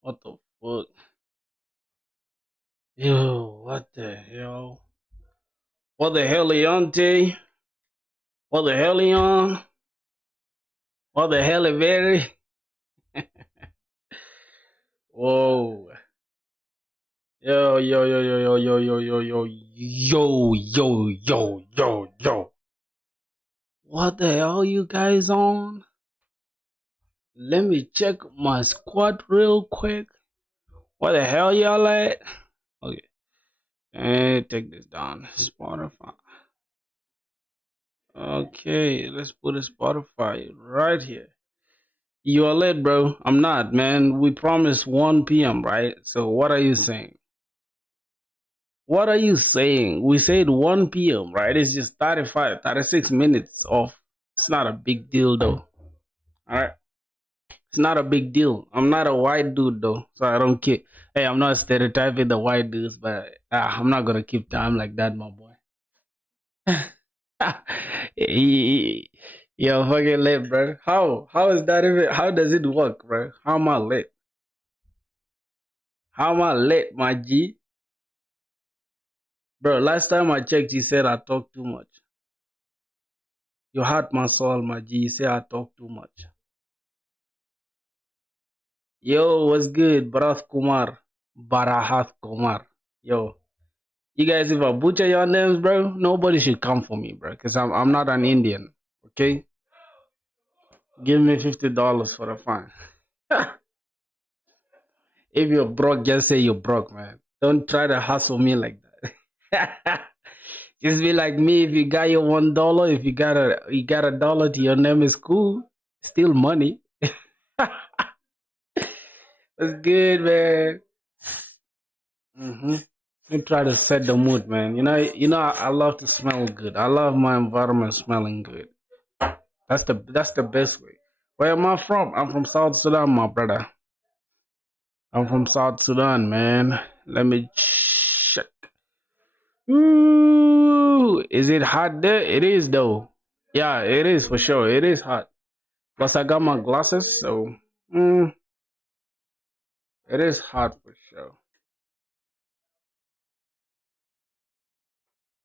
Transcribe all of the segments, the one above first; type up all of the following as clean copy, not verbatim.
What the fuck? Yo, what the hell? What the hell, Leonte? What the hell, Leon? What the hell, very? Whoa. Yo, yo, yo, yo, yo, yo, yo, yo, yo, yo, yo, yo, yo. What the hell you guys on? Let me check my squad real quick. What the hell y'all at? Okay. And take this down. Spotify. Okay, let's put a Spotify right here. You are late, bro. I'm not, man. We promised 1 p.m., right? So what are you saying? What are you saying? We said 1 p.m., right? It's just 35, 36 minutes off. It's not a big deal, though. All right? It's not a big deal. I'm not a white dude, though, so I don't care. Hey, I'm not stereotyping the white dudes, but I'm not going to keep time like that, my boy. Yo, fucking late, bro. How is that even? How does it work, bro? How am I late? How am I late, my G? Bro, last time I checked, you said I talk too much. You hurt my soul, my G. You say I talk too much. Yo, what's good, Barath Kumar? Barahat Kumar. Yo, you guys, if I butcher your names, bro, nobody should come for me, bro, because I'm not an Indian. Okay, give me $50 for the fine. If you're broke, just say you're broke, man. Don't try to hustle me like that. Just be like me. If you got your $1, if you got a dollar to your name, is cool. Still money. That's good, man. You try to set the mood, man. I love to smell good. I love my environment smelling good. That's the best way. Where am I from? I'm from South Sudan, my brother. I'm from South Sudan, man. Let me check. Ooh, is it hot there? It is though. Yeah, it is for sure. It is hot. Plus, I got my glasses, so it is hot for sure.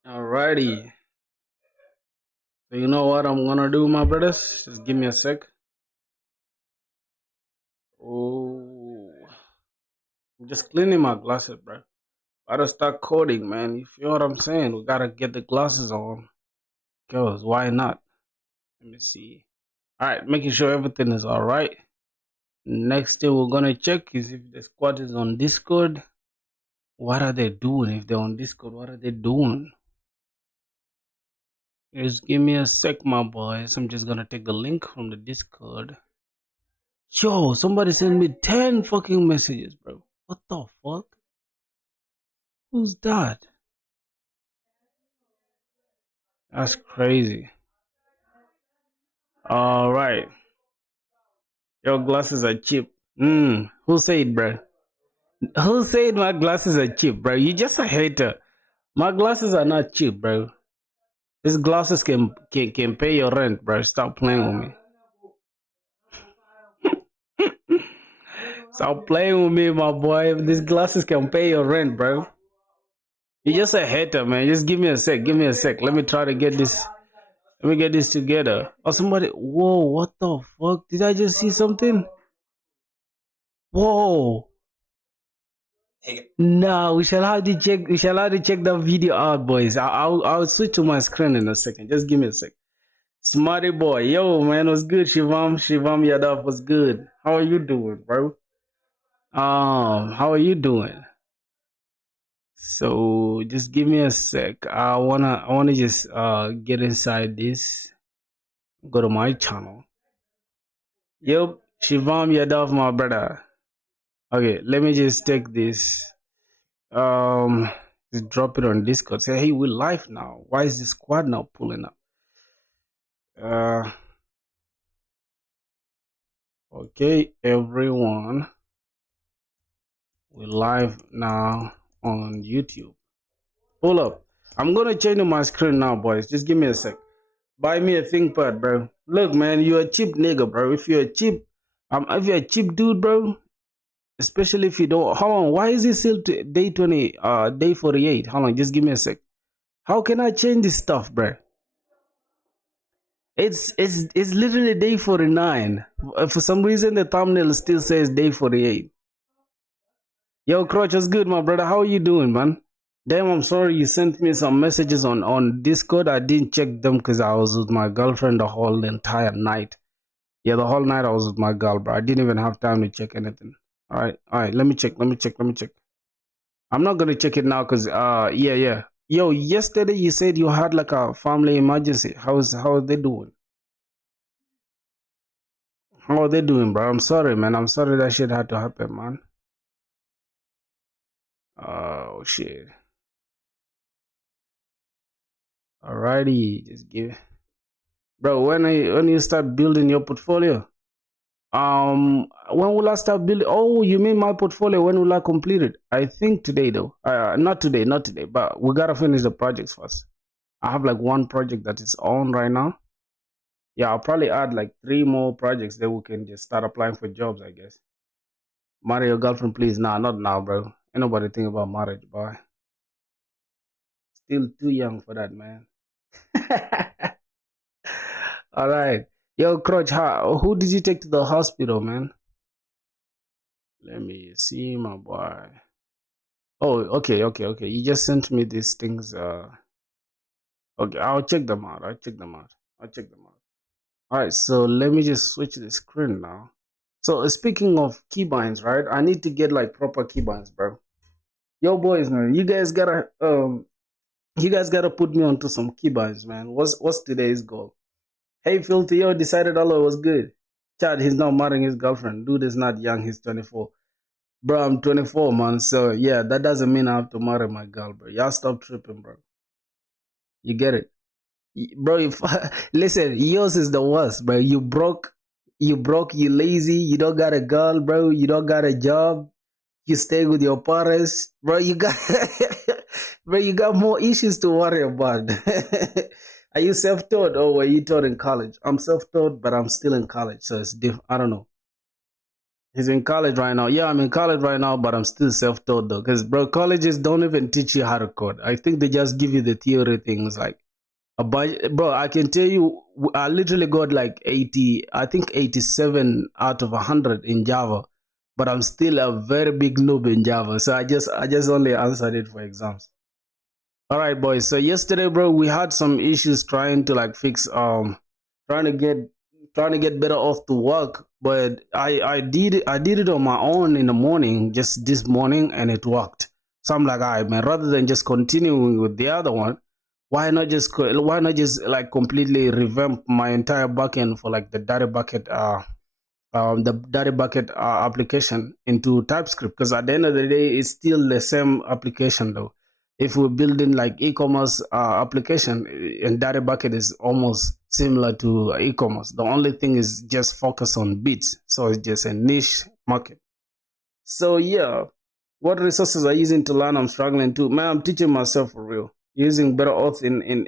Alrighty. So you know what I'm gonna do, my brothers? Just give me a sec. Oh, I'm just cleaning my glasses, bro. Gotta start coding, man. You feel what I'm saying? We gotta get the glasses on. Cause why not? Let me see. Alright, making sure everything is alright. Next thing we're gonna check is if the squad is on Discord. What are they doing? If they're on Discord, what are they doing? Just give me a sec, my boys. I'm just gonna take the link from the Discord. Yo, somebody sent me 10 fucking messages, bro. What the fuck? Who's that? That's crazy. Alright. Your glasses are cheap. Who said, bro? Who said my glasses are cheap, bro? You just a hater. My glasses are not cheap, bro. These glasses can pay your rent, bro. Stop playing with me. Stop playing with me, my boy. These glasses can pay your rent, bro. You're just a hater, man. Just give me a sec. Give me a sec. Let me try to get this. Let me get this together. Oh, somebody. Whoa, what the fuck? Did I just see something? Whoa. No, we shall have to check. We shall have to check the video out, boys. I'll switch to my screen in a second. Just give me a sec. Smarty boy, yo man, what's good? Shivam Yadav, what's good? How are you doing, bro? How are you doing? So just give me a sec. I wanna just get inside this. Go to my channel. Yep, Shivam Yadav, my brother. Okay, let me just take this. Just drop it on Discord. Say, hey, we're live now. Why is the squad now pulling up? Okay, everyone. We're live now on YouTube. Pull up. I'm gonna change my screen now, boys. Just give me a sec. Buy me a ThinkPad, bro. Look, man, you're a cheap nigga, bro. If you're a cheap dude, bro, especially if you don't. Hold on, why is it still day 20? Day 48. Hold on, just give me a sec. How can I change this stuff, bro? It's literally day 49. For some reason, the thumbnail still says day 48. Yo, Crotch, what's good, my brother? How are you doing, man? Damn, I'm sorry you sent me some messages on Discord. I didn't check them because I was with my girlfriend the whole entire night. Yeah, the whole night I was with my girl, bro. I didn't even have time to check anything. All right. Let me check. Let me check. Let me check. I'm not gonna check it now because yeah, yeah. Yo, yesterday you said you had like a family emergency. How are they doing? How are they doing, bro? I'm sorry, man. I'm sorry that shit had to happen, man. Oh shit. Alrighty, just give, bro. When you start building your portfolio? When will I start building? Oh, you mean my portfolio? When will I complete it? I think today, though. Not today, not today. But we gotta finish the projects first. I have like one project that is on right now. Yeah, I'll probably add like 3 more projects. Then we can just start applying for jobs, I guess. Marry your girlfriend, please. Nah, not now, bro. Ain't nobody think about marriage, boy. Still too young for that, man. All right. Yo, Crutch, who did you take to the hospital, man? Let me see, my boy. Oh, okay, okay, okay. You just sent me these things. Okay, I'll check them out. I'll check them out. I'll check them out. All right, so let me just switch the screen now. So speaking of keybinds, right? I need to get like proper keybinds, bro. Yo, boys, man, you guys gotta put me onto some keybinds, man. What's today's goal? Hey, Filthy, yo, decided Allah was good. Chad, he's not marrying his girlfriend. Dude is not young. He's 24. Bro, I'm 24, man. So yeah, that doesn't mean I have to marry my girl, bro. Y'all stop tripping, bro. You get it, bro? If listen, yours is the worst, bro. You lazy. You don't got a girl, bro. You don't got a job. You stay with your parents, bro. You got, bro. You got more issues to worry about. Are you self-taught or were you taught in college? I'm self-taught, but I'm still in college, so it's different. I don't know. He's in college right now. Yeah, I'm in college right now, but I'm still self-taught though. Because, bro, colleges don't even teach you how to code. I think they just give you the theory things like a bunch. Bro, I can tell you, I literally got like 80, I think 87 out of 100 in Java, but I'm still a very big noob in Java. So I just only answered it for exams. All right, boys. So yesterday, bro, we had some issues trying to like fix trying to get trying to get better off to work, but I did it on my own in the morning, just this morning, and it worked. So I'm like, all right, man. Rather than just continuing with the other one, why not just like completely revamp my entire backend for like the data bucket application into TypeScript, because at the end of the day, it's still the same application though. If we're building like e-commerce application, and data bucket is almost similar to e-commerce. The only thing is just focus on bits, so it's just a niche market. So yeah, what resources are you using to learn? I'm struggling too, man. I'm teaching myself for real, using better auth in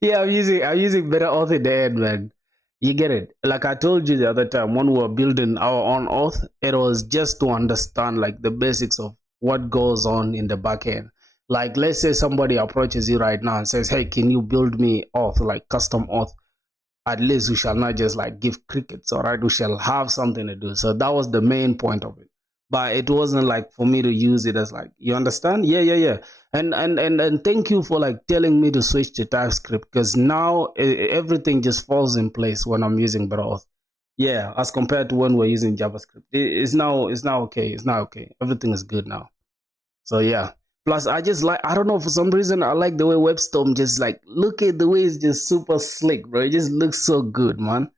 yeah, I'm using better auth in the end, man. You get it? Like I told you the other time when we were building our own auth, it was just to understand like the basics of what goes on in the back end. Like let's say somebody approaches you right now and says, "Hey, can you build me auth, like custom auth?" At least we shall not just like give crickets, all right? We shall have something to do. So that was the main point of it. But it wasn't like for me to use it as like, you understand? Yeah, yeah, yeah. And thank you for like telling me to switch to TypeScript, because now everything just falls in place when I'm using Browse. Yeah, as compared to when we're using JavaScript. It's now okay. It's now okay. Everything is good now. So yeah. Plus, I just like, I don't know, for some reason I like the way WebStorm just like, look at the way it's just super slick, bro. It just looks so good, man.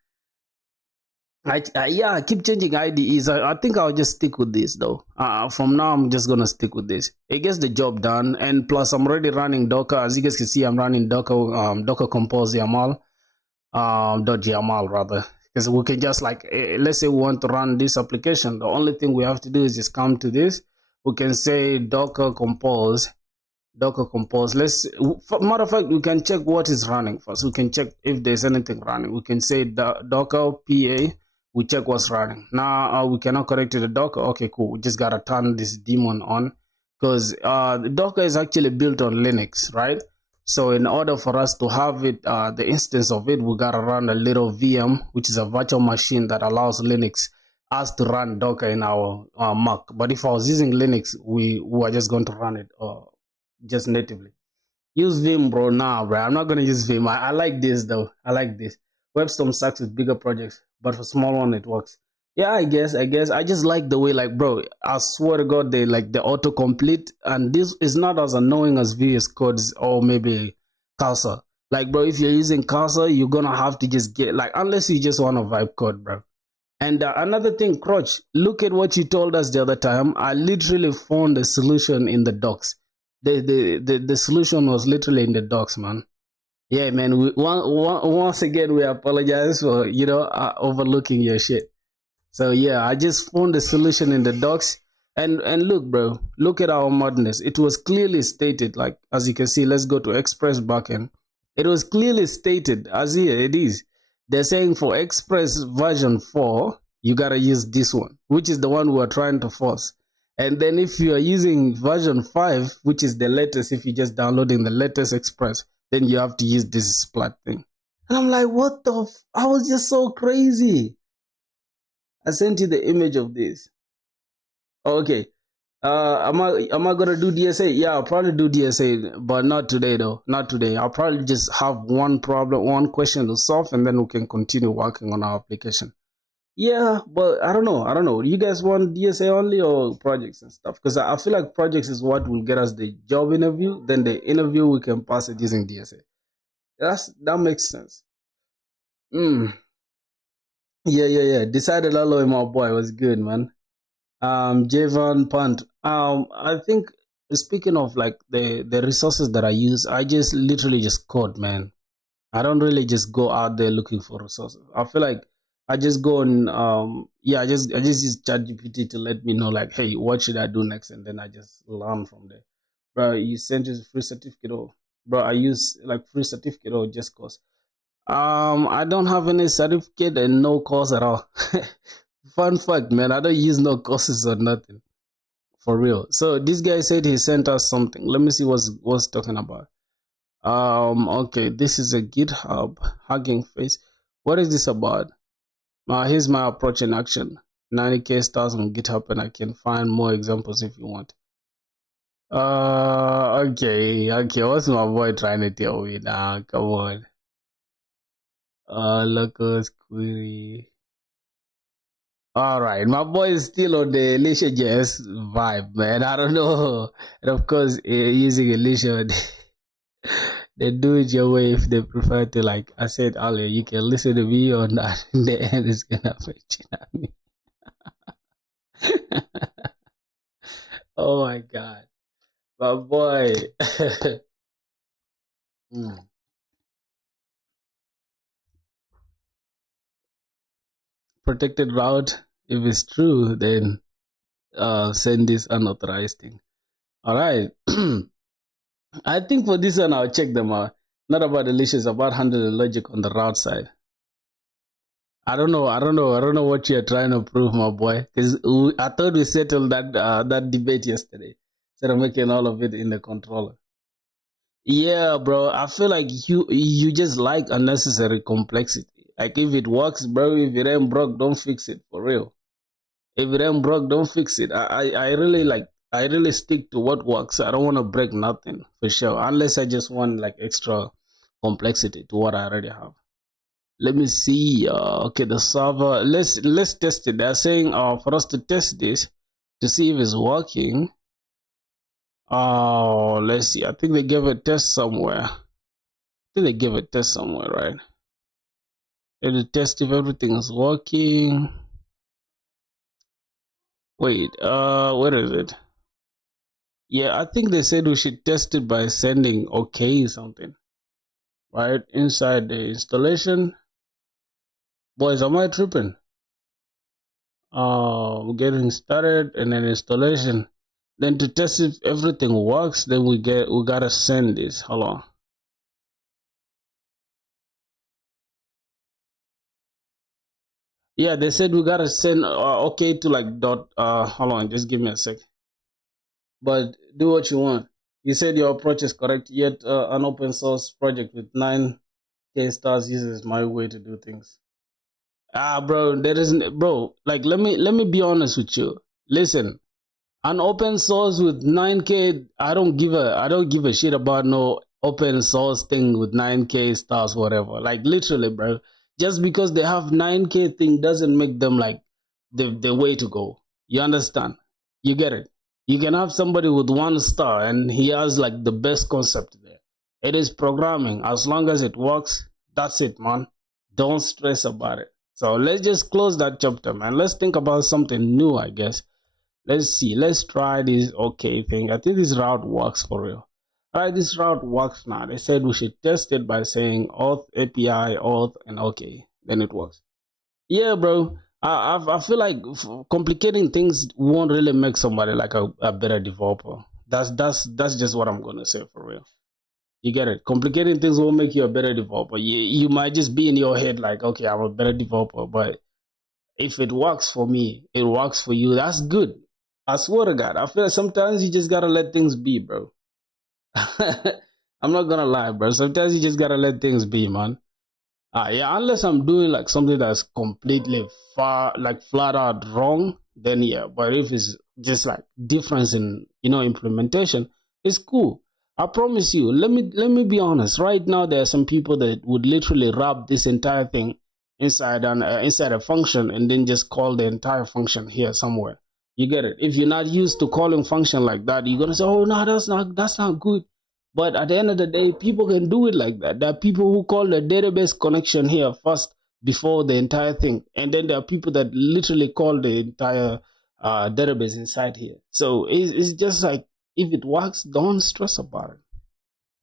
Yeah, I keep changing IDEs. I think I'll just stick with this though. From now, I'm just gonna stick with this. It gets the job done, and plus, I'm already running Docker. As you guys can see, I'm running Docker Compose YAML, .yaml rather, because we can just like, let's say we want to run this application. The only thing we have to do is just come to this. We can say Docker Compose Docker compose. Matter of fact, we can check what is running first. We can check if there's anything running. We can say Docker PA. We check what's running. Now we cannot connect to the Docker. Okay, cool. We just gotta turn this daemon on because the Docker is actually built on Linux, right? So in order for us to have it, the instance of it, we gotta run a little VM, which is a virtual machine that allows Linux us to run Docker in our Mac. But if I was using Linux, we are just going to run it just natively. Use Vim, bro. Nah, bro. I'm not gonna use Vim. I like this though. I like this. WebStorm sucks with bigger projects, but for small one it works. Yeah, I guess. I just like the way, like, bro. I swear to God, they like the autocomplete, and this is not as annoying as VS Codes or maybe Cursor. Like, bro, if you're using Cursor, you're gonna have to just get like, unless you just want to vibe code, bro. And another thing, Crotch, look at what you told us the other time. I literally found the solution in the docs. The solution was literally in the docs, man. Yeah, man. Once again, we apologize for overlooking your shit. So yeah, I just found the solution in the docs. And look, bro, look at our madness. It was clearly stated, like as you can see. Let's go to Express backend. It was clearly stated, as here it is. They're saying for Express version 4, you gotta use this one, which is the one we're trying to force. And then if you are using version 5, which is the latest, if you're just downloading the latest Express, then you have to use this Splat thing. And I'm like, what the I was just so crazy. I sent you the image of this. Okay. Am I gonna do DSA? Yeah, I'll probably do DSA, but not today though. Not today. I'll probably just have one question to solve, and then we can continue working on our application. Yeah, but I don't know. I don't know. You guys want DSA only or projects and stuff? Because I feel like projects is what will get us the job interview. Then the interview we can pass it using DSA. That makes sense. Mm. Yeah. Decided alloy, my boy, was good, man. Javon Pant. I think speaking of like the resources that I use, I just literally just code, man. I don't really just go out there looking for resources. I feel like I just go and I just use ChatGPT to let me know like, hey, what should I do next, and then I just learn from there. Bro, you sent us a free certificate, or bro, I use like free certificate or just course. I don't have any certificate and no course at all. Fun fact, man, I don't use no courses or nothing. For real. So this guy said he sent us something. Let me see what's talking about. Okay, this is a GitHub Hugging Face. What is this about? Here's my approach in action. 90k stars on GitHub, and I can find more examples if you want. Okay. What's my boy trying to tell me now? Come on. Locus query. All right, my boy is still on the Alicia.js vibe, man. I don't know. And of course, using Alicia, they do it your way if they prefer to. Like I said earlier, you can listen to me or not. In the end, it's gonna affect you. Oh my god, my boy. Protected route. If it's true, then send this unauthorized thing. All right. I think for this one, I'll check them out. Not about delicious, about handling logic on the route side. I don't know what you're trying to prove, my boy. Because I thought we settled that debate yesterday. Instead of making all of it in the controller. Yeah, bro. I feel like you just like unnecessary complexity. Like if it works, bro. If it ain't broke, don't fix it for real. If it ain't broke, don't fix it. I really stick to what works. I don't want to break nothing for sure, unless I just want like extra complexity to what I already have. Let me see. Okay, the server. Let's test it. They're saying for us to test this to see if it's working. Oh, let's see. I think they gave a test somewhere. Right? Let test if everything is working. Wait, where is it? Yeah, I think they said we should test it by sending okay something. Right inside the installation. Boys, am I tripping? Getting started and then installation. Then to test if everything works, then we gotta send this. Hold on. Yeah, they said we gotta send okay to like dot. Hold on, just give me a sec. But do what you want. You said your approach is correct. Yet an open source project with 9K stars uses my way to do things. Ah, bro, there isn't, bro. Like, let me be honest with you. Listen, an open source with 9K, I don't give a shit about no open source thing with 9K stars, whatever. Like literally, bro. Just because they have 9K thing doesn't make them like the way to go. You understand? You get it? You can have somebody with 1 star and he has like the best concept there. It is programming. As long as it works, that's it, man. Don't stress about it. So let's just close that chapter, man. Let's think about something new, I guess. Let's see. Let's try this okay thing. I think this route works for real. Alright, this route works now. They said we should test it by saying auth API, auth, and okay. Then it works. Yeah, bro. I feel like complicating things won't really make somebody like a better developer. That's just what I'm gonna say for real. You get it? Complicating things won't make you a better developer. You might just be in your head like, okay, I'm a better developer, but if it works for me, it works for you. That's good. I swear to God, I feel like sometimes you just gotta let things be, bro. I'm not gonna lie, bro. Sometimes you just gotta let things be, man. Yeah, unless I'm doing like something that's completely like flat out wrong, then yeah. But if it's just like difference in implementation, it's cool. I promise you. Let me be honest. Right now, there are some people that would literally wrap this entire thing inside a function and then just call the entire function here somewhere. You get it? If you're not used to calling function like that, you're gonna say, "Oh no, that's not good." But at the end of the day, people can do it like that. There are people who call the database connection here first before the entire thing. And then there are people that literally call the entire database inside here. So it's just like, if it works, don't stress about it.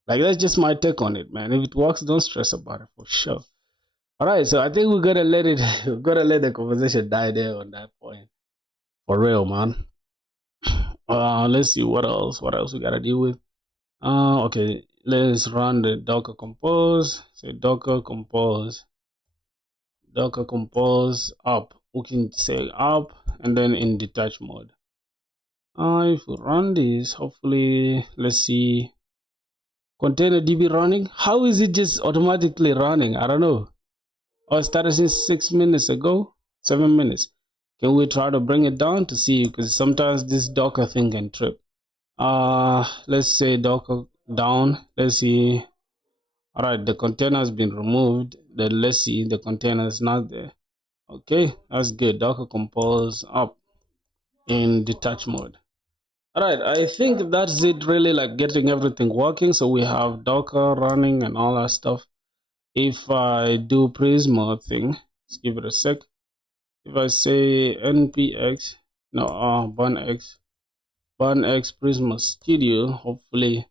Like, that's just my take on it, man. If it works, don't stress about it for sure. All right, so I think we're gonna let it, we're gonna let the conversation die there on that point. For real, man. Let's see what else. What else we gotta deal with? Okay, let's run the docker compose. Say docker compose up. We can say up and then in detach mode. If we run this, hopefully, let's see. Container DB running. How is it just automatically running? I don't know. Oh, it started since 6 minutes ago, 7 minutes. Can we try to bring it down to see? Because sometimes this docker thing can trip. Let's say docker down. Let's see. All right, the container has been removed. Then let's see, the container is not there. Okay, that's good. Docker compose up in detach mode. All right, I think that's it, really, like getting everything working. So we have Docker running and all that stuff. If I do Prisma thing, let's give it a sec. If I say npx, no, bunx Prisma Studio, hopefully,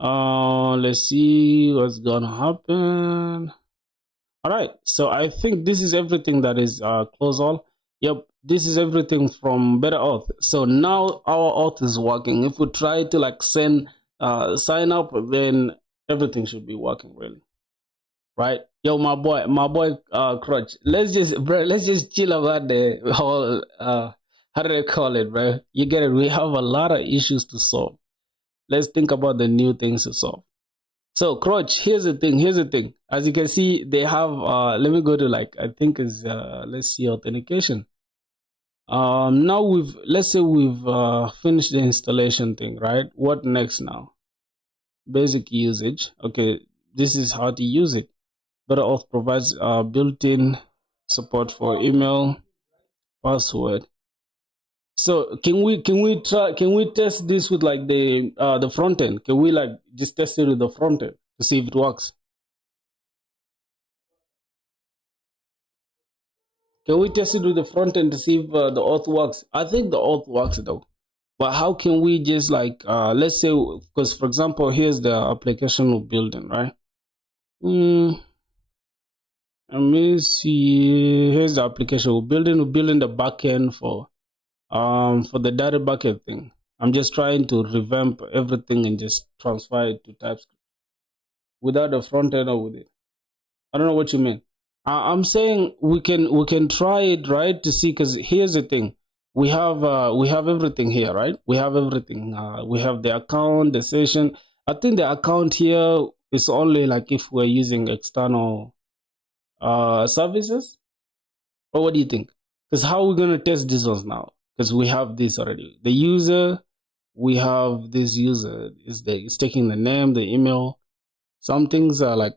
let's see what's gonna happen. All right, so I think this is everything that is close all. Yep, this is everything from better auth. So now our auth is working. If we try to like sign up, then everything should be working really. Right? Yo, my boy, Crutch. Let's just chill about the whole how do they call it, bro? You get it? We have a lot of issues to solve. Let's think about the new things to solve. So, Crutch, here's the thing. Here's the thing. As you can see, they have. Let me go to like I think is let's see, authentication. Now let's say we've finished the installation thing, right? What next now? Basic usage. Okay, this is how to use it. BetterAuth provides built-in support for email, password. So can we test this with like the front end? Can we like just test it with the front end to see if it works? Can we test it with the front end to see if the auth works? I think the auth works though. But how can we just like let's say, because for example, here's the application we're building, right? Let me see. Here's the application we're building. We're building the backend for the data bucket thing. I'm just trying to revamp everything and just transfer it to TypeScript without the front end or with it. I don't know what you mean. I'm saying we can try it, right, to see, because here's the thing. We have everything here, right? We have everything. We have the account, the session. I think the account here is only like if we're using external services. Or what do you think? Because how are we gonna test these ones now? Because we have this already. The user, we have this user is taking the name, the email. Some things are like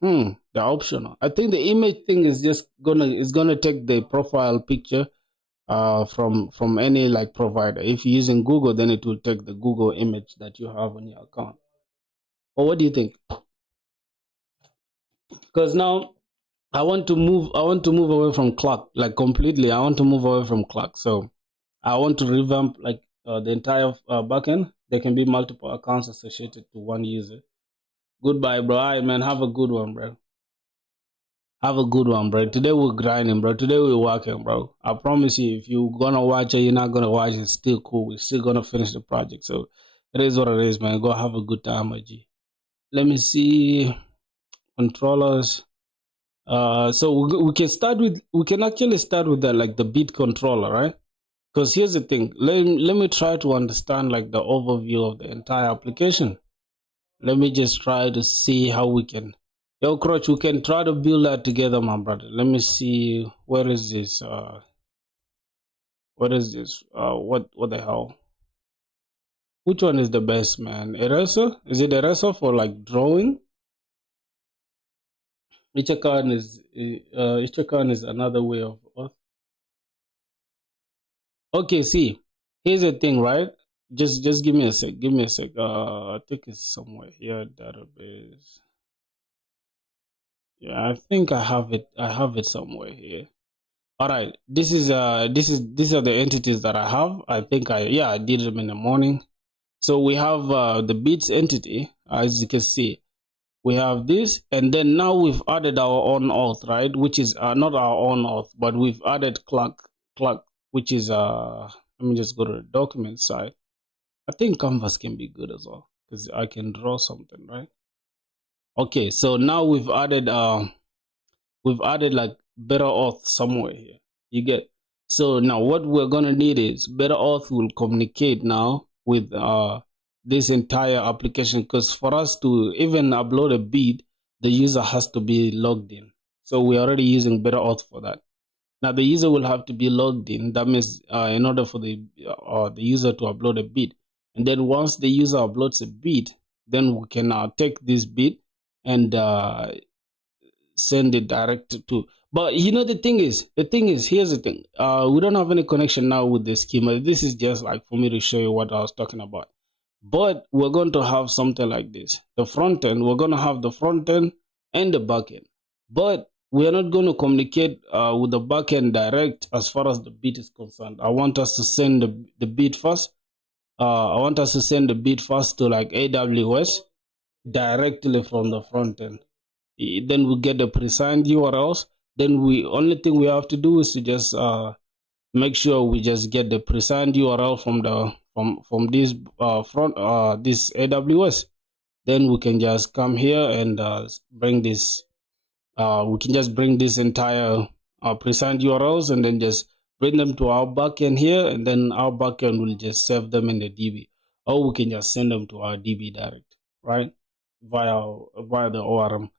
they're optional. I think the image thing is just gonna take the profile picture from any like provider. If you're using Google, then it will take the Google image that you have on your account. Or what do you think? Because now I want to move away from Clark, like completely. I want to move away from Clark. So I want to revamp like the entire backend. There can be multiple accounts associated to one user. Goodbye, bro. All right, man. Have a good one, bro. Have a good one, bro. Today we're grinding, bro. Today we're working, bro. I promise you, if you're gonna watch it, you're not gonna watch it, it's still cool. We're still gonna finish the project. So it is what it is, man. Go have a good time, IG. Let me see controllers. So we can start with we can actually start with that like the beat controller, right? Because here's the thing. Let me try to understand like the overview of the entire application. Let me just try to see how we can. Yo, Crutch, we can try to build that together, my brother. Let me see. Where is this? What is this? What the hell? Which one is the best, man? Eraser? Is it eraser for like drawing? Ichakan is another way of. Okay, see. Here's the thing, right? Just give me a sec. Give me a sec. I think it's somewhere here. Database. Yeah, I think I have it. I have it somewhere here. All right. These are the entities that I have. I think I did them in the morning. So we have the bits entity, as you can see. We have this, and then now we've added our own auth, right? Which is not our own auth, but we've added Clark, which is let me just go to the document side. I think Canvas can be good as well because I can draw something, right? Okay, so now we've added like better auth somewhere here. You get. So now what we're gonna need is better auth will communicate now with this entire application, because for us to even upload a bead, the user has to be logged in. So we're already using better auth for that. Now the user will have to be logged in. That means in order for the user to upload a bit, and then once the user uploads a bit, then we can take this bit and send it direct to. But the thing is, here's the thing. We don't have any connection now with the schema. This is just like for me to show you what I was talking about. But we're going to have something like this. The front end, we're going to have the front end and the back end. But we are not going to communicate with the backend direct as far as the bit is concerned. I want us to send the bit first. I want us to send the bit first to like AWS directly from the front end. Then we get the pre-signed URLs. Then we only thing we have to do is to just make sure we just get the pre-signed URL from this front this AWS. Then we can just come here and bring this we can just bring this entire present URLs and then just bring them to our backend here, and then our backend will just save them in the DB, or we can just send them to our DB direct, right? Via the ORM.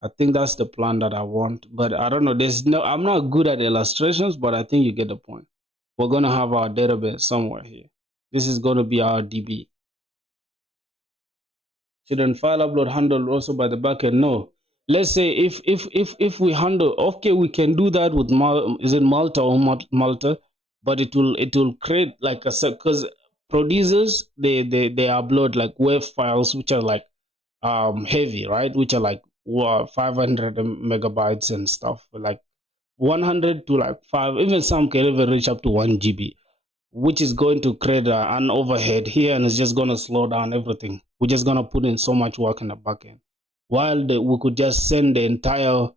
I think that's the plan that I want, but I don't know. I'm not good at illustrations, but I think you get the point. We're gonna have our database somewhere here. This is gonna be our DB. Shouldn't file upload handled also by the backend? No. Let's say if we handle, okay, we can do that with is it Malta or Malta, but it will create like a, because producers they upload like wave files which are like heavy, right, which are like 500 megabytes and stuff, like 100 to like 5, even some can even reach up to 1 GB, which is going to create an overhead here, and it's just going to slow down everything. We're just going to put in so much work in the backend, while we could just send the entire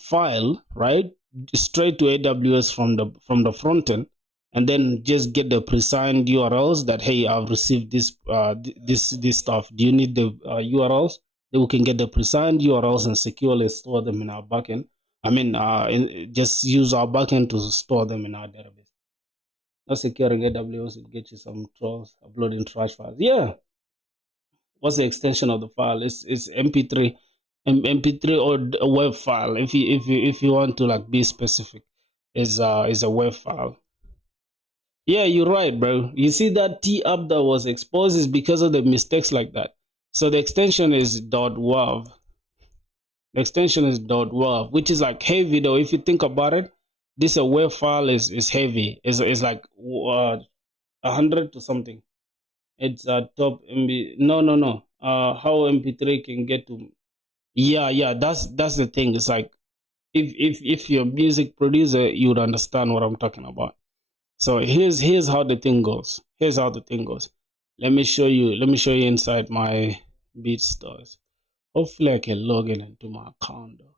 file right straight to AWS from the front end, and then just get the pre-signed URLs that, hey, I've received this stuff. Do you need the URLs? Then we can get the pre-signed URLs and securely store them in our backend. I mean, just use our backend to store them in our database. Not securing AWS will get you some trolls uploading trash files. Yeah. What's the extension of the file? It's MP3, MP3 or a web file. If you want to like be specific, is a web file. Yeah, you're right, bro. You see that T app that was exposed is because of the mistakes like that. So the extension is .wav. The extension is .wav, which is like heavy though. If you think about it, this a web file is heavy. It's like 100 to something. It's a top MB. No. How MP3 can get to? Yeah. That's the thing. It's like if you're a music producer, you would understand what I'm talking about. So here's how the thing goes. Here's how the thing goes. Let me show you inside my BeatStars. Hopefully I can log in into my account though.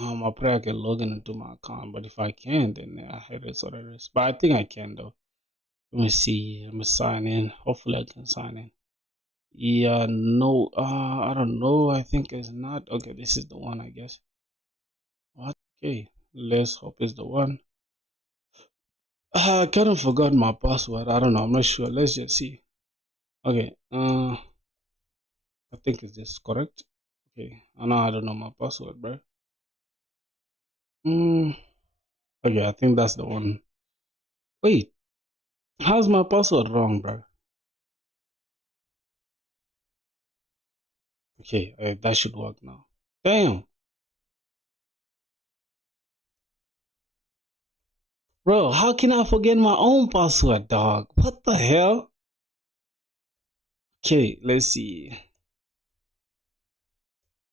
I pray I can log in into my account, but if I can, then I heard it's what it is. But I think I can though. Let me see. Let me sign in. Hopefully I can sign in. Yeah, no, I don't know. I think it's not. Okay, this is the one, I guess. What? Okay, let's hope it's the one. I kind of forgot my password. I don't know. I'm not sure. Let's just see. Okay. I think it's this correct. Okay. I don't know my password, bro. Okay, I think that's the one. Wait, how's my password wrong, bro? Okay, that should work now. Damn. Bro, how can I forget my own password, dog? What the hell? Okay, let's see.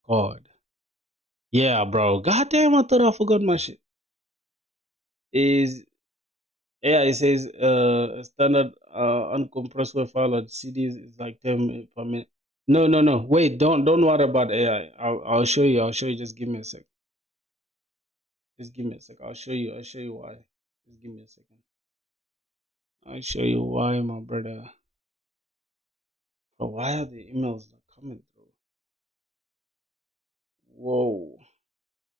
God. Yeah, bro. God damn, I thought I forgot my shit. Yeah, it says standard uncompressed web file at CDs is like 10 per minute. No. Wait, don't worry about AI. I'll show you. Just give me a sec. Just give me a sec. I'll show you why. Just give me a second. I'll show you why, my brother. But why are the emails not coming through? Whoa.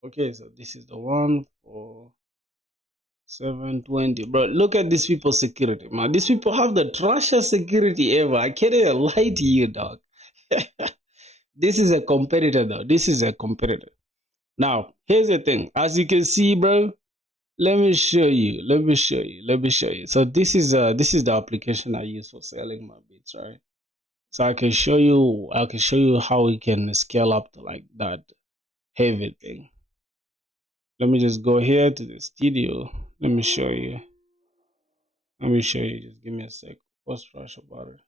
Okay, so this is the one for 720. Bro, look at these people's security, man. These people have the trashiest security ever. I can't even lie to you, dog. This is a competitor, though. This is a competitor. Now, here's the thing. As you can see, bro, let me show you. So this is the application I use for selling my beats, right? So I can show you how we can scale up to like that heavy thing. Let me just go here to the studio. Let me show you. Just give me a sec. What's trash about it?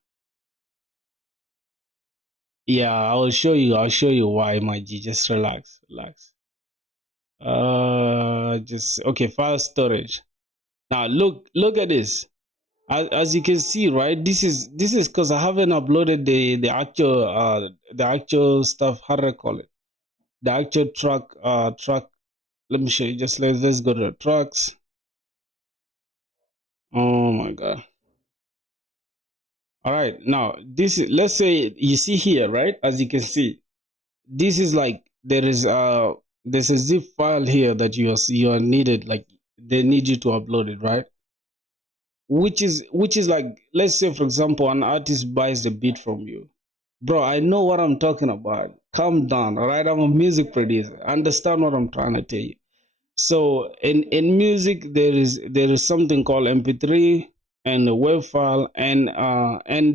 Yeah, I'll show you why, my G. Just relax. Just okay. File storage. Now look at this. As you can see, right? This is because I haven't uploaded the actual stuff. How do I call it? The actual track. Let me show you. Just let's go to the tracks. Oh my god. All right. Now this is, let's say you see here, right? As you can see, this is like there's a zip file here that you are needed, like they need you to upload it, right? Which is like, let's say for example an artist buys the beat from you. Bro, I know what I'm talking about. Calm down, all right? I'm a music producer. Understand what I'm trying to tell you. So in music there is something called MP3 and a web file and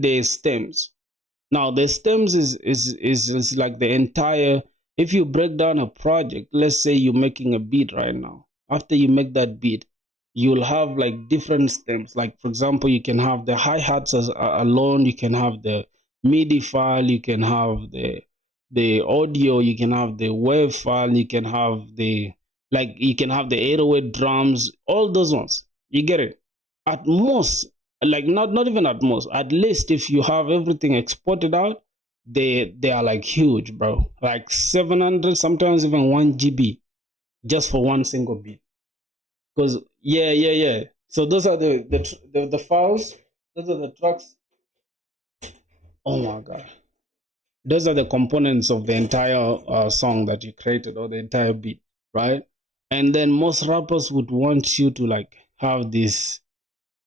the stems. Now the stems is like the entire. If you break down a project, let's say you're making a beat right now. After you make that beat, you'll have like different stems. Like for example, you can have the hi-hats alone, you can have the MIDI file, you can have the audio, you can have the wave file, you can have the, like you can have the 808 drums, all those ones. You get it? At most, like not even at most, at least if you have everything exported out, they are like huge, bro. Like 700, sometimes even 1 GB just for one single beat. Because yeah. So those are the files. Those are the tracks. Oh my god. Those are the components of the entire song that you created or the entire beat, right? And then most rappers would want you to like have this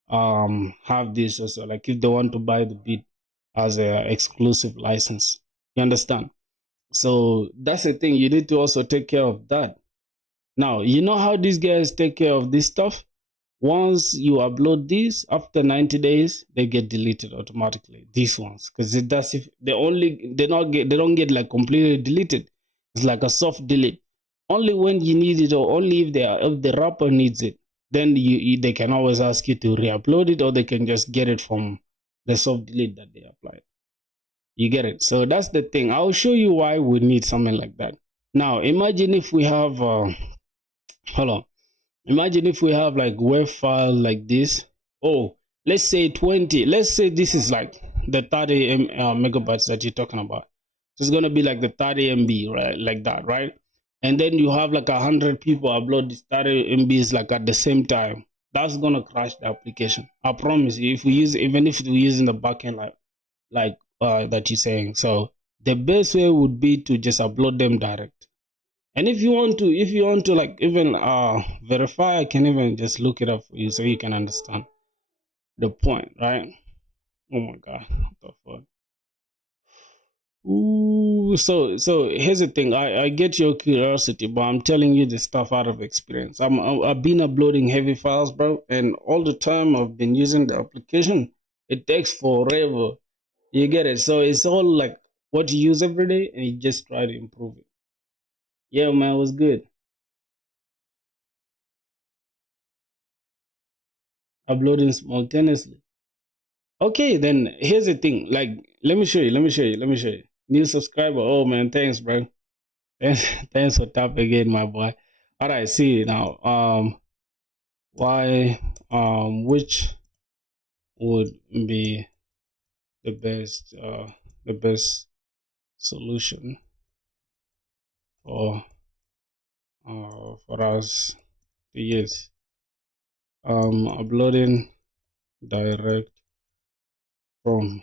also, like if they want to buy the beat as a exclusive license. You understand? So that's the thing. You need to also take care of that. Now, you know how these guys take care of this stuff? Once you upload these, after 90 days, they get deleted automatically. These ones, because that's if they don't get like completely deleted. It's like a soft delete. Only when you need it, or only if the rapper needs it, then they can always ask you to re-upload it, or they can just get it from the soft delete that they applied. You get it? So that's the thing. I'll show you why we need something like that. Now, imagine if we have, hold on. Imagine if we have like WAV file like this. Oh, let's say 20. Let's say this is like the 30 megabytes that you're talking about. So it's gonna be like the 30 MB, right? Like that, right? And then you have like 100 people upload these 30 MBs like at the same time. That's gonna crash the application. I promise you. If we use, even if we're using the backend like that you're saying. So the best way would be to just upload them direct. And if you want to like even verify, I can even just look it up for you so you can understand the point, right? Oh my god, what the fuck? Ooh, so here's the thing. I get your curiosity, but I'm telling you the stuff out of experience. I've been uploading heavy files, bro, and all the time I've been using the application. It takes forever. You get it? So it's all like what you use every day, and you just try to improve it. Yeah, man, it was good. Uploading simultaneously. Okay, then here's the thing. Like, let me show you. Let me show you. Let me show you. New subscriber. Oh man, thanks, bro. Thanks, thanks for tapping again, my boy. All right, see now. Why? Which would be the best? The best solution for for us to use. Uploading direct from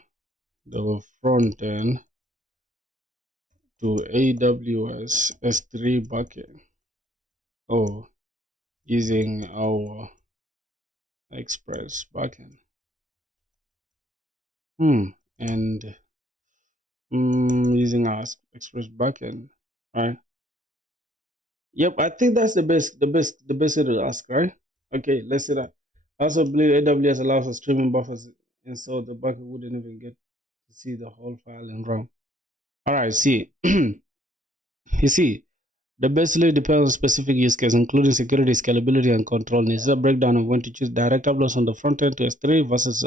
the front end to AWS S3 bucket or using our Express backend. And using our Express backend, right? Yep, I think that's the best way to ask, right? Okay, let's see that. I also believe AWS allows for streaming buffers, and so the bucket wouldn't even get to see the whole file in ROM. All right, see, you see, the best really depends on specific use case, including security, scalability, and control. This is a breakdown of when to choose direct uploads on the front end to S3 versus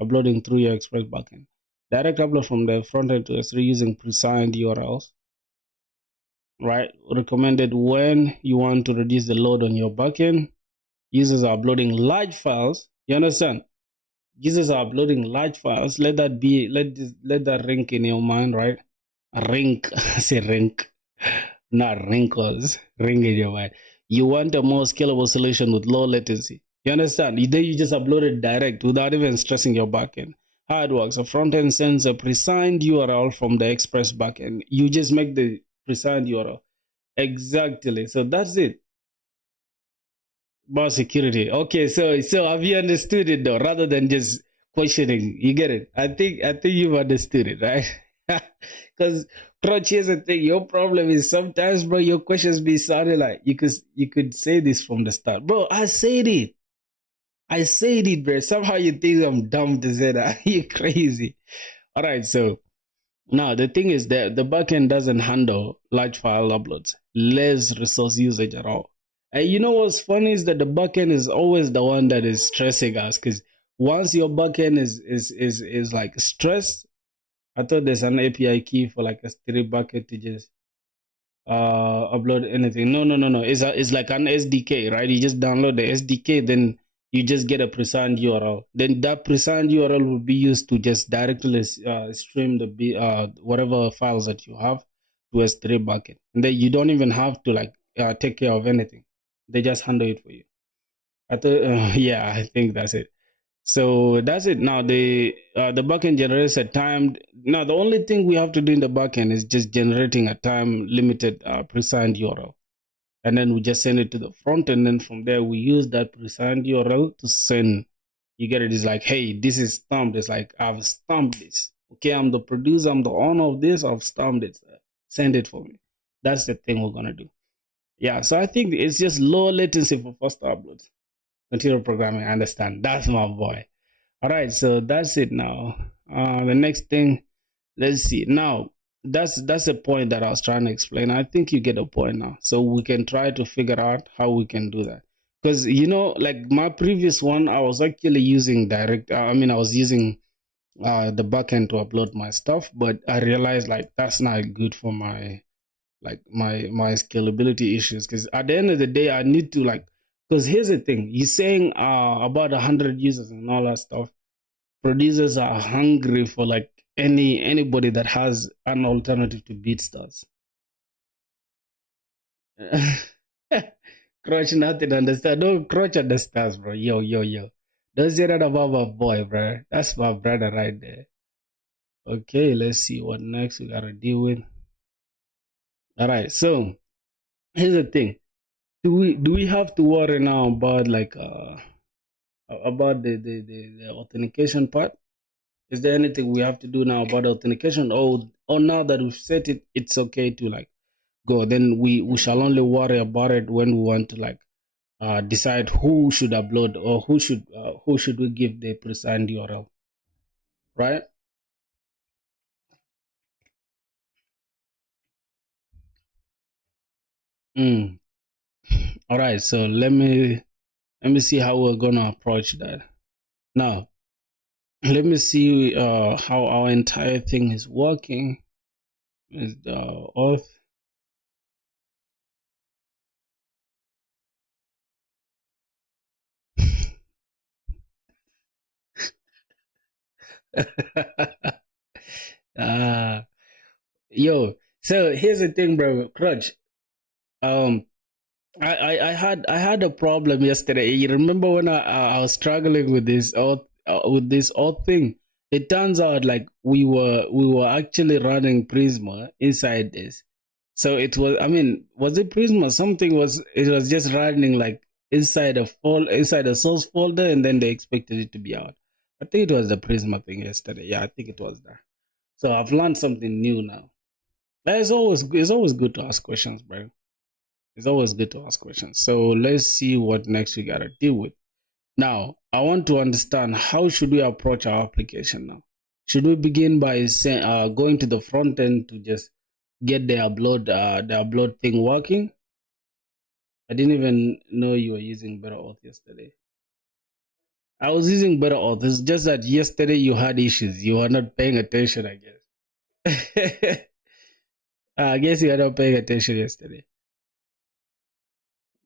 uploading through your Express backend. Direct upload from the front end to S3 using pre-signed URLs, right? Recommended when you want to reduce the load on your backend. Users are uploading large files. You understand? Users are uploading large files. Let that rank in your mind, right? Rank, say rank, not wrinkles, ring in your mind. You want a more scalable solution with low latency. You understand? Then you just upload it direct without even stressing your backend. How it works: a front end sends a pre-signed URL from the Express backend. You just make the pre-signed URL. Exactly. So that's it. About security. Okay, so have you understood it though? Rather than just questioning, you get it. I think you've understood it, right? Because Troch, here's the thing. Your problem is sometimes, bro, your questions be sounding like you could say this from the start, bro. I said it, bro. Somehow you think I'm dumb to say that. You crazy. All right, so now the thing is that the backend doesn't handle large file uploads, less resource usage at all. And you know what's funny is that the backend is always the one that is stressing us because once your backend is like stressed, I thought there's an API key for like a S3 bucket to just upload anything. No. It's like an SDK, right? You just download the SDK, then you just get a pre-signed URL. Then that pre-signed URL will be used to just directly stream the whatever files that you have to S3 bucket, and then you don't even have to like take care of anything. They just handle it for you. Yeah, I think that's it. So that's it. Now the backend generates a timed. Now the only thing we have to do in the backend is just generating a time limited pre-signed URL, and then we just send it to the front, and then from there we use that pre-signed URL to send. You get it? It's like, hey, this is stamped. It's like I've stamped this. Okay, I'm the producer. I'm the owner of this. I've stamped it. Send it for me. That's the thing we're gonna do. Yeah. So I think it's just low latency for first uploads. Material programming. I understand. That's my boy. All right, so that's it now. The next thing, let's see. Now, that's the point that I was trying to explain. I think you get a point now. So we can try to figure out how we can do that. Because like my previous one, I was actually using direct. I was using the backend to upload my stuff, but I realized like that's not good for my scalability issues. Because at the end of the day, I need to like. Because here's the thing, you're saying about 100 users and all that stuff. Producers are hungry for like anybody that has an alternative to BeatStars. Crutch nothing understand. No, Crutch understands, bro. Yo, yo, yo. Don't say that about my boy, bro. That's my brother right there. Okay, let's see what next we gotta deal with. All right, so here's the thing. Do we have to worry now about like about the authentication part? Is there anything we have to do now about authentication? Or now that we've set it, it's okay to like go. Then we shall only worry about it when we want to like decide who should upload or who should we give the pre-signed URL, right? Mm. All right. So let me see how we're gonna approach that. Now, let me see how our entire thing is working. Is the auth. uh, Yo, so here's the thing, bro. Crutch. Um, I had a problem yesterday. You remember when I was struggling with this odd thing? It turns out like we were actually running Prisma inside this. So it was, was it Prisma? Something was, it was just running like inside a source folder, and then they expected it to be out. I think it was the Prisma thing yesterday. Yeah, I think it was that. So I've learned something new now. It's always good to ask questions, bro. It's always good to ask questions. So let's see what next we gotta deal with. Now, I want to understand how should we approach our application now. Should we begin by going to the front end to just get the upload thing working? I didn't even know you were using Better Auth yesterday. I was using Better Auth. It's just that yesterday you had issues. You were not paying attention, I guess. I guess you were not paying attention yesterday.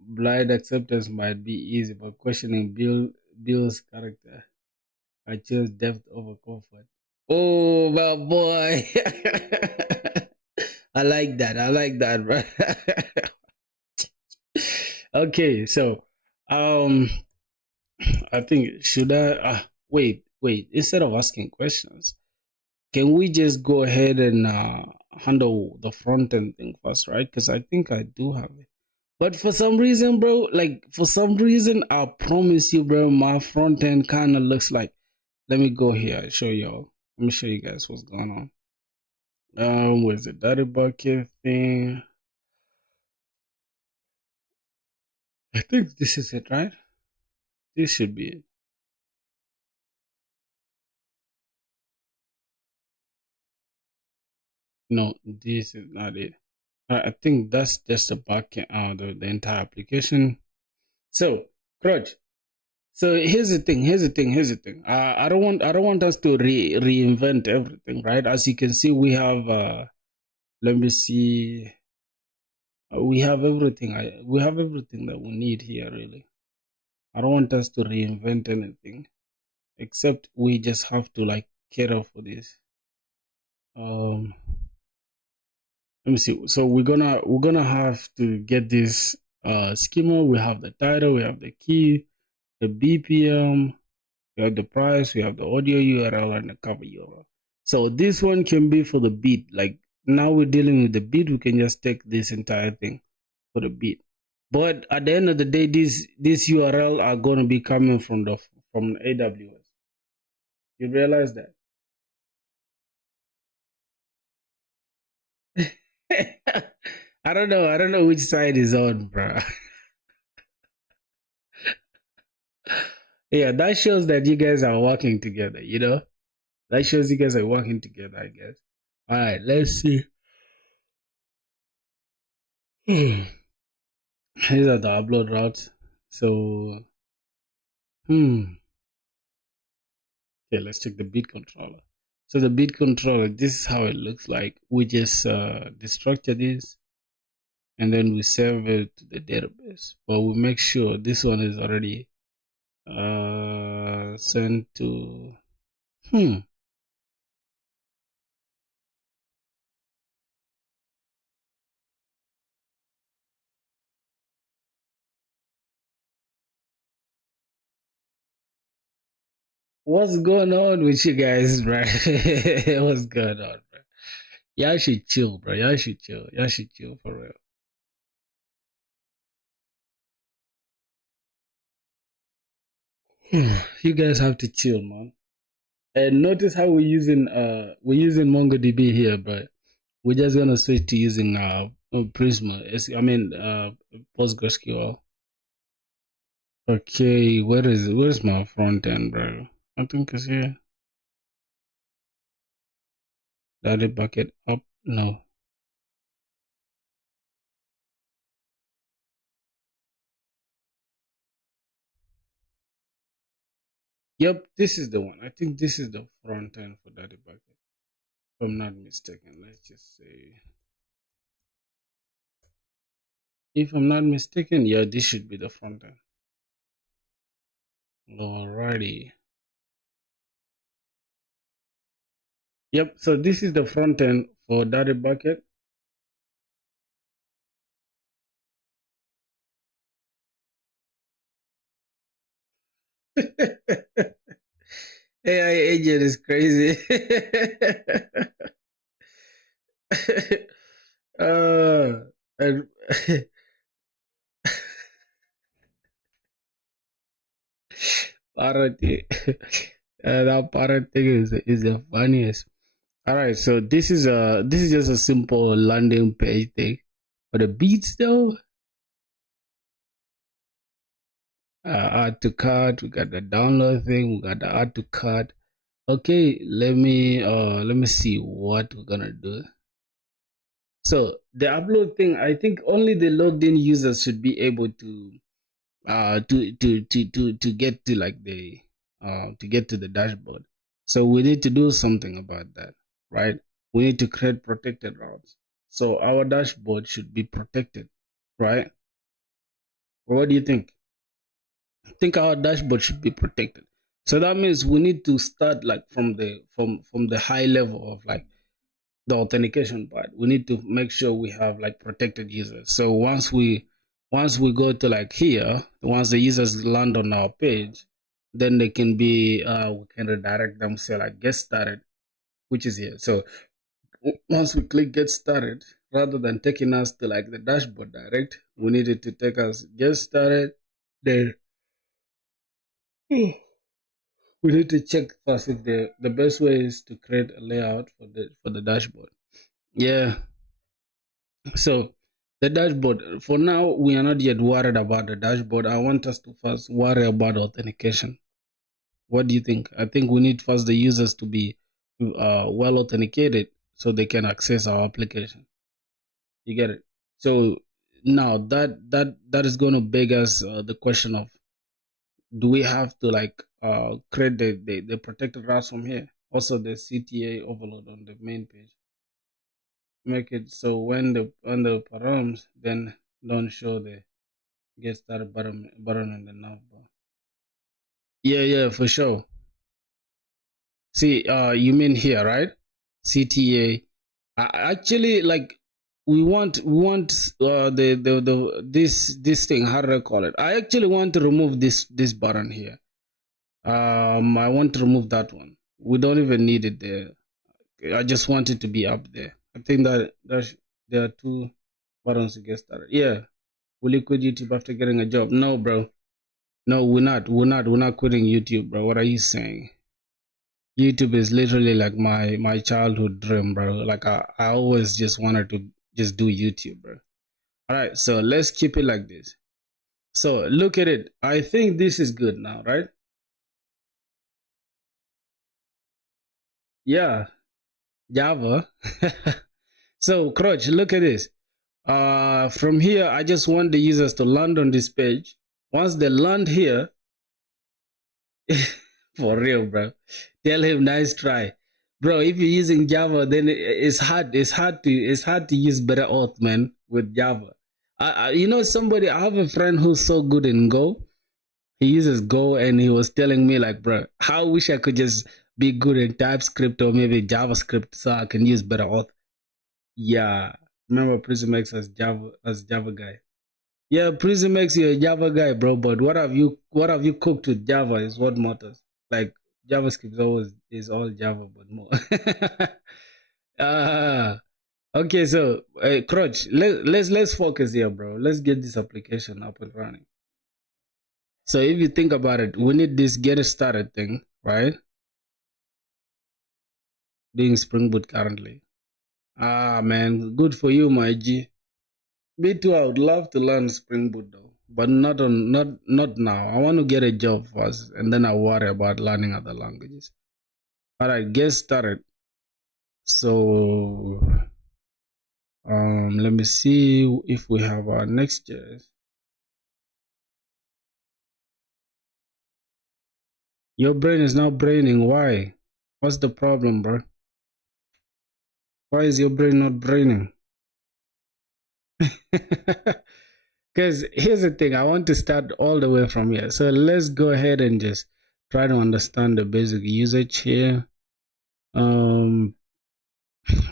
Blind acceptance might be easy, but questioning Bill's character. I chose depth over comfort. Oh, my boy. I like that. I like that, bro. Okay, so um, I think should I wait, instead of asking questions, can we just go ahead and handle the front end thing first, right? Because I think I do have it. But for some reason, bro, I promise you, bro, my front end kind of looks like. Let me go here. Show y'all. Let me show you guys what's going on. Where's the data bucket thing? I think this is it, right? This should be it. No, this is not it. I think that's just the back the entire application. So, Crutch. So here's the thing. I don't want us to reinvent everything, right? As you can see, we have let me see. We have everything. We have everything that we need here, really. I don't want us to reinvent anything, except we just have to like cater for this. Um, Let me see. So we're gonna have to get this schema. We have the title. We have the key. the BPM, we have the price, we have the audio URL, and the cover URL. So this one can be for the beat. Like now we're dealing with the beat, we can just take this entire thing for the beat. But at the end of the day, these URL are going to be coming from AWS. You realize that? I don't know. I don't know which side is on, bro. Yeah, that shows that you guys are working together. That shows you guys are working together, I guess. All right, let's see. These are the upload routes. So, okay, let's check the beat controller. So the beat controller, this is how it looks like. We just destructure this and then we save it to the database. But we make sure this one is already sent to what's going on with you guys, bro? What's going on, bro? Y'all should chill, bro. Y'all should chill. Y'all should chill for real. You guys have to chill, man. And notice how we're using MongoDB here, but we're just gonna switch to using Prisma. PostgreSQL. Okay, where's my front end, bro? I think it's here. Data bucket up. No. Yep, this is the one. I think this is the front end for Data bucket. If I'm not mistaken. Let's just say. If I'm not mistaken, yeah, this should be the front end. Alrighty. Yep, so this is the front end for Data bucket. AI agent is crazy. And parrot, that parrot thing is the funniest. All right, so this is just a simple landing page thing. For the beats though, add to cart. We got the download thing. We got the add to cart. Okay, let me see what we're gonna do. So the upload thing, I think only the logged in users should be able to get to like the to get to the dashboard. So we need to do something about that, right? We need to create protected routes. So our dashboard should be protected, right? What do you think? I think our dashboard should be protected. So that means we need to start like from the high level of like the authentication part. We need to make sure we have like protected users. So once we go to like here, once the users land on our page, then they can be we can redirect them, say like get started, which is here. So once we click get started, rather than taking us to like the dashboard direct, we needed to take us get started. Then we need to check first if the best way is to create a layout for the dashboard. Yeah. So the dashboard, for now, we are not yet worried about the dashboard. I want us to first worry about authentication. What do you think? I think we need first the users to be well authenticated so they can access our application. You get it? So now that is going to beg us the question of, do we have to like create the protected routes from here? Also the CTA overload on the main page. Make it so when the params then don't show the get started button in the nav bar. Yeah, for sure. See, you mean here, right? CTA. Actually, like we want the this thing, how do I call it? I actually want to remove this button here. I want to remove that one. We don't even need it there. I just want it to be up there. I think that there are two buttons to get started. Yeah. Will you quit YouTube after getting a job? No, bro. No, we're not quitting YouTube, bro. What are you saying? YouTube is literally like my childhood dream, bro. Like I always just wanted to just do YouTube, bro. All right, so let's keep it like this. So look at it. I think this is good now, right? Yeah, Java. So Crutch, look at this. From here, I just want the users to land on this page. Once they land here, for real, bro. Tell him nice try, bro. If you're using Java, then it's hard. It's hard to use better auth, man, with Java. Somebody. I have a friend who's so good in Go. He uses Go, and he was telling me like, bro, how I wish I could just be good in TypeScript or maybe JavaScript so I can use better auth. Yeah, remember Prism X as Java guy. Yeah, Prism X, you're a Java guy, bro. But what have you cooked with Java is what matters. Like JavaScript is all Java, but more. uh, okay, so Crutch, let's focus here, bro. Let's get this application up and running. So if you think about it, we need this get started thing, right? Being Spring Boot currently. Ah man, good for you, my G. Me too. I would love to learn Spring Boot though, but not now. I want to get a job first, and then I worry about learning other languages. All right, get started. So let me see if we have our Next.js. Your brain is now braining. Why? What's the problem, bro? Why is your brain not braining? Because here's the thing, I want to start all the way from here. So let's go ahead and just try to understand the basic usage here.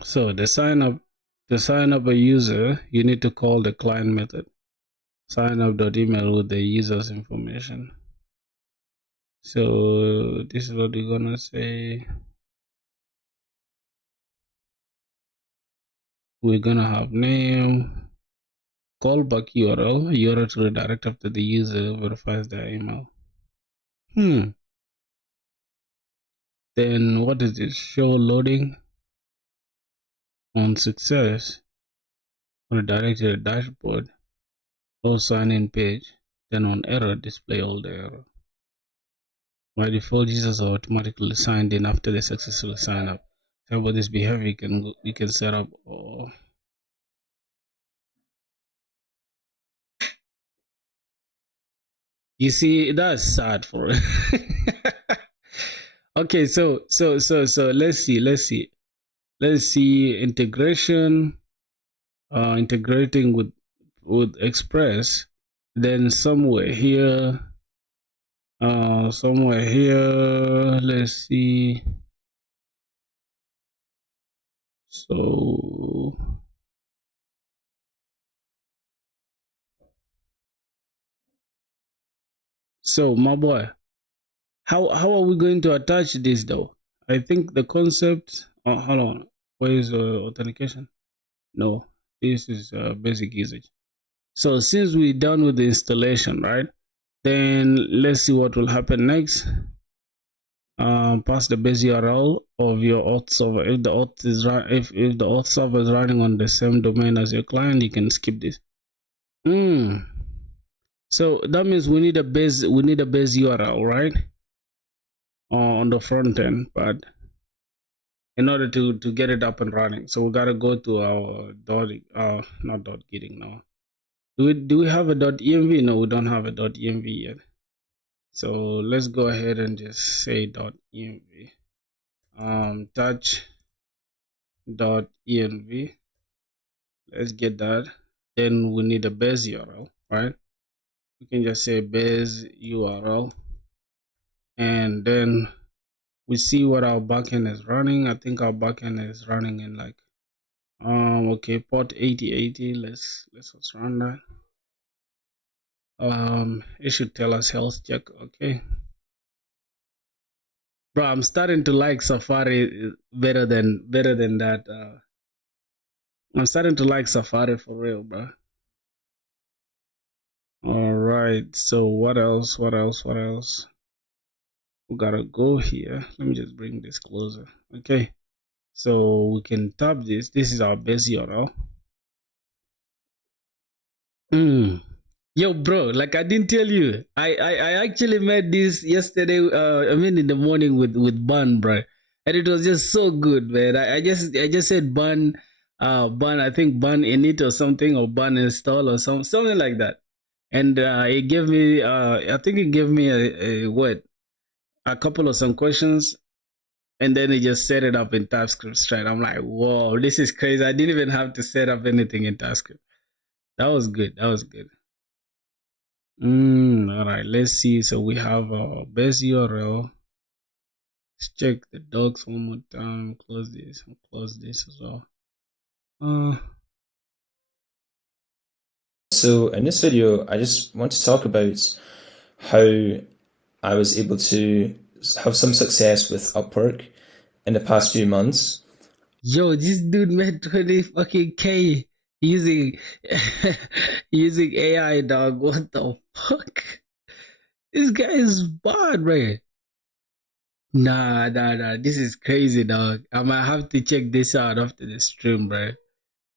So to sign up a user, you need to call the client method. Sign up.email with the user's information. So this is what we're gonna say. We're gonna have name, callback URL to redirect after the user verifies their email. Then what is it? Show loading on success. Redirect to the dashboard or sign in page. Then on error, display all the error. By default, users are automatically signed in after they successfully sign up. So about this behavior, you can set up. Or you see, that's sad for it. Okay, so let's see integration, integrating with Express. Then somewhere here, let's see. So my boy, how are we going to attach this though? I think the concept. Hold on, where is authentication? No, this is basic usage. So since we're done with the installation, right? Then let's see what will happen next. Pass the base URL of your auth server. If the auth server is running on the same domain as your client, you can skip this. So that means we need a base URL, right? On the front end, but in order to get it up and running, so we gotta go to our not dot getting now. Do we have a .env? No, we don't have a .env yet. So let's go ahead and just say .env. Touch .env. Let's get that. Then we need a base URL, right? We can just say base URL, and then we see what our backend is running. I think our backend is running in like Okay, port 8080. Let's run that. It should tell us health check. Okay, bro, I'm starting to like Safari better than that. I'm starting to like Safari for real, bro. All right. So what else? What else? What else? We gotta go here. Let me just bring this closer. Okay. So we can tap this. This is our base URL. Mm. Yo, bro, like I didn't tell you, I actually made this yesterday. I mean, in the morning with bun, bro, and it was just so good, man. I just said bun, bun. I think bun init or something, or bun install or something like that, and it gave me. I think it gave me a couple of some questions, and then it just set it up in TypeScript straight. I'm like, whoa, this is crazy. I didn't even have to set up anything in TypeScript. That was good. That was good. All right, let's see. So we have our base URL. Let's check the docs one more time. Close this. Close this as well. Uh, So in this video, I just want to talk about how I was able to have some success with Upwork in the past few months. yo, this dude made 20 fucking K using using AI, dog. What the fuck? This guy is bad, man. Nah. This is crazy, dog. I might have to check this out after the stream, bro.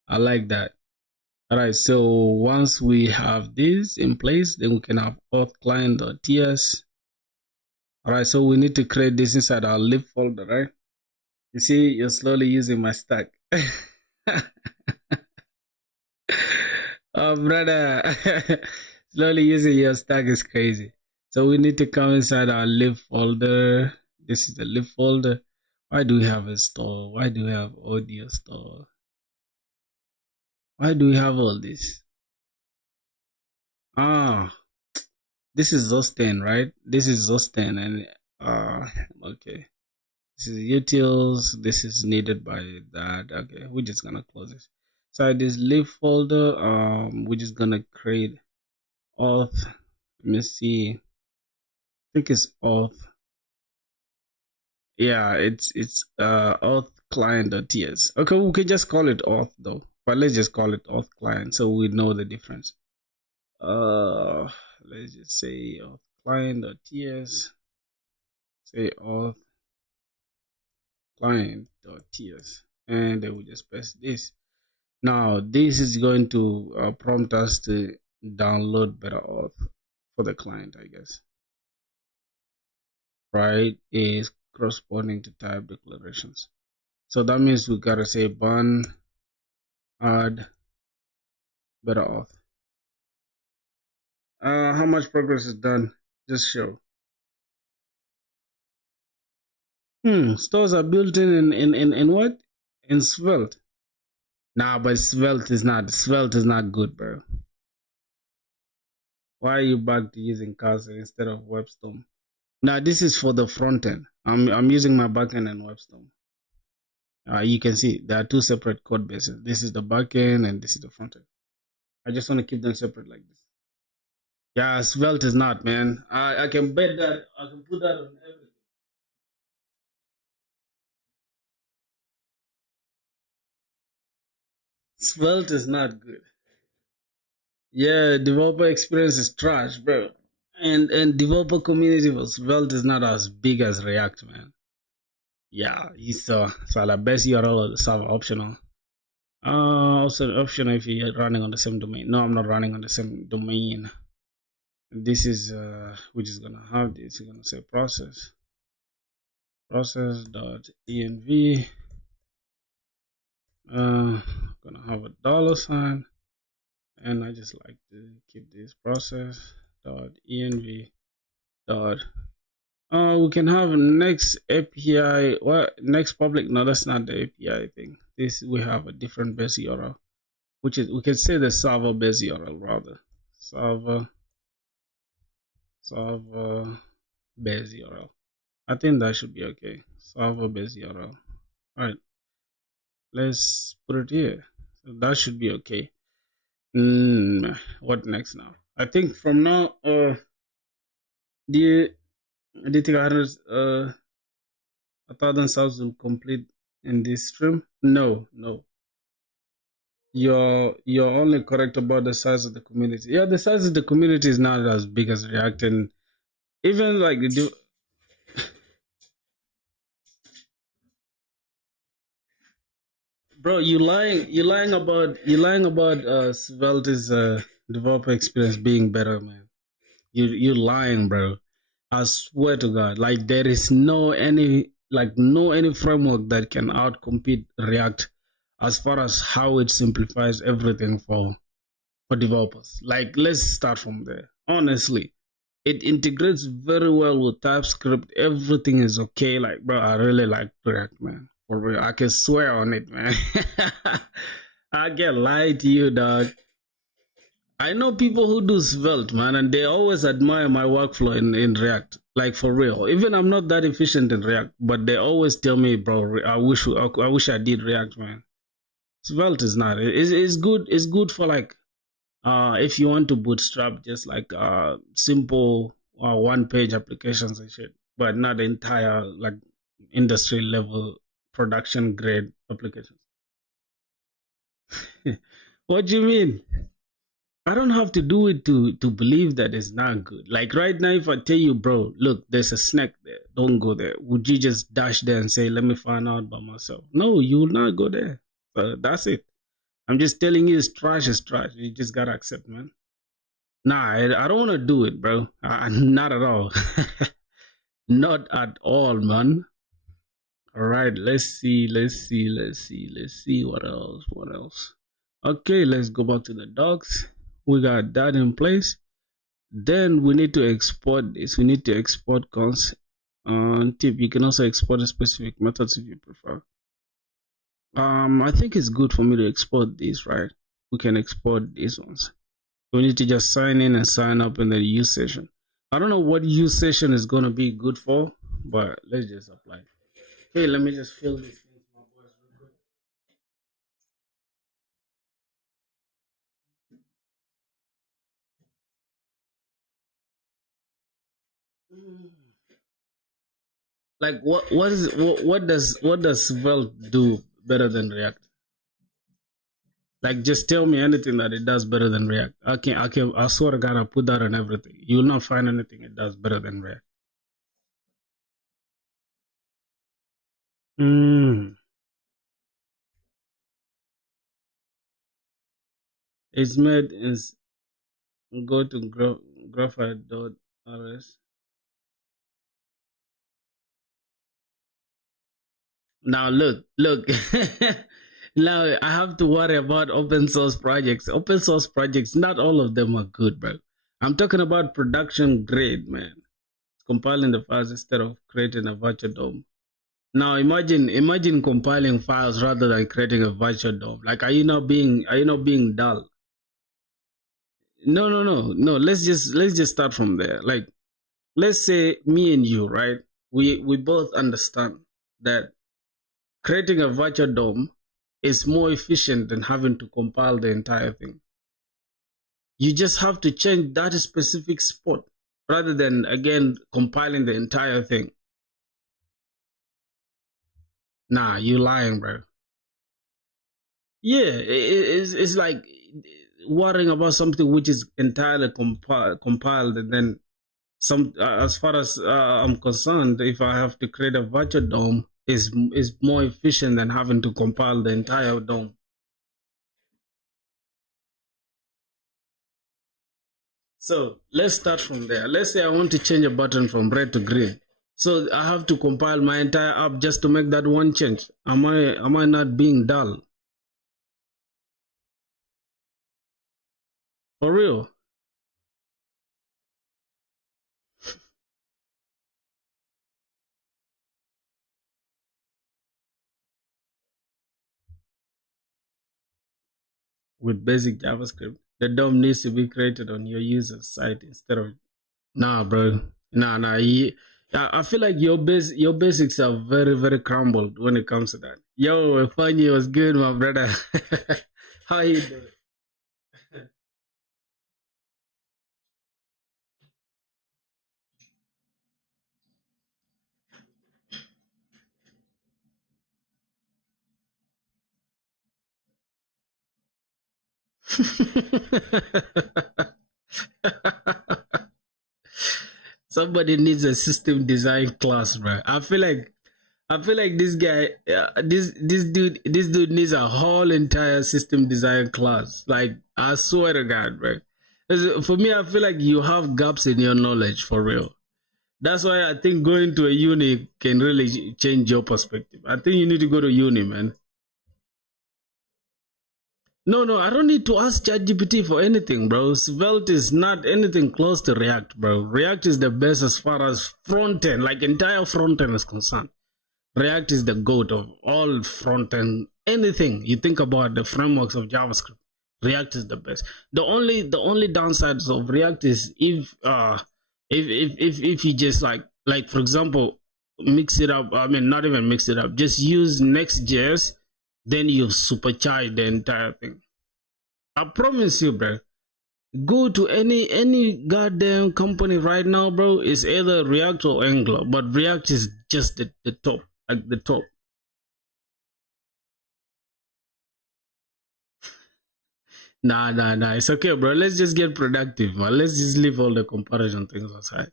I like that. All right, so once we have this in place, then we can have auth client.ts. All right, so we need to create this inside our lib folder, right? You see, you're slowly using my stack. Oh, brother, slowly using your stack is crazy. So we need to come inside our lib folder. This is the lib folder. Why do we have a store? Why do we have audio store? Why do we have all this? Ah, this is Zosten, right? This is Zosten, and okay. This is utils. This is needed by that. Okay, we're just gonna close this. So this lib folder, we're just gonna create auth. Let me see. I think it's auth. Yeah, it's auth client.ts. Okay, we could just call it auth though, but let's just call it auth client so we know the difference. Let's just say auth client.ts. Say auth client.ts, and then we just press this. Now this is going to prompt us to download better auth for the client, I guess. Right, is corresponding to type declarations. So that means we gotta say bun add better auth. How much progress is done? Just show. Stores are built in what? In Svelte. Nah, but Svelte is not good, bro. Why are you back to using Cursor instead of WebStorm? Now this is for the front end. I'm using my backend and WebStorm. You can see there are two separate code bases. This is the backend and this is the front end. I just want to keep them separate like this. Yeah, Svelte is not, man. I can bet that I can put that on everything. Svelte is not good. Yeah, developer experience is trash, bro. And developer community for Svelte is not as big as React, man. Yeah, so the best URL or the server optional. Also optional if you're running on the same domain. No, I'm not running on the same domain. This is we're just gonna have this. We're gonna say process.env. Gonna have a dollar sign, and I just like to keep this process.env dot. We can have next API. What next public? No, that's not the API thing. This we have a different base URL, which is we can say the server base URL rather. Server base URL. I think that should be okay. Server base URL. All right. Let's put it here. So that should be okay. What next now? I think from now, do you, do you think 1,000 subs will complete in this stream? No, no. You're only correct about the size of the community. Yeah, the size of the community is not as big as React, and even like bro, you lying about Svelte's developer experience being better, man. You lying, bro. I swear to God, like there is no any framework that can outcompete React as far as how it simplifies everything for developers. Like let's start from there. Honestly, it integrates very well with TypeScript. Everything is okay. Like bro, I really like React, man. For real, I can swear on it, man. I get lied to you, dog. I know people who do Svelte, man, and they always admire my workflow in React. Like for real. Even I'm not that efficient in React, but they always tell me, bro, I wish I did React, man. Svelte is not. It's good. It's good for like if you want to bootstrap just like simple one page applications and shit, but not entire like industry level production grade applications. What do you mean? I don't have to do it to believe that it's not good. Like right now, if I tell you, bro, look, there's a snake there, don't go there. Would you just dash there and say, let me find out by myself? No, you will not go there. So that's it. I'm just telling you, it's trash is trash. You just gotta accept, man. Nah, I don't want to do it, bro. Not at all. Not at all, man. All right, let's see. What else? What else? Okay, let's go back to the docs. We got that in place. Then we need to export this. We need to export cons. Tip, you can also export a specific methods if you prefer. I think it's good for me to export these, right? We can export these ones. We need to just sign in and sign up in the use session. I don't know what use session is gonna be good for, but let's just apply. Hey, let me just fill this in for my boys real quick. Like what does Svelte do better than React? Like just tell me anything that it does better than React. I swear to God, I put that on everything. You'll not find anything it does better than React. Mm. It's made in go to graphite.rs. Now look. Now I have to worry about open source projects. Open source projects, not all of them are good, bro. I'm talking about production grade, man. Compiling the files instead of creating a virtual DOM. Now imagine compiling files rather than creating a virtual DOM. Like are you not being dull? No. Let's just start from there. Like let's say me and you, right? We both understand that creating a virtual DOM is more efficient than having to compile the entire thing. You just have to change that specific spot rather than again compiling the entire thing. Nah, you lying, bro. Yeah, it's like worrying about something which is entirely compiled, and then some. As far as I'm concerned, if I have to create a virtual DOM, is more efficient than having to compile the entire DOM. So let's start from there. Let's say I want to change a button from red to green. So I have to compile my entire app just to make that one change. Am I not being dull? For real? With basic JavaScript, the DOM needs to be created on your user's site instead of nah, bro. Nah. I feel like your basics are very, very crumbled when it comes to that. Yo, funny was good, my brother. How you doing? Somebody needs a system design class, bro. I feel like this guy, this dude needs a whole entire system design class. Like I swear to God, bro. For me, I feel like you have gaps in your knowledge for real. That's why I think going to a uni can really change your perspective. I think you need to go to uni, man. No, no, I don't need to ask ChatGPT for anything, bro. Svelte is not anything close to React, bro. React is the best as far as front end, like entire front end is concerned. React is the goat of all front end. Anything you think about the frameworks of JavaScript, React is the best. The only downsides of React is if you just like for example mix it up. I mean not even mix it up. Just use Next.js, then you supercharge the entire thing. I promise you, bro. Go to any goddamn company right now, bro. It's either React or Angular, but React is just the top, like the top. Nah, nah, nah. It's okay, bro. Let's just get productive, man. Let's just leave all the comparison things aside.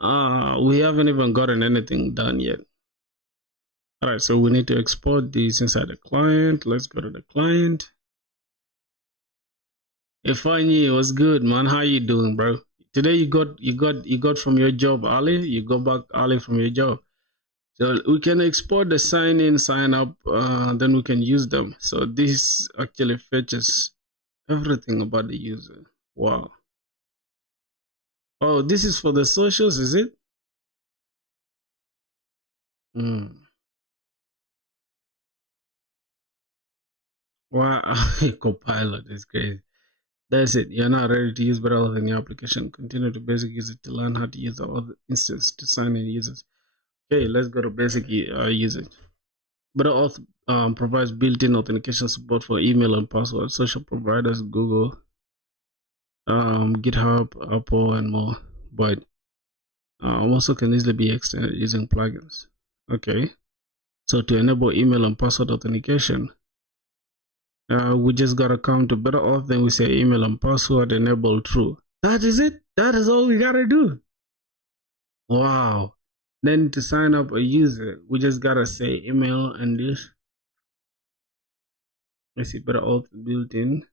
We haven't even gotten anything done yet. All right, so we need to export these inside the client. Let's go to the client. If I knew it was good, man. How you doing, bro? Today you got from your job early. You got back early from your job. So we can export the sign in, sign up, then we can use them. So this actually fetches everything about the user. Wow. Oh, this is for the socials, is it? Mm. Wow, Copilot is crazy. That's it. You're not ready to use better than your application. Continue to basic use it to learn how to use the other instance to sign in users. Okay, let's go to basic usage. Better Auth provides built-in authentication support for email and password. Social providers, Google, GitHub, Apple, and more. But also can easily be extended using plugins. Okay, so to enable email and password authentication, we just gotta come to better auth, then we say email and password enable true. That is it. That is all we gotta do. Wow. Then to sign up a user, we just gotta say email and this. Let's see, better auth built in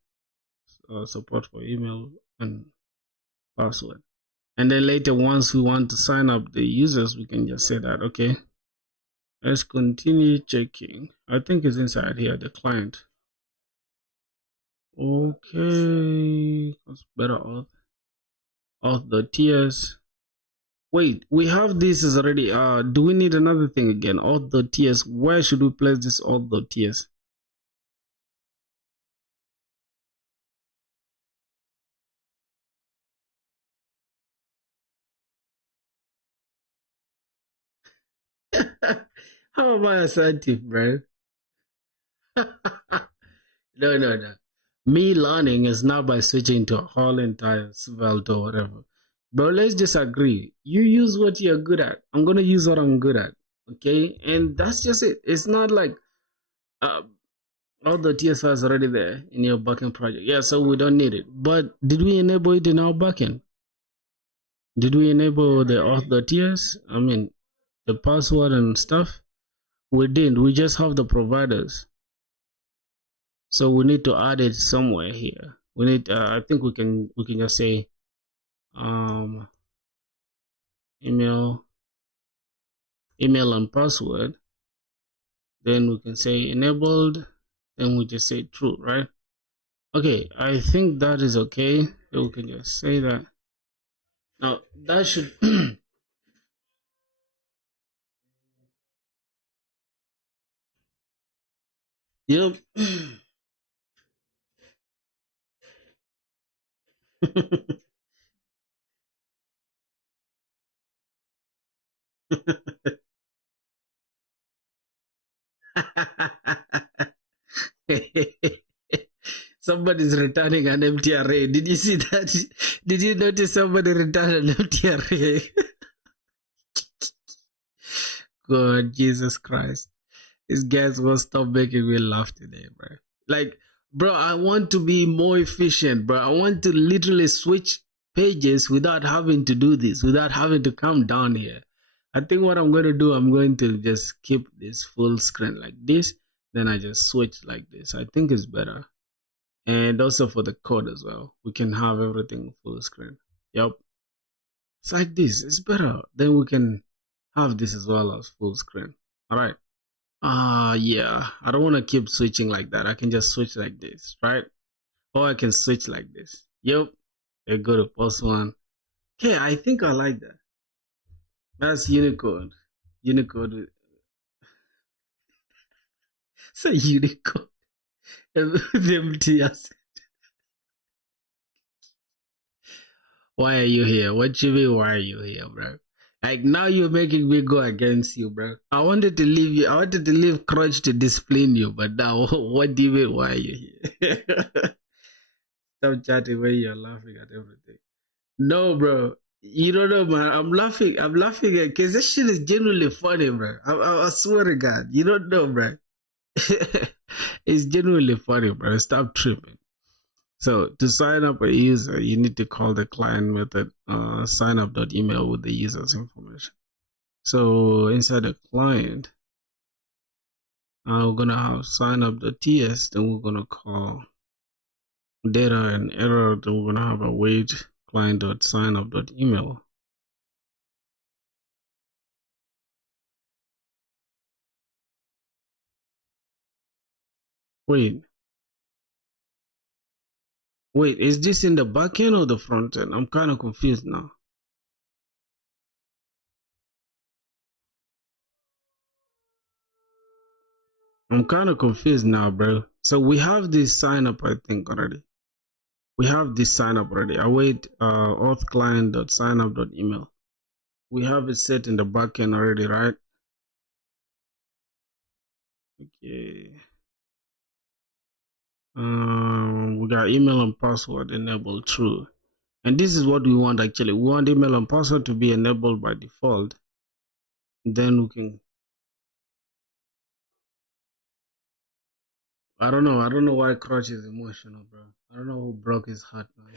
support for email and password. And then later, once we want to sign up the users, we can just say that, okay, let's continue checking. I think it's inside here, the client. Okay, that's better auth the TS. Wait, we have this is already. Do we need another thing again? Auth the TS. Where should we place this auth the TS? How am I assertive, bro? No, no, no. Me learning is not by switching to a whole entire svelte or whatever. But let's just agree. You use what you're good at. I'm gonna use what I'm good at. Okay, and that's just it. It's not like uh, all the TS files already there in your backend project. Yeah, so we don't need it. But did we enable it in our backend? Did we enable the auth the TS? I mean, the password and stuff. We didn't. We just have the providers. So we need to add it somewhere here. We need. I think we can just say um, email and password. Then we can say enabled. Then we just say true, right? Okay, I think that is okay. So we can just say that. Now that should. Yep. Somebody's returning an empty array. Did you see that? Did you notice somebody returned an empty array? God, Jesus Christ. These guys won't stop making me laugh today, bro. Like, bro, I want to be more efficient, bro. I want to literally switch pages without having to do this, without having to come down here. I think what I'm going to do, I'm going to just keep this full screen like this. Then I just switch like this. I think it's better. And also for the code as well. We can have everything full screen. Yep. It's like this. It's better. Then we can have this as well as full screen. All right. Yeah. I don't want to keep switching like that. I can just switch like this, right? Or I can switch like this. Yep. I go to post one. Okay, I think I like that. That's Unicode. Unicode. Say Unicode. MTS. Why are you here? What you mean? Why are you here, bro? Like now you're making me go against you, bro. I wanted to leave you. I wanted to leave Crutch to discipline you, but now what do you mean? Why are you here? Stop chatting when you're laughing at everything. No, bro. You don't know, man. I'm laughing. I'm laughing because this shit is genuinely funny, bro. I swear to God, you don't know, bro. It's genuinely funny, bro. Stop tripping. So to sign up a user, you need to call the client method signup.email with the user's information. So inside the client, we're gonna have signup.ts, then we're gonna call data and error, then we're gonna have await client.signup.email. Wait, is this in the backend or the front end? I'm kind of confused now. I'm kind of confused now, bro. So we have this sign up, I think, already. We have this sign up already. Await auth client.signup.email. We have it set in the backend already, right? Okay. We got email and password enabled true. And this is what we want actually. We want email and password to be enabled by default. Then we can. I don't know. I don't know why Crutch is emotional, bro. I don't know who broke his heart, man.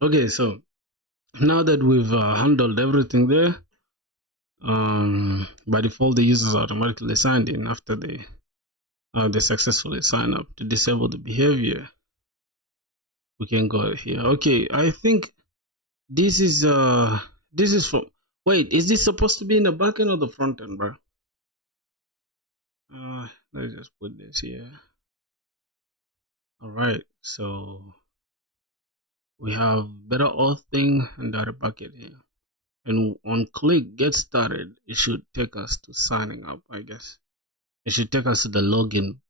Okay, so now that we've handled everything there, by default the users are automatically signed in after they successfully sign up. To disable the behavior, we can go here. Okay, I think this is from. Wait, is this supposed to be in the backend or the front end, bro? Let's just put this here. All right, so we have better auth thing and data bucket here. And on click get started, it should take us to signing up, I guess. It should take us to the login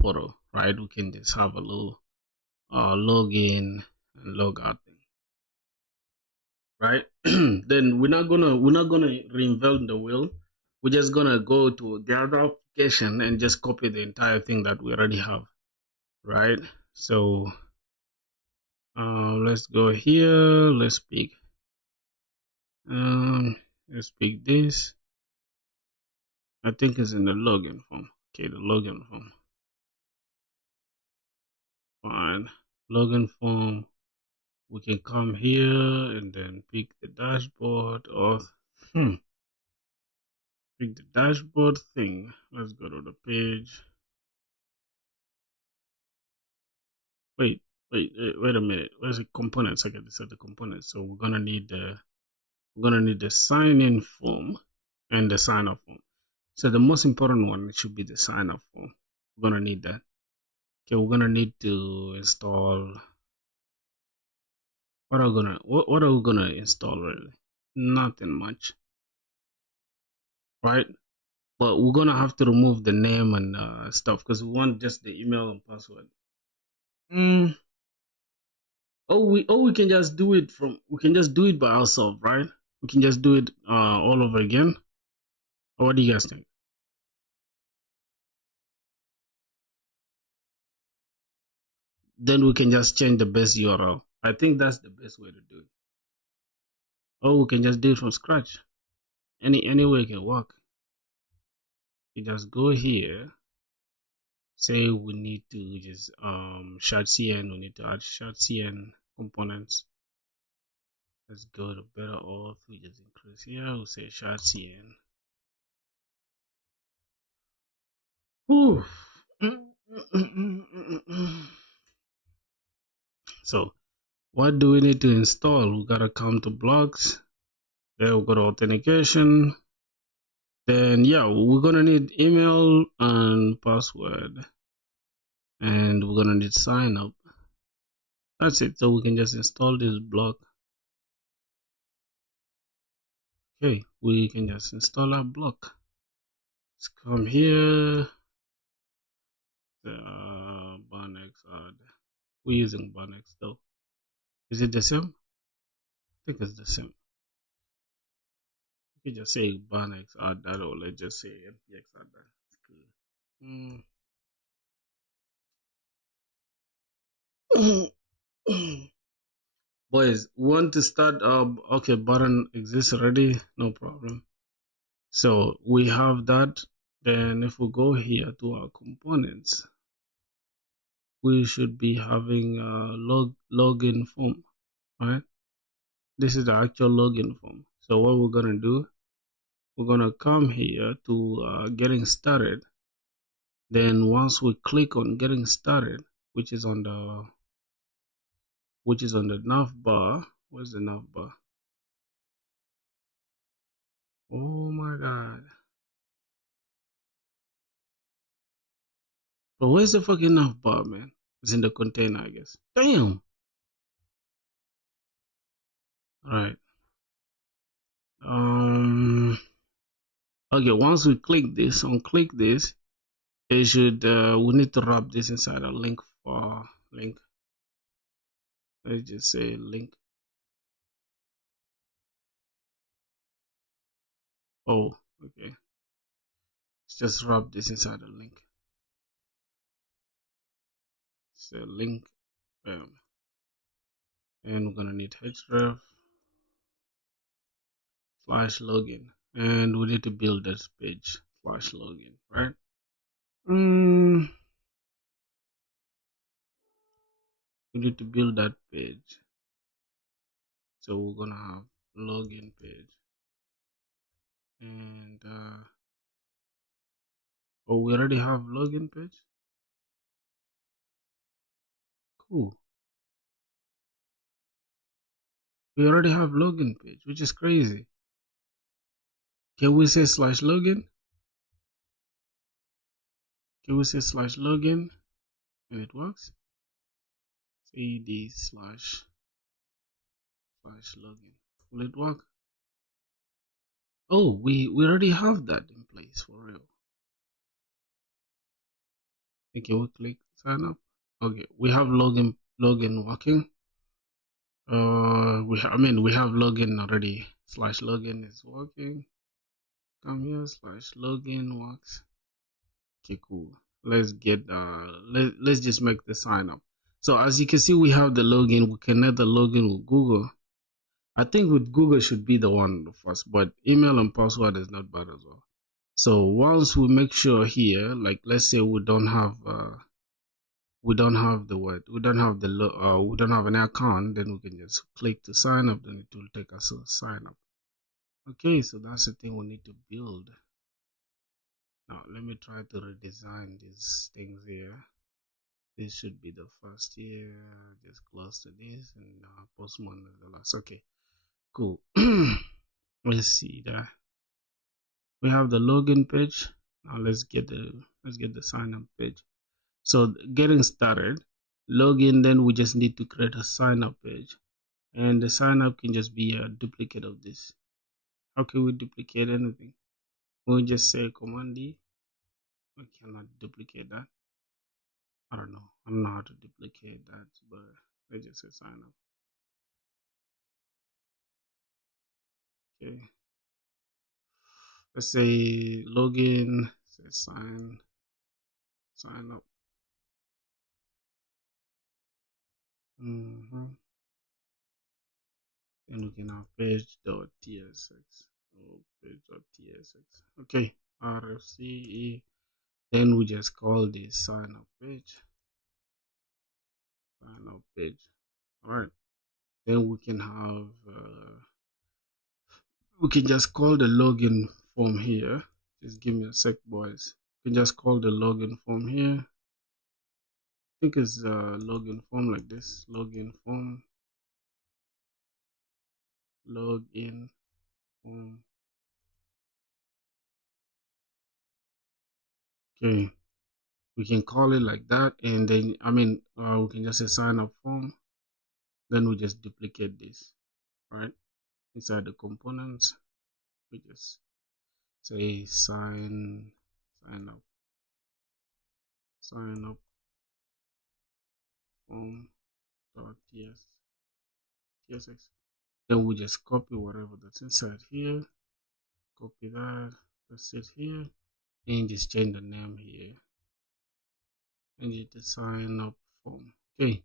portal, right? We can just have a little login and log out thing, right? Then we're not gonna reinvent the wheel. We're just gonna go to the other application and just copy the entire thing that we already have, right? So let's go here. Let's pick this. I think it's in the login form. Okay, the login form. Fine. Login form. We can come here and then pick the dashboard or pick the dashboard thing. Let's go to the page. Wait a minute. Where's the components? I get to set the components. So we're gonna need the sign in form and the sign up form. So the most important one should be the sign up form. We're gonna need that. Okay, we're gonna need to install. What are we gonna install really? Nothing much, right? But we're gonna have to remove the name and stuff because we want just the email and password. we can just do it by ourselves, right? We can just do it all over again. Or what do you guys think? Then we can just change the base URL. I think that's the best way to do it. Or we can just do it from scratch. Any way can work. You just go here, say we need to just shard.cn, we need to add shard.cn components. Let's go to better auth, we just increase here, we'll say shard.cn. So what do we need to install? We gotta come to blocks. There we go to authentication. Then yeah, we're gonna need email and password, and we're gonna need sign up. That's it. So we can just install this block. Okay, we can just install our block. Let's come here. Barnex add. We're using Barnex though. Is it the same? I think it's the same. You can just say Barnex add that, or let's just say npx add that. It's good. Boys, want to start okay, button exists already, no problem. So we have that. Then if we go here to our components, we should be having a login form, right? This is the actual login form. So what we're gonna do, we're gonna come here to getting started. Then once we click on getting started, which is on the nav bar. Where's the nav bar? Oh my god. But where's the fucking nav bar, man? It's in the container, I guess. Damn. Alright. Okay, once we click this, it should we need to wrap this inside a link for link. Let's just say link. Oh, okay. Let's just wrap this inside a link. It's a link. And we're gonna need href /login, and we need to build this page /login, right? We need to build that page. So we're gonna have login page, and oh, we already have login page. Cool. We already have login page, which is crazy. Can we say /login? Can we say /login? And it works. cd /login. Will it work? Oh, we already have that in place for real. Okay, we click sign up. Okay, we have login working. We have login already. /login is working. Come here, /login works. Okay, cool. Let's get let's just make the sign up. So as you can see, we have the login. We can add the login with Google. I think with Google should be the one first, but email and password is not bad as well. So once we make sure here, like let's say we don't have we don't have an account, then we can just click to sign up, then it will take us to sign up. Okay, so that's the thing we need to build. Now let me try to redesign these things here. This should be the first here, just close to this, and postman is the last. Okay, cool. Let's see that we have the login page. Now let's get the sign up page. So getting started, login, then we just need to create a sign up page, and the sign up can just be a duplicate of this. How can we duplicate anything? We'll just say command D. We cannot duplicate that. I don't know how to duplicate that, but Let's just say sign up. Okay. Let's say login. Say sign up. Then we can have page.tsx. Oh, page.tsx. Okay. RFCE. Then we just call this sign up page. Sign up page. All right. Then we can have we can just call the login form here. Just give me a sec, boys. We can just call the login form here. I think it's login form like this. Login form. Login form. Okay. We can call it like that, and then we can just say sign up form. Then we just duplicate this, right? Inside the components, we just say sign up form dot tsx. Then we just copy whatever that's inside here, copy that, paste it here, and just change the name here, and the sign up form. Okay,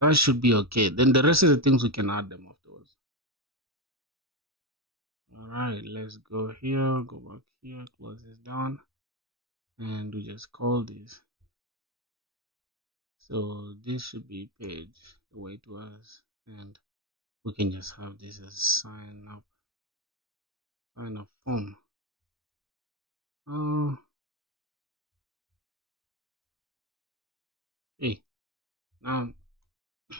that should be okay. Then the rest of the things we can add them afterwards. All right, let's go here, go back here, close this down, and we just call this. So this should be page the way it was, and we can just have this as sign up form. Okay, now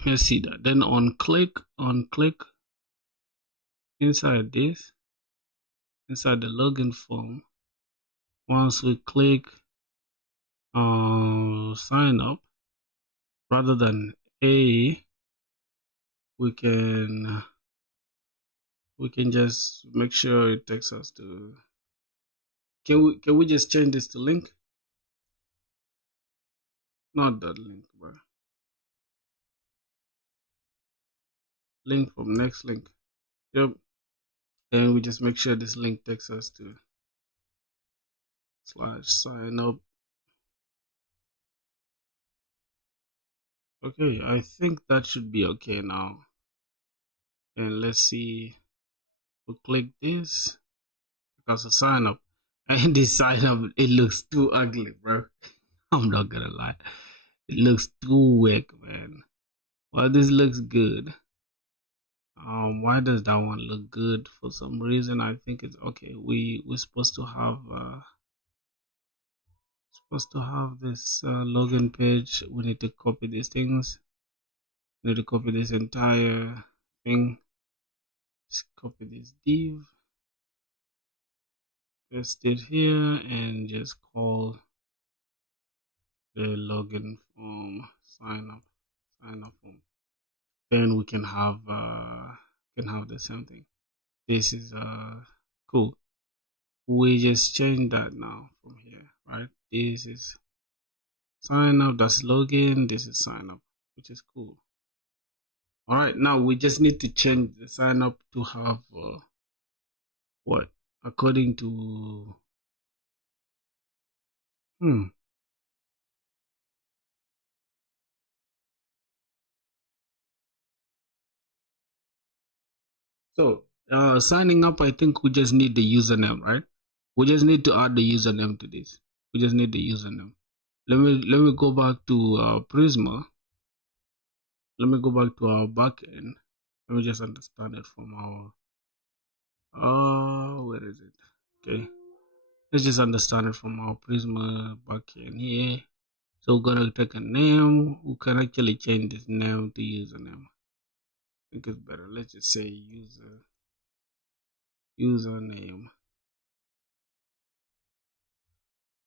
let's see that. Then on click inside this, inside the login form, once we click sign up, rather than A, we can just make sure it takes us to, can we just change this to link? Not that link, but link from next link. Yep. And we just make sure this link takes us to /sign up. Okay, I think that should be okay now. And let's see, we'll click this because of sign up. And this sign up, it looks too ugly, bro. I'm not gonna lie. It looks too weak, man. Well, this looks good. Why does that one look good? For some reason, I think it's okay. We're supposed to have this login page. We need to copy these things. We need to copy this entire thing. Just copy this div, paste it here, and just call the login form sign up form. Then we can have the same thing. This is cool. We just change that now from here, right? This is sign up, that's login, this is sign up, which is cool. All right, now we just need to change the sign up to have what, according to so signing up, I think we just need the username, right? We just need to add the username to this. We just need the username. Let me go back to Prisma. Let me go back to our backend. Let me just understand it from our where is it? Okay, let's just understand it from our Prisma backend here. So we're gonna take a name. We can actually change this name to username. I think it's better. Let's just say username.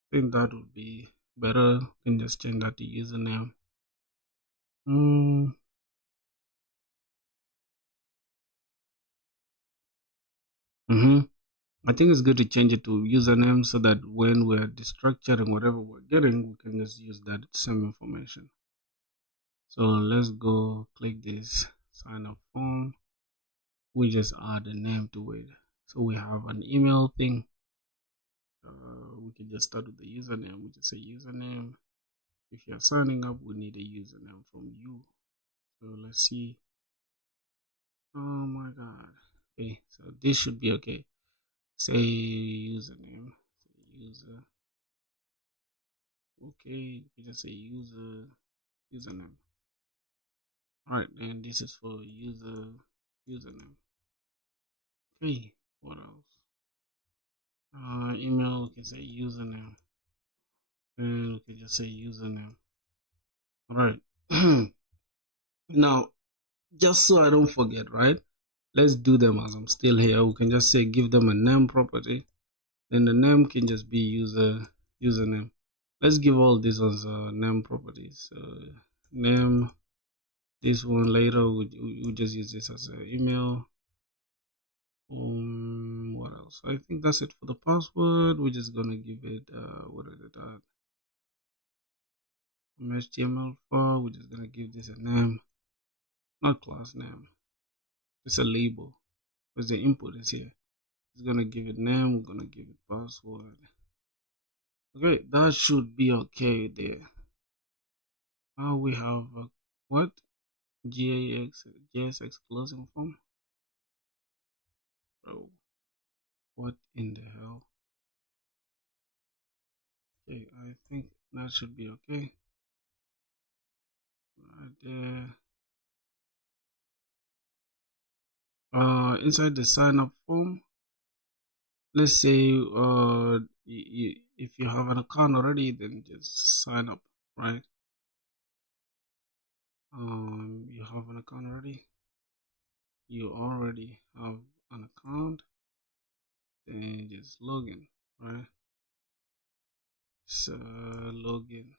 I think that would be better. We can just change that to username. I think it's good to change it to username so that when we're destructuring whatever we're getting, we can just use that same information. So let's go click this sign up form. We just add a name to it. So we have an email thing. We can just start with the username. We just say username. If you're signing up, we need a username from you. So let's see. Oh my god. Okay, so this should be okay. Say username. Say user. Okay, you just say username. Alright, then this is for username. Okay, what else? Email, we can say username. And we can just say username. Alright. Now, just so I don't forget, right? Let's do them as I'm still here. We can just say give them a name property. Then the name can just be username. Let's give all these as name properties. Name, this one later we just use this as an email. What else? I think that's it for the password. We're just gonna give it what is it? HTML file. We're just gonna give this a name, not class name. It's a label because the input is here. It's gonna give it name. We're gonna give it password. Okay, that should be okay there. Now we have what? JSX closing form. Bro, what in the hell? Okay, I think that should be okay. Right there. Inside the sign up form, let's say if you have an account already, then just sign up, right? You have an account already. You already have an account, then just login, right? So login.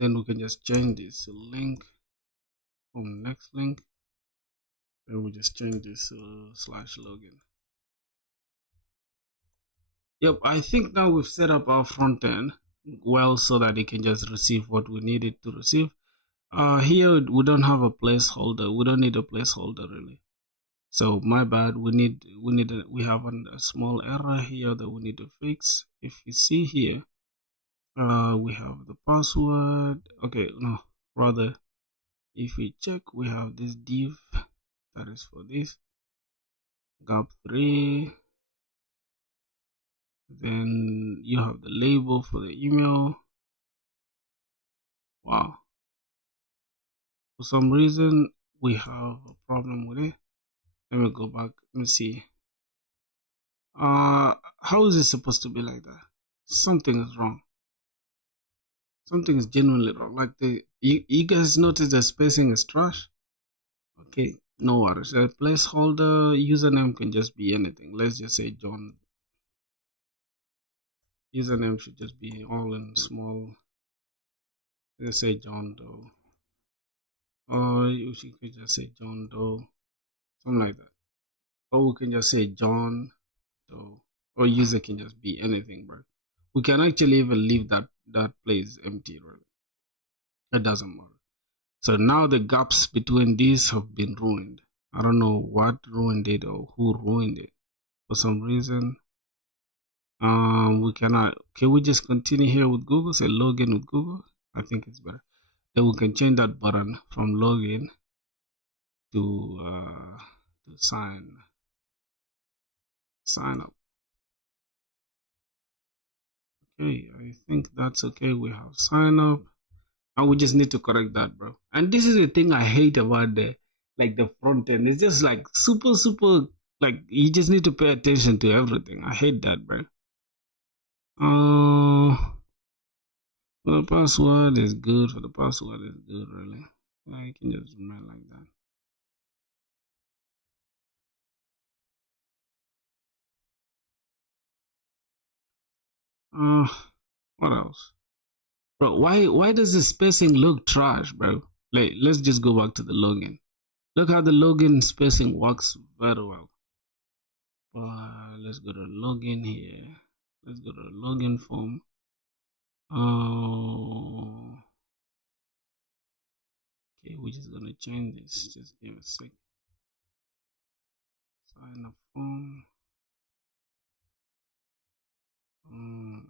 Then we can just change this link from next link. And we just change this slash login. Yep, I think now we've set up our front end well so that it can just receive what we need it to receive. Here we don't have a placeholder. We don't need a placeholder really. So my bad. We have a small error here that we need to fix. If you see here, we have the password. Okay, no, rather, if we check, we have this div that is for this gap3. Then you have the label for the email. Wow, for some reason we have a problem with it. Let me go back. Let me see. How is it supposed to be like that? Something is wrong. Something is genuinely wrong. Like you guys notice the spacing is trash. Okay, no worries. A placeholder username can just be anything. Let's just say John. Username should just be all in small. Let's say John Doe. Or you could just say John Doe, something like that. Or we can just say John Doe. Or user can just be anything, bro. We can actually even leave that place empty, right? It doesn't matter. So now the gaps between these have been ruined. I don't know what ruined it or who ruined it. For some reason, we cannot. Can we just continue here with Google? Say login with Google. I think it's better. Then we can change that button from login to sign up. Okay, I think that's okay. We have sign up. And we just need to correct that, bro. And this is the thing I hate about the front end. It's just like super like you just need to pay attention to everything. I hate that, bro. The password is good. For the password is good, really. Like you can just remain like that. What else, bro? Why does the spacing look trash, bro? Like, let's just go back to the login. Look how the login spacing works very well. Let's go to login here. Let's go to the login form. Okay, we're just gonna change this. Just give a sec. Sign up form. Mm.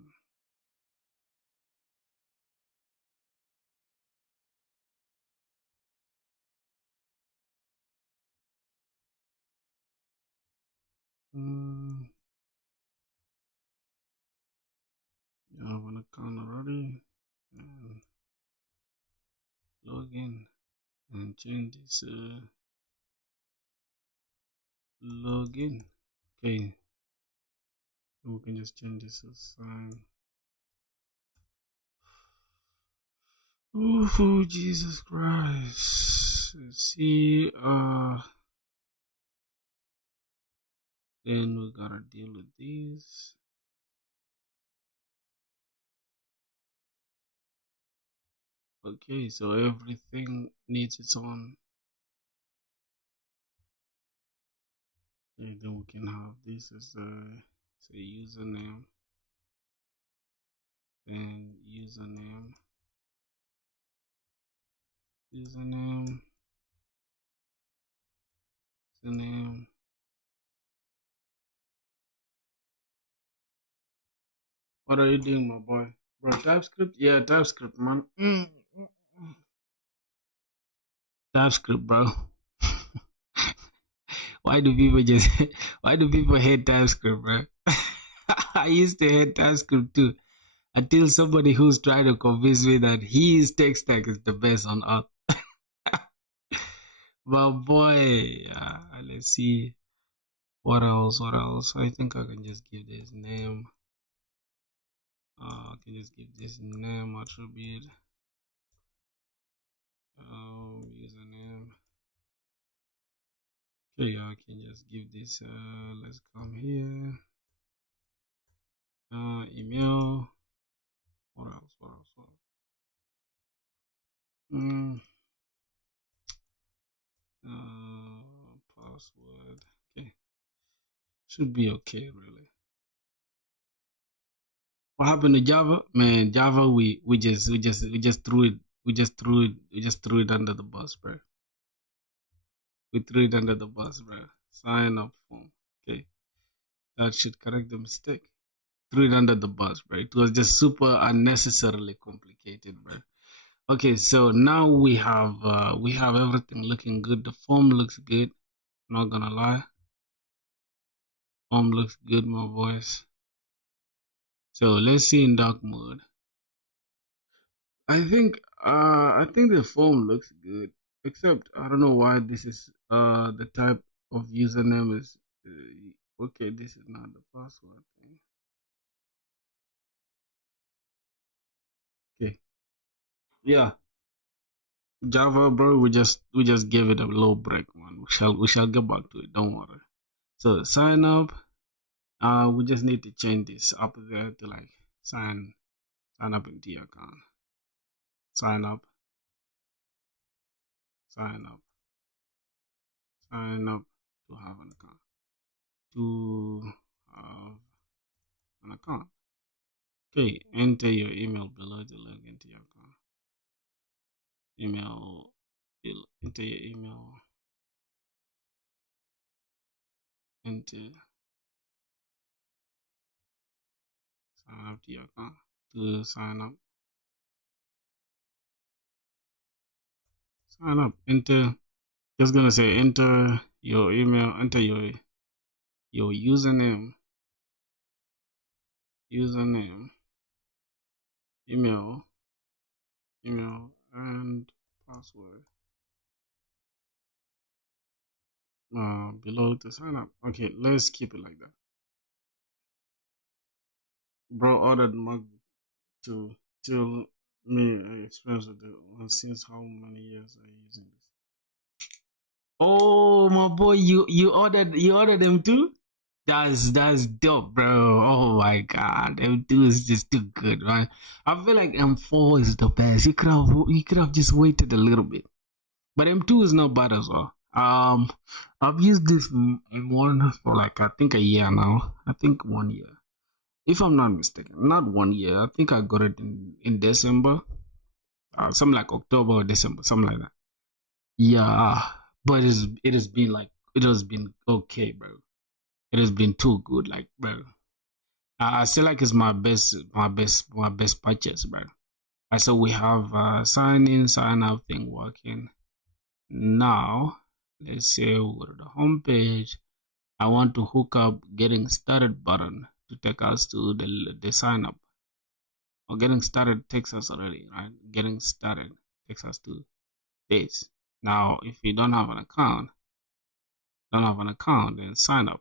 Mm. You have an account already. And log in and change this login. Okay, we can just change this to sign. Ooh, Jesus Christ. Let's see, then we gotta deal with these. Okay, so everything needs its own. Okay, then we can have this as a say username, then username, username, username. What are you doing, my boy? Bro, TypeScript? Yeah, TypeScript, man. TypeScript, bro. Why do people just why do people hate TypeScript, bro? I used to hate TypeScript too. Until somebody who's trying to convince me that his tech stack is the best on earth. But boy, let's see. What else? What else? I think I can just give this name. I can just give this name attribute. Username. Okay, I can just give this. Let's come here. Email. What else? What else? What else? Password. Okay, should be okay, really. What happened to Java? Man, Java, we just threw it. We just threw it under the bus, bro. We threw it under the bus, bro. Sign up form. Okay, that should correct the mistake. Threw it under the bus, bro. It was just super unnecessarily complicated, bro. Okay, so now we have everything looking good. The form looks good. Not gonna lie, form looks good, my boys. So let's see in dark mode. I think the form looks good, except I don't know why this is the type of username is okay. This is not the password thing. Okay, yeah, Java, bro. We just gave it a little break, man. We shall get back to it. Don't worry. So sign up. We just need to change this up there to like sign up into your account. Sign up. Sign up. Sign up to have an account. To have an account. Okay, enter your email below to log into your account. Enter your email. Enter. Sign up to your account. To sign up. Sign up. Enter. Just gonna say enter your email. Enter your username. Username. Email. Email and password. Below to sign up. Okay, let's keep it like that. Bro ordered mug to tell me experience with it since how many years are you using this? Oh my boy, you ordered them too? That's dope, bro. Oh my god, M2 is just too good, man. I feel like M4 is the best. You could have just waited a little bit, but M2 is not bad as well. I've used this M1 for like I think a year now. I think 1 year, if I'm not mistaken. Not 1 year. I think I got it in December, something like October or December, something like that. Yeah, but it has been like it has been okay, bro. It has been too good, like, bro. I feel like it's my best purchase, bro. I said we have sign in, sign out thing working. Now, let's say we go to the home page. I want to hook up getting started button to take us to the sign up. Or getting started takes us already, right? Getting started takes us to this. Now, if you don't have an account, then sign up.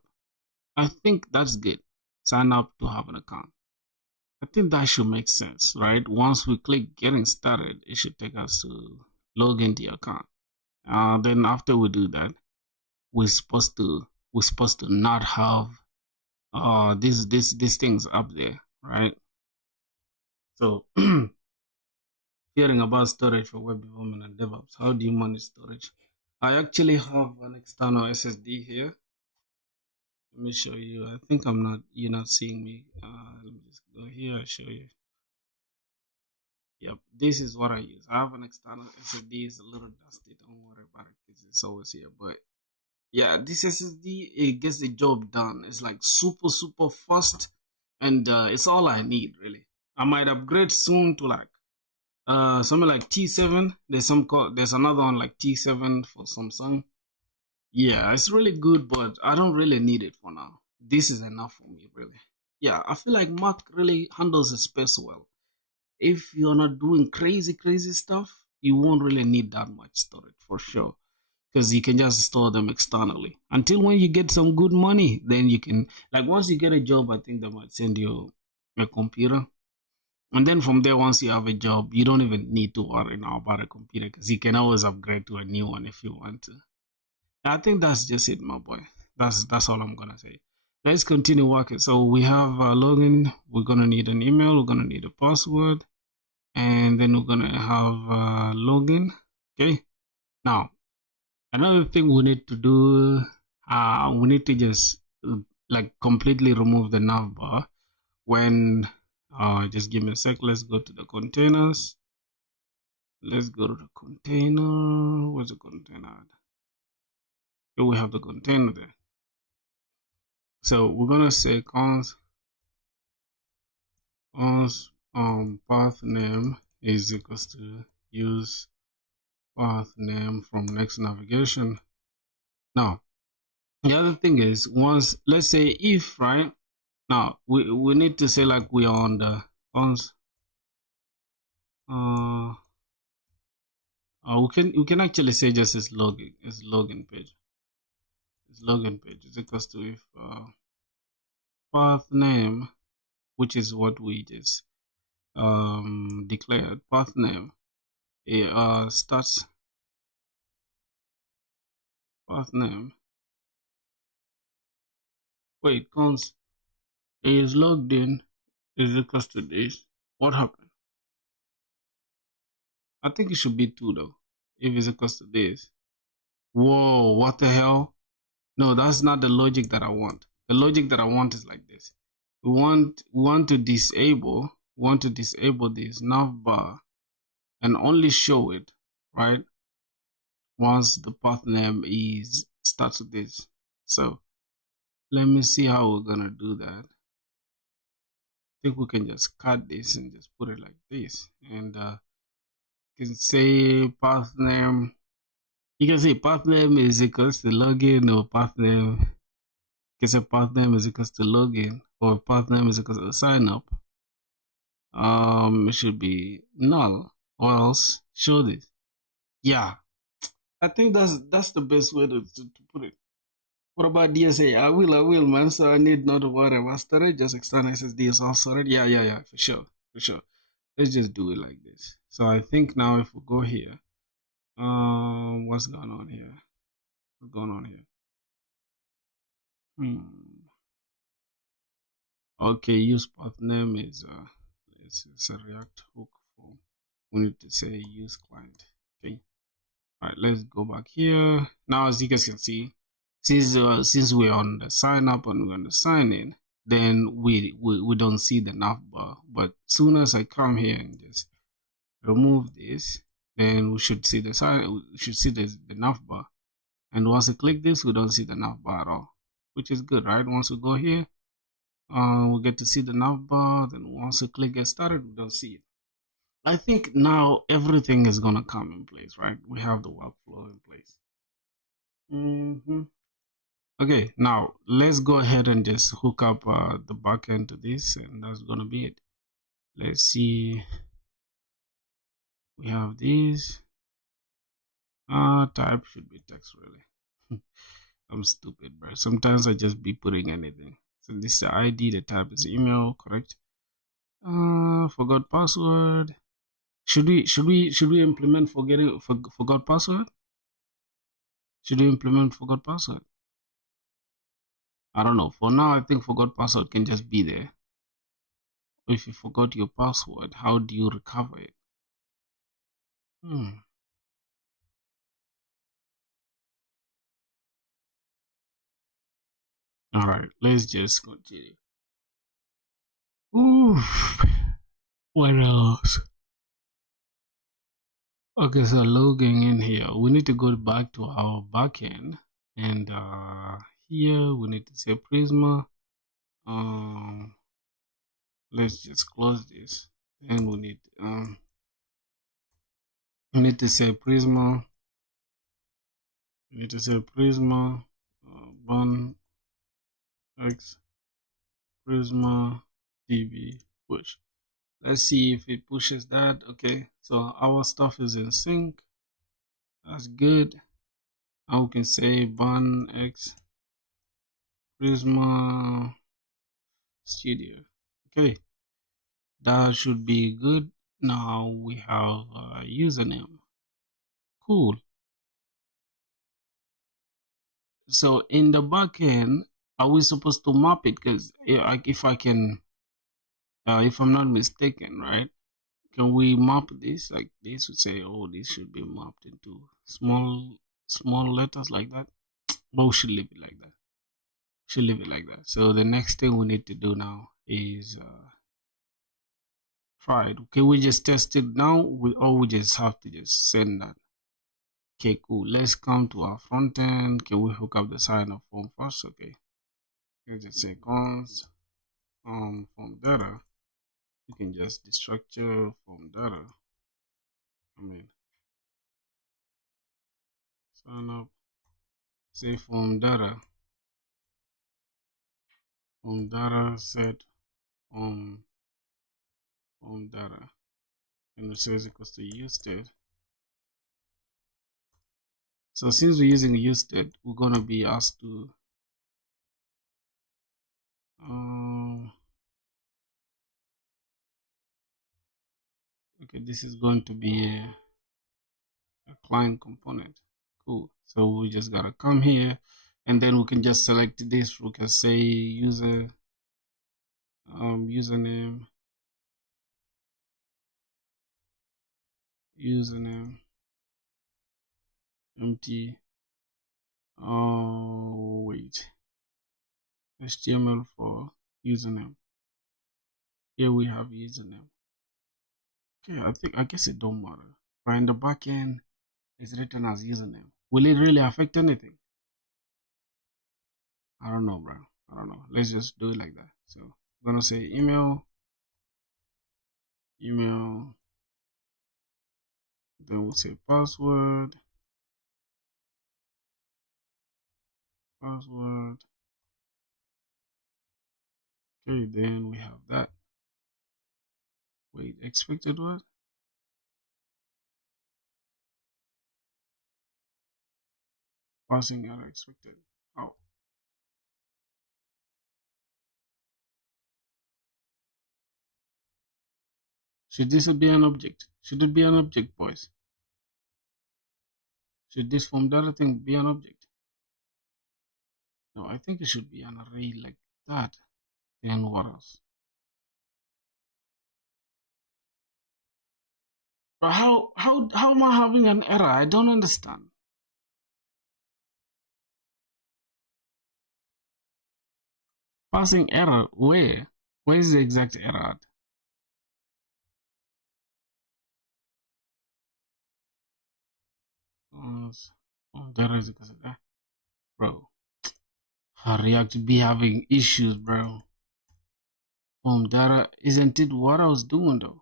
I think that's good. Sign up to have an account. I think that should make sense, right? Once we click getting started, it should take us to log into your account. Then after we do that, we're supposed to not have these things up there, right? So hearing about storage for web development and DevOps, how do you manage storage? I actually have an external SSD here. Let me show you. I think you're not seeing me. Let me just go here and show you. Yep, this is what I use. I have an external SSD. It's a little dusty. Don't worry about it because it's always here. But yeah, this SSD, it gets the job done. It's like super fast, and it's all I need really. I might upgrade soon to like something like T7. There's another one like T7 for Samsung. Yeah, it's really good, but I don't really need it for now. This is enough for me really. Yeah, I feel like Mac really handles the space well. If you're not doing crazy stuff, you won't really need that much storage for sure, because you can just store them externally until when you get some good money. Then you can, like, once you get a job, I think they might send you a computer, and then from there, once you have a job, you don't even need to worry now about a computer because you can always upgrade to a new one if you want to. I think that's just it, my boy. That's all I'm gonna say. Let's continue working. So we have login. We're gonna need an email. We're gonna need a password, and then we're gonna have login. Okay. Now, another thing we need to do, we need to just like completely remove the navbar when. Just give me a sec. Let's go to the containers. Let's go to the container. Where's the container? Here we have the container there. So we're gonna say const path name is equals to use path name from next navigation. Now the other thing is, once, let's say if, right now we need to say like we are on the const we can actually say just as login page. This login page is equals to if path name, which is what we just declared, path name starts path name. Wait, const is logged in is equals to this. What happened? I think it should be 2 though. If it's equals to this. Whoa, what the hell? No, that's not the logic that I want. The logic that I want is like this. We want to disable this navbar and only show it, right? Once the path name is starts with this. So let me see how we're gonna do that. I think we can just cut this and just put it like this, and you can say path name. You can say path name is equals to login, or path name. You can say path name is equals to login, or path name is equals to sign up. It should be null, or else show this. Yeah, I think that's the best way to put it. What about DSA? I will, man. So I need not to worry about storage. Just external SSD is all sorted. Yeah, for sure. Let's just do it like this. So I think now if we go here, what's going on here? What's going on here? Okay, use path name is it's a React hook form. We need to say use client. Okay. All right, let's go back here. Now, as you guys can see, since we're on the sign up and we're on the sign in, then we don't see the nav bar. But soon as I come here and just remove this, then we should see the sign. We should see the nav bar. And once we click this, we don't see the nav bar at all, which is good, right? Once we go here, we get to see the nav bar. Then once we click get started, we don't see it. I think now everything is gonna come in place, right? We have the workflow in place. Okay, now let's go ahead and just hook up the backend to this, and that's gonna be it. Let's see. We have this. Type should be text, really. I'm stupid, bro. Sometimes I just be putting anything. So this is the ID. The type is email, correct? Forgot password. Should we implement forgot password? Should we implement forgot password? I don't know. For now, I think forgot password can just be there. If you forgot your password, how do you recover it? All right, let's just continue. Oof. What else? Okay, so logging in here, we need to go back to our backend, and here we need to say Prisma. Let's just close this, and we need to say Prisma. We need to say Prisma, Bun X Prisma DB push. Let's see if it pushes that. Okay, so our stuff is in sync. That's good. Now we can say Bun X Prisma Studio. Okay, that should be good. Now we have a username. Cool. So in the backend, are we supposed to map it? Because if I can, if I'm not mistaken, right? Can we map this? Like this would say, oh, this should be mapped into small letters like that. But we should leave it like that. Should leave it like that. So the next thing we need to do now is try it. Okay, we just test it now, or we just have to just send that. Okay, cool. Let's come to our front end. Can we hook up the sign up form first? Okay. Let's just say const form data. You can just destructure form data. Sign up. Say form data set form data, and it says equals to use state. So since we're using use state, we're gonna be asked to okay, this is going to be a client component. Cool. So we just gotta come here, and then we can just select this. We can say user username empty. Oh wait, HTML for username. Here we have username. Okay, I guess it don't matter. But in the backend, it's written as username. Will it really affect anything? I don't know, bro. I don't know. Let's just do it like that. So I'm gonna say email, then we'll say password. Okay, then we have that. Wait, expected what? Passing error expected. Oh. Should this be an object? Should it be an object, boys? Should this form data thing be an object? No, I think it should be an array like that. Then what else? But how am I having an error? I don't understand. Passing error where? Where is the exact error at? Data is because of that, bro. React to be having issues, bro. Data isn't it what I was doing though?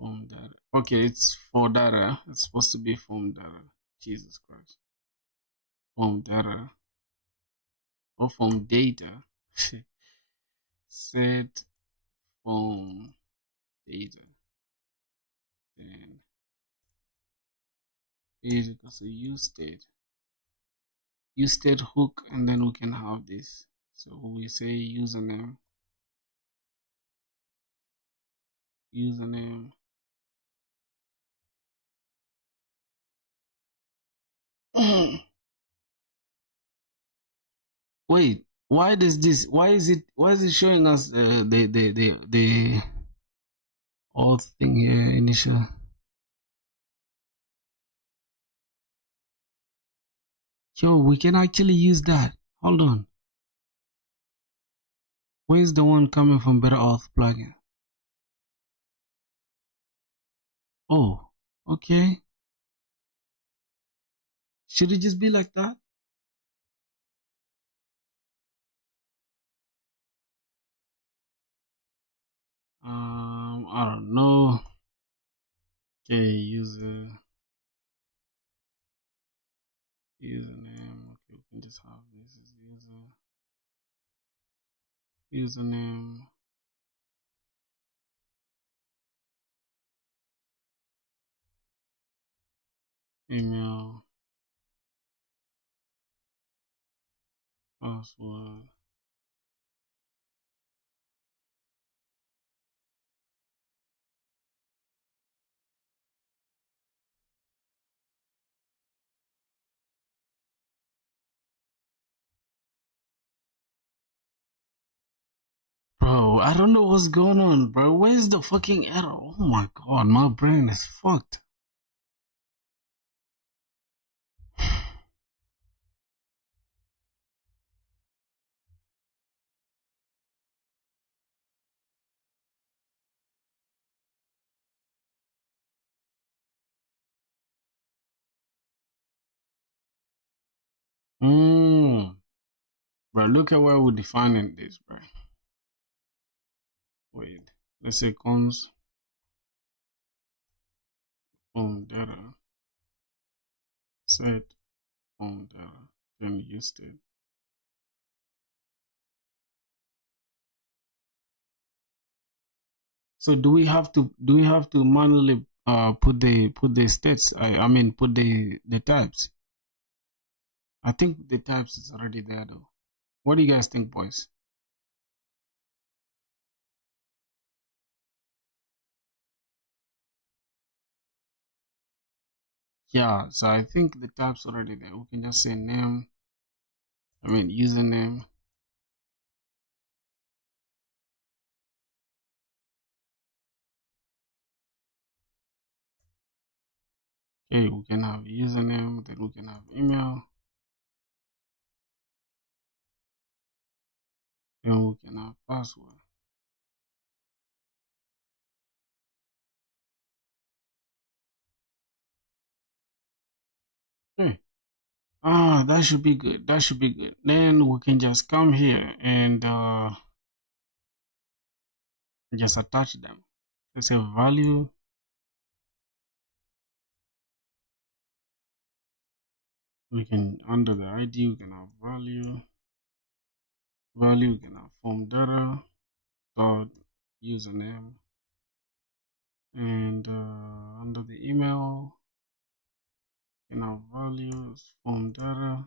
Data. Okay, it's for data. It's supposed to be form data. Jesus Christ. Form data or form data. Set form data. Then is equals to use state hook, and then we can have this. So we say username wait, why is it showing us the old thing here initial? Yo, we can actually use that. Hold on, where's the one coming from Better Auth plugin? Oh, okay. Should it just be like that? I don't know. Okay, username. Okay, we can just have this as username, email, password. Bro, I don't know what's going on, bro. Where's the fucking error? Oh my god, my brain is fucked. Bro, look at where we're defining this, bro. Wait, let's say cons on data set on data then use it. So do we have to manually put the states? I mean put the types. I think the types is already there though. What do you guys think, boys? Yeah, so I think the types already there. We can just say name, I mean username. Okay, we can have username, then we can have email, then we can have password. Okay. That should be good. That should be good. Then we can just come here and just attach them. Let's say value. We can under the ID we can have value. Value we can have form data dot username, and under the email we can have values form data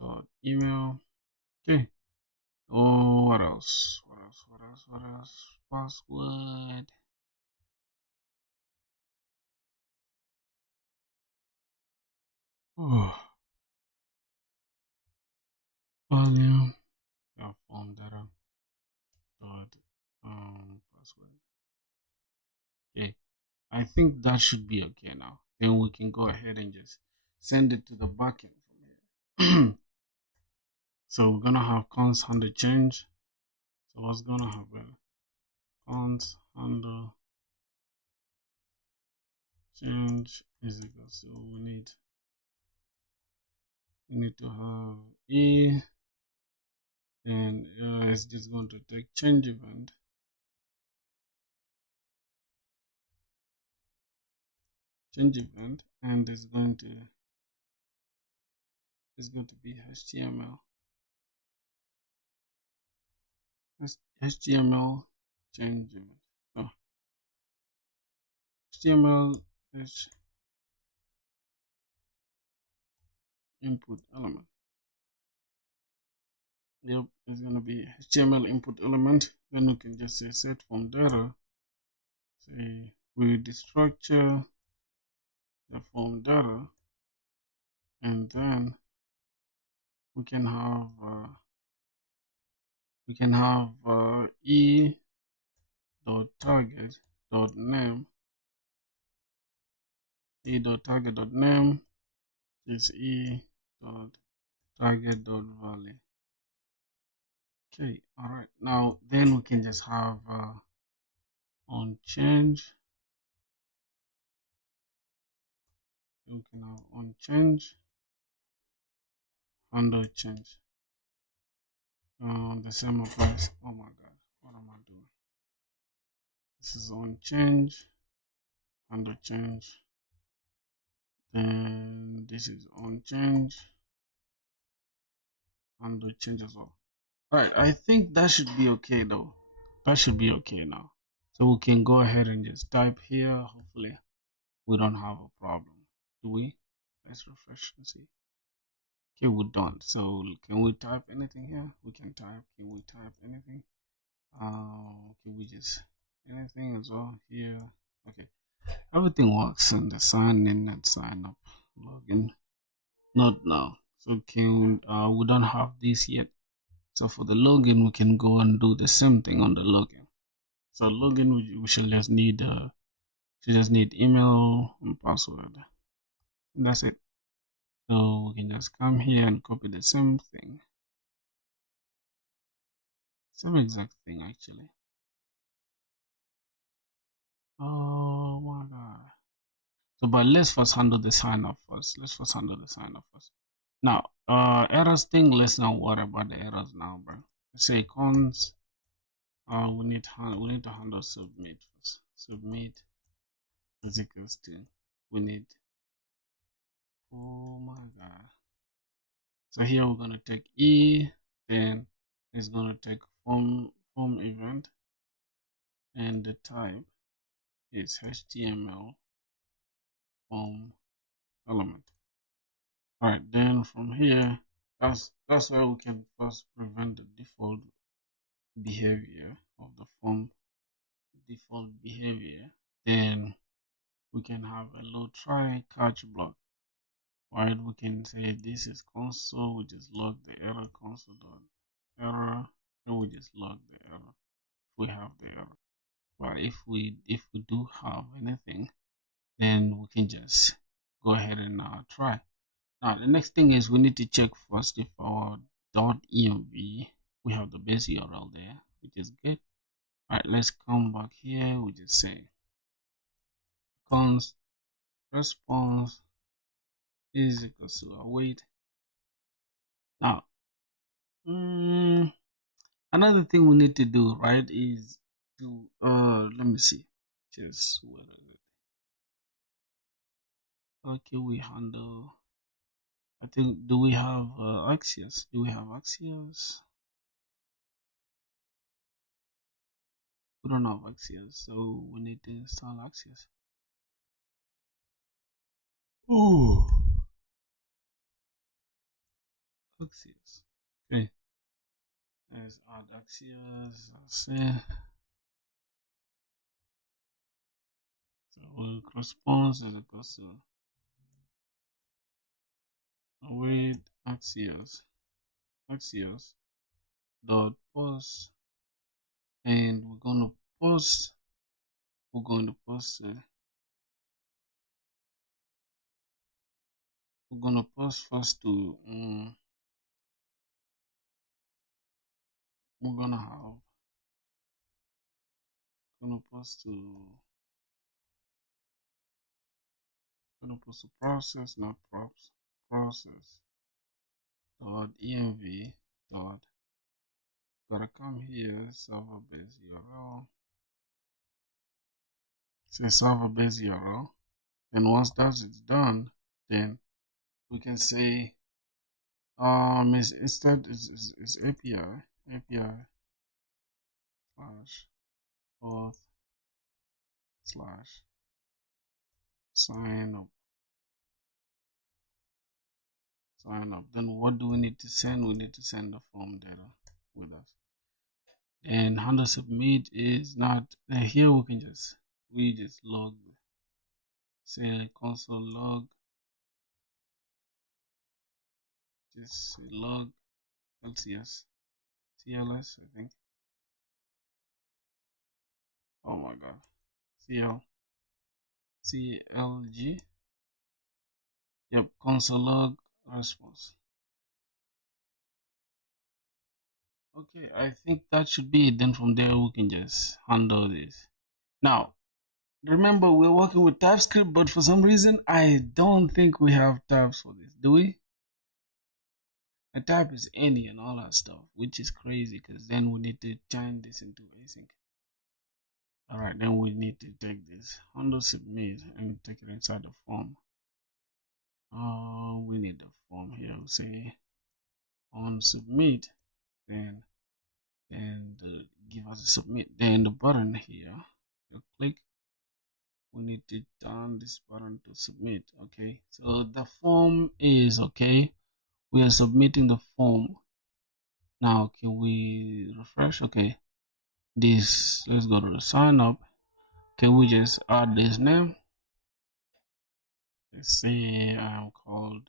dot email. Okay. Oh, what else? What else? Password. Oh, value. Yeah, form data dot password. Okay, I think that should be okay now. Then we can go ahead and just send it to the backend from here. So we're gonna have const handle change. So what's gonna happen? Const handle change is equal, so we need to have e, and it's just going to take change event, and it's going to be HTML change event. Oh, HTML is input element. Yep, it's gonna be HTML input element. Then we can just say set from data. Say we destructure the form data, and then we can have e dot target dot name. E dot target dot name is e dot target dot value. Okay, all right. Now then we can just have on change. We can have on change under change. The same applies. Oh my god, what am I doing? This is on change under change. Then this is on change under change as well. All right, I think that should be okay though. That should be okay now. So we can go ahead and just type here. Hopefully we don't have a problem. Do we? Let's refresh and see. Okay, we're done. So can we type anything here? We can type. Can we type anything? Can we just anything as well here? Okay, everything works and the sign in and sign up, login. Not now. So can we don't have this yet. So for the login, we can go and do the same thing on the login. So login, we should just need email and password. And that's it. So we can just come here and copy the same thing. Same exact thing actually. Oh my god. So but let's first handle the sign up first. Now, errors thing, let's not worry about the errors now, bro. Let's say cons. We need to handle submit first. Submit is equals to we need. Oh my god. So here we're gonna take e, then it's gonna take form event, and the type is HTML form element. All right, then from here, that's where we can first prevent the default behavior of the form default behavior. Then we can have a load try catch block. Right, we can say this is console, we just log the error console dot error, and we just log the error if we have the error. But if we do have anything, then we can just go ahead and try. Now the next thing is we need to check first if our .env we have the base URL there, which is good. Alright, let's come back here. We just say const response is equals to await. Now another thing we need to do, right, is to let me see, just where is it? Okay, we handle. I think, do we have Axios? Do we have Axios? We don't have Axios, so we need to install Axios. Oh, Axios. Okay, let's add Axios. Let's see. So response is equals to await Axios dot post, and we're going to post first to we're gonna have gonna post to gonna put the process, not props, process dot env dot, gotta come here, server base URL, say server base URL. Then once that is done, then we can say instead is API slash auth slash sign up. Then what do we need to send? We need to send the form data with us. And handle submit is not here. We just log, say console log, just say log LCS CLS, I think. Oh my god, CLG. Yep, console log response. Okay, I think that should be it. Then from there we can just handle this. Now, remember we're working with TypeScript, but for some reason I don't think we have tabs for this. Do we? A tab is any and all that stuff, which is crazy because then we need to turn this into async. Alright, then we need to take this handle submit and take it inside the form. We need the form here. We'll say on submit, then give us a submit. Then the button here, you click. We need to turn this button to submit. Okay, so the form is okay. We are submitting the form. Now, can we refresh? Okay, let's go to the sign up. Can we just add this name? Let's say I'm called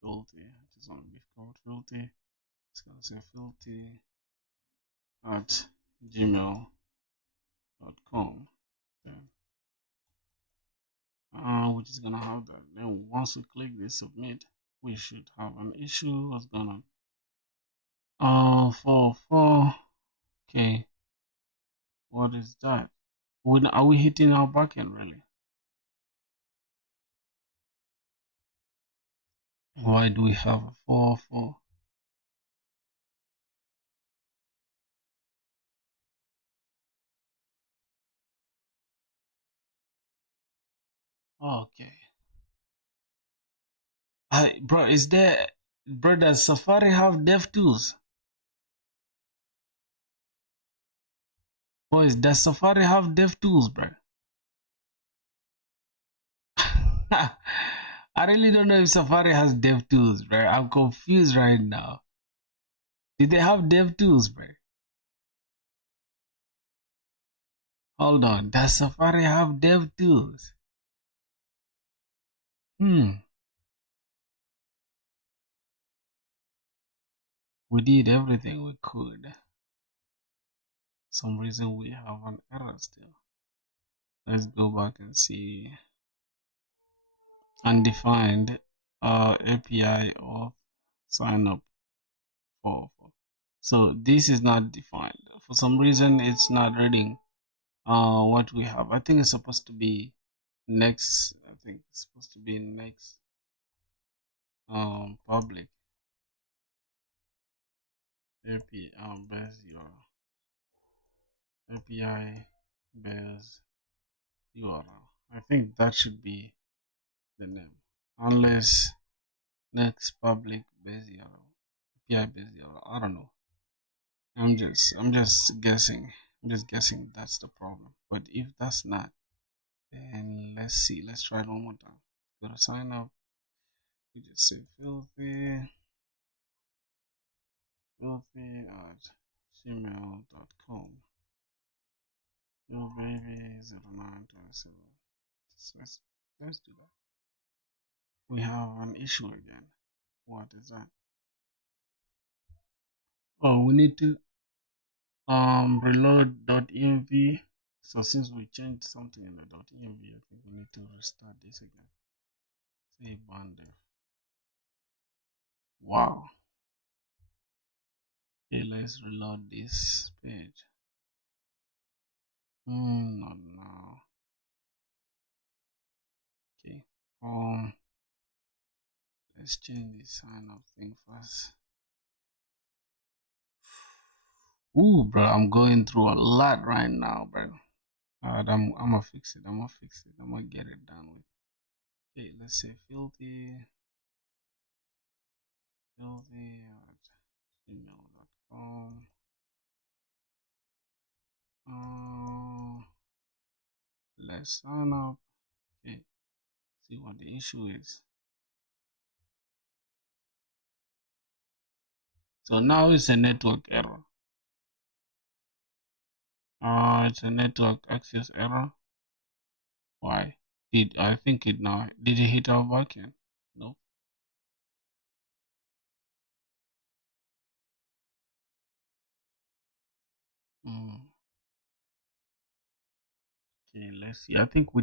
Filthy. I just want to be called Filthy. It's gonna say Filthy at gmail.com. Then we're just gonna have that. Then once we click this submit, we should have an issue. What's gonna 404. Okay, what is that? When are we hitting our backend really? Why do we have a 404? Okay. Bro, does Safari have dev tools? Boys, does Safari have dev tools, bro? I really don't know if Safari has dev tools, bro. I'm confused right now. Did they have dev tools, bro? Hold on. Does Safari have dev tools? We did everything we could. Some reason we have an error still. Let's go back and see undefined API of sign up for. So this is not defined. For some reason, it's not reading what we have. I think it's supposed to be next. I think it's supposed to be next public API base URL. API base URL. I think that should be the name, unless next public base URL, API base URL. I don't know. I'm just guessing. I'm just guessing that's the problem. But if that's not, then let's see. Let's try it one more time. Go to sign up. We just say filthy at gmail.com. Your baby 0927. Let's do that. We have an issue again. What is that? Oh, we need to reload.env. So since we changed something in the .env, I think we need to restart this again. Say bandif. Wow. Okay, let's reload this page. Not now. Okay, Let's change the sign up thing first. Ooh, bro, I'm going through a lot right now, bro. Alright, I'm gonna fix it. I'm gonna fix it. I'm gonna get it done with. Okay, let's say filthy at gmail.com. Let's sign up. Okay, see what the issue is. So now it's a network error. It's a network access error. Why? I think it now? Did it hit our backend? No. Mm. Okay, let's see. I think we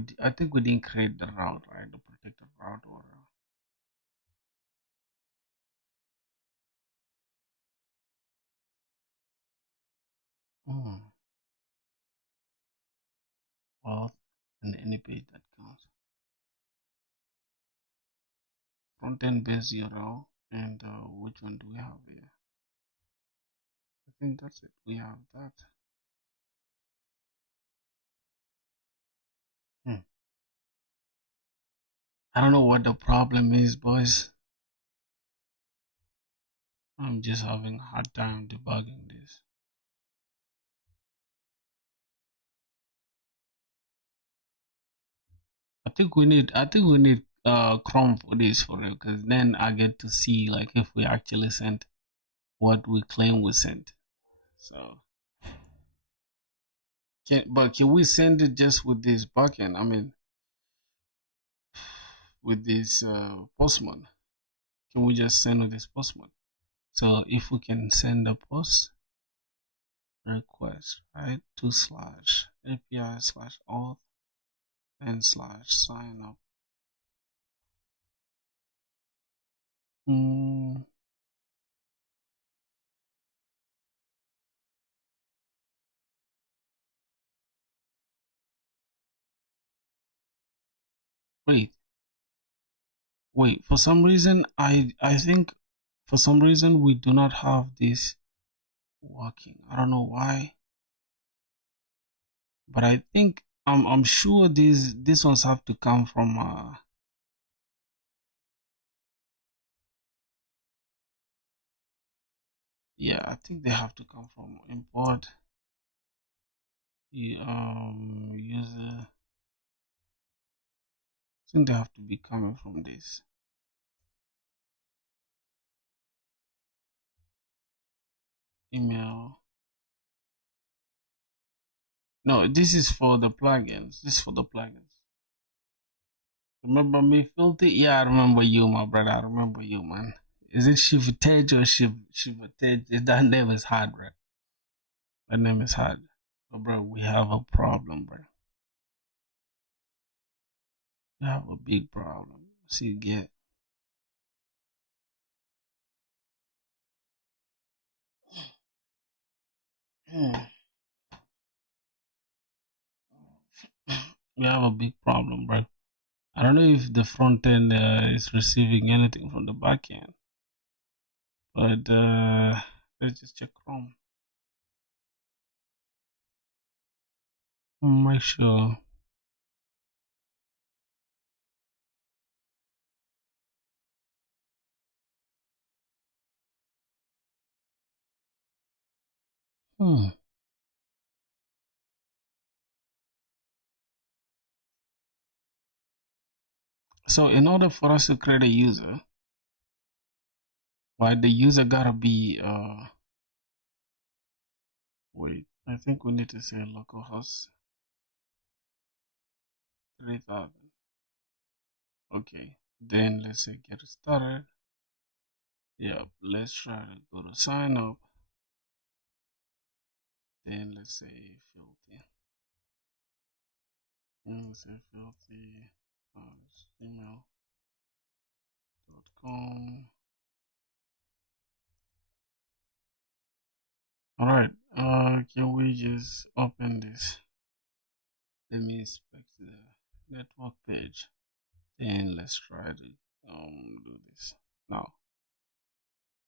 didn't create the route, right? The protected route or. Mm. Well, and any page that counts. Front-end base 0, and which one do we have here? I think that's it. We have that. Hmm. I don't know what the problem is, boys. I'm just having a hard time debugging this. I think we need Chrome for this for real, because then I get to see like if we actually sent what we claim we sent. So can we send it just with this backend? I mean, with this postman. Can we just send with this postman? So if we can send a post request, right, to slash API slash auth and slash sign up. Mm, wait, wait. For some reason, I think for some reason we do not have this working. I don't know why, but I think I'm sure these ones have to come from yeah, I think they have to come from import user. I think they have to be coming from this email. No, this is for the plugins. This is for the plugins. Remember me, Filthy? Yeah, I remember you, my brother. I remember you, man. Is it Shivatej or Shivatej? That name is hard, bro. That name is hard. But, bro, we have a problem, bro. We have a big problem. See, get. We have a big problem, bro. I don't know if the front end is receiving anything from the back end, but let's just check Chrome. Make sure. Hmm. So in order for us to create a user, right, the user gotta be wait, I think we need to say localhost 3000. Okay, then let's say get started. Yep, let's try to go to sign up. Then let's say filthy. And let's say filthy email.com. Alright, can we just open this? Let me inspect the network page. Then let's try to do this now.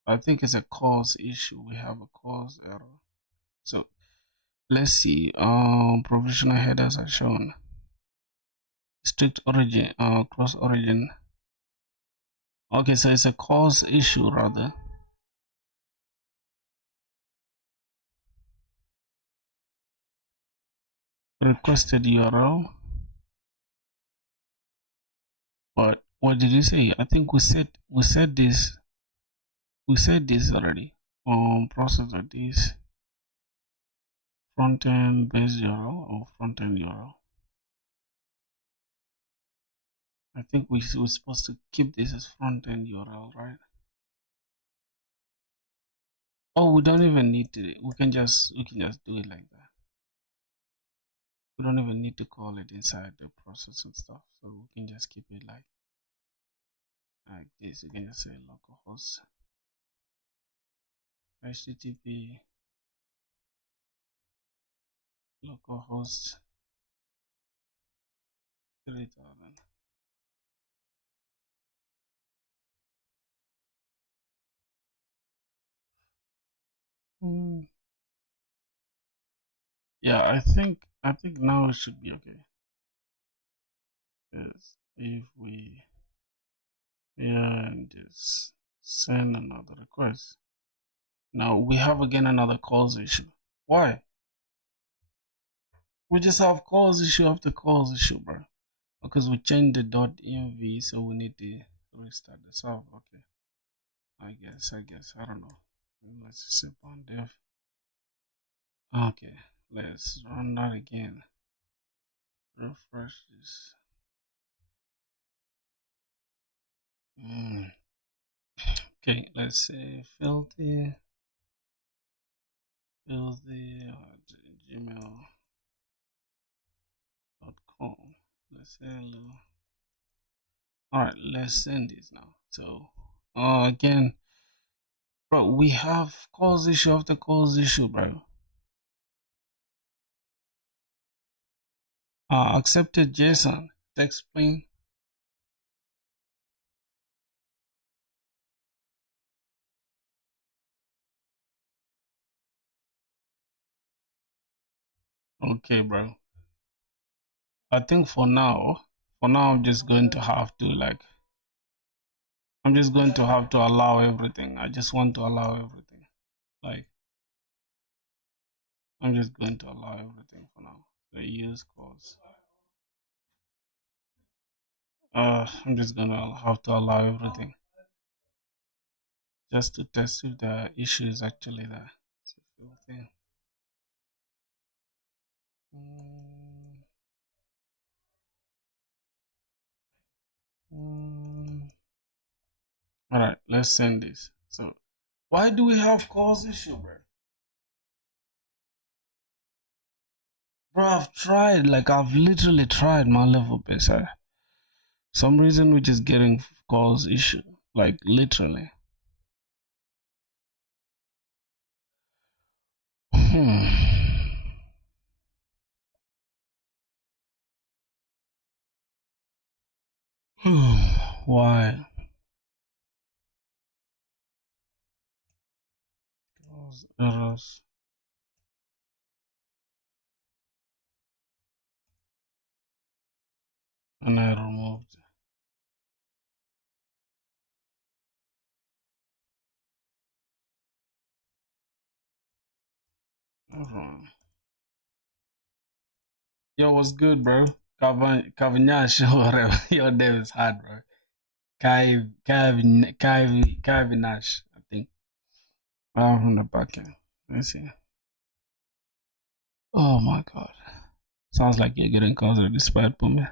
I think it's a cause issue. We have a cause error. So let's see. Provisional headers are shown. Strict origin, cross origin. Okay, so it's a cause issue rather. Requested URL. What did you say? I think we said this. We said this already. Process of this front end base URL or front end URL. I think we're supposed to keep this as front end URL, right? Oh, we don't even need to. We can just do it like that. We don't even need to call it inside the process and stuff. So we can just keep it like this. We can just say localhost HTTP localhost 3000. Yeah, I think now it should be okay. Because if we and just send another request. Now we have again another calls issue. Why? We just have calls issue after calls issue, bro. Because we changed the .env, so we need to restart the server. Okay. I guess. I don't know. Let's just say dev. Okay. Let's run that again. Refresh this. Okay, let's say filthy gmail.com. Let's say hello. Alright, let's send this now. So again, bro, we have calls issue after calls issue, bro. Accepted JSON. Explain. Okay, bro. I think for now, I'm just going to have to allow everything. I just want to allow everything. Like, I'm just going to allow everything for now. So use calls. I'm just gonna have to allow everything just to test if the issue is actually there. So filthy. All right, let's send this. So why do we have calls issue, bro? Bro, I've literally tried my level best. Some reason we're just getting calls issue, like literally. Why? Cause errors. And I removed everyone. Yo, what's good, bro? Cavanyash or whatever. Your name is hard, bro. Kavinash, I think. From the back end. Let's see. Oh my god. Sounds like you're getting calls at this bad for me.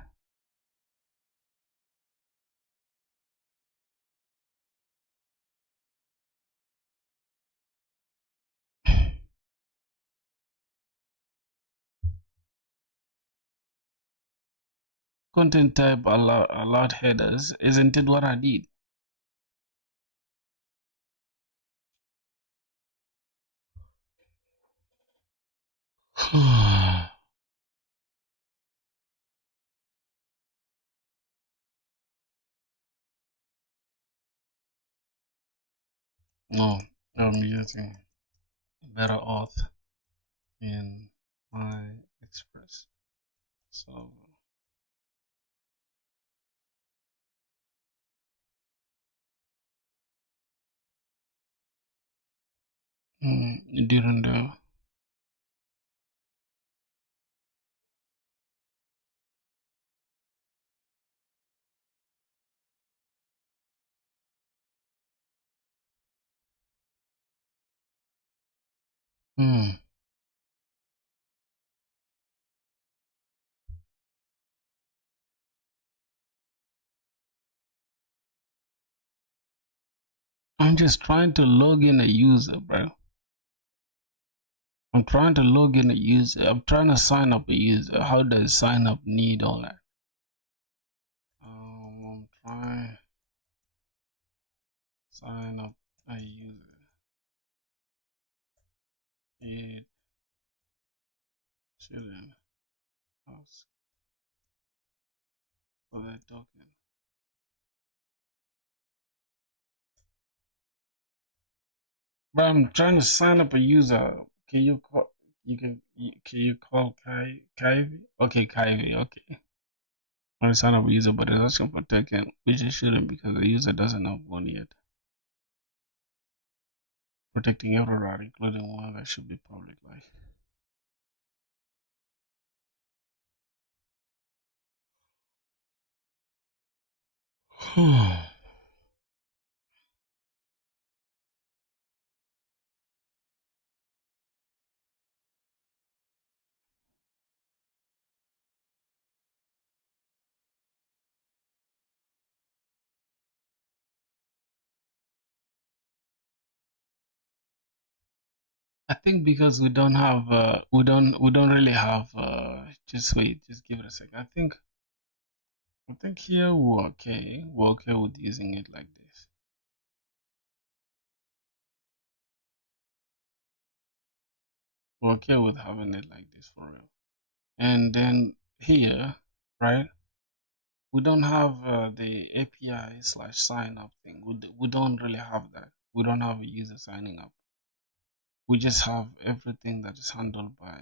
Content type allowed headers. Isn't it what I did? No, I'm using better auth in my Express. So it didn't do. I'm just trying to log in a user, bro. I'm trying to log in a user. I'm trying to sign up a user. How does sign up need all that? I'm trying sign up a user. It shouldn't ask for the token. But I'm trying to sign up a user. Can you call? Can you call Kyvie? Okay, Kyvie. Okay. I sign up a user, but it's asking for token, which it shouldn't because the user doesn't have one yet. Protecting every route, including one that should be public. Like. I think because we don't have we don't really have just wait, just give it a second. I think here we're okay with using it like this. We're okay with having it like this for real. And then here, right? We don't have the API slash sign up thing. We don't really have that. We don't have a user signing up. We just have everything that is handled by.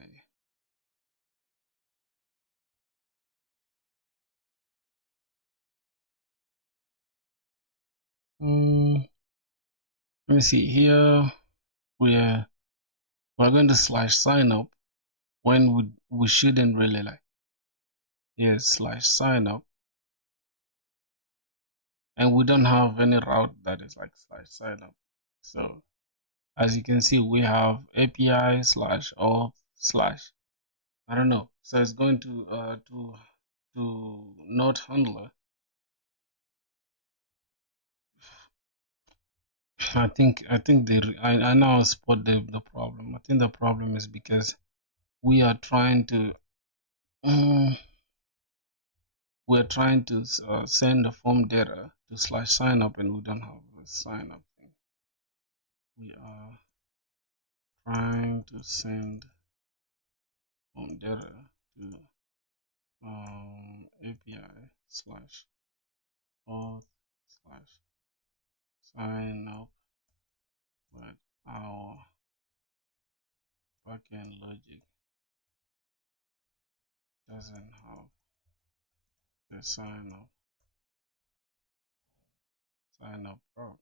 Let me see here. We're going to slash sign up when we shouldn't really like. Yes, slash sign up, and we don't have any route that is like slash sign up. So as you can see, we have API slash auth slash. I don't know. So it's going to node handler. I think I now spot the problem. I think the problem is because we are trying to we're trying to send the form data to slash sign up, and we don't have a sign up thing. We are trying to send form data to API slash auth slash sign up, but our backend logic doesn't have the sign up route.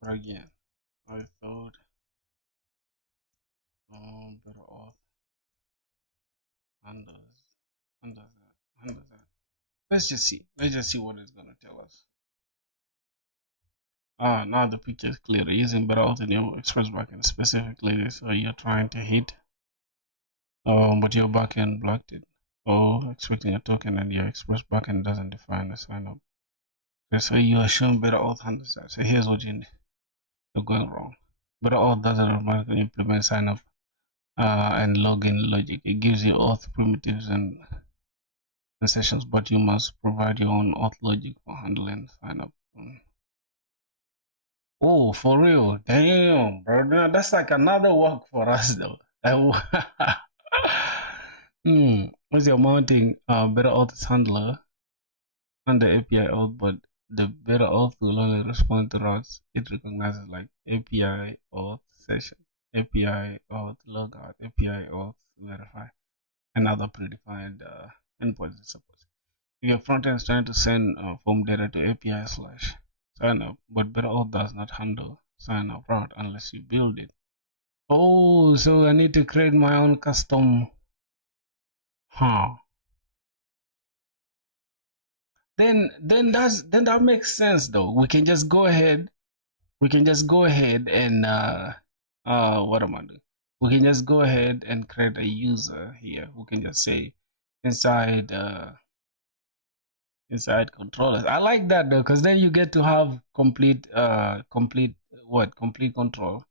But again, I thought better auth handles that. Let's just see. Let's just see what it's gonna tell us. Now the picture is clear. Using better auth in your Express backend specifically, so you're trying to hit, but your backend blocked it. Or expecting a token and your Express backend doesn't define the sign up. Okay, so you are showing better auth handles that. So here's what you're going wrong. Better auth doesn't automatically implement sign up and login logic. It gives you auth primitives and sessions, but you must provide your own auth logic for handling sign up. Oh, for real? Damn, bro. That's like another work for us, though. What's your mounting better auth handler and the API out, but the better auth will only respond to routes it recognizes, like API auth session, API auth logout, API auth verify, and other predefined endpoints it supports. If your front end is trying to send form data to API slash sign up, but better auth does not handle sign up route unless you build it. Oh, so I need to create my own custom. Huh. Then that makes sense though. We can just go ahead. We can just go ahead and what am I doing? We can just go ahead and create a user here. We can just say inside inside controllers. I like that though, because then you get to have complete control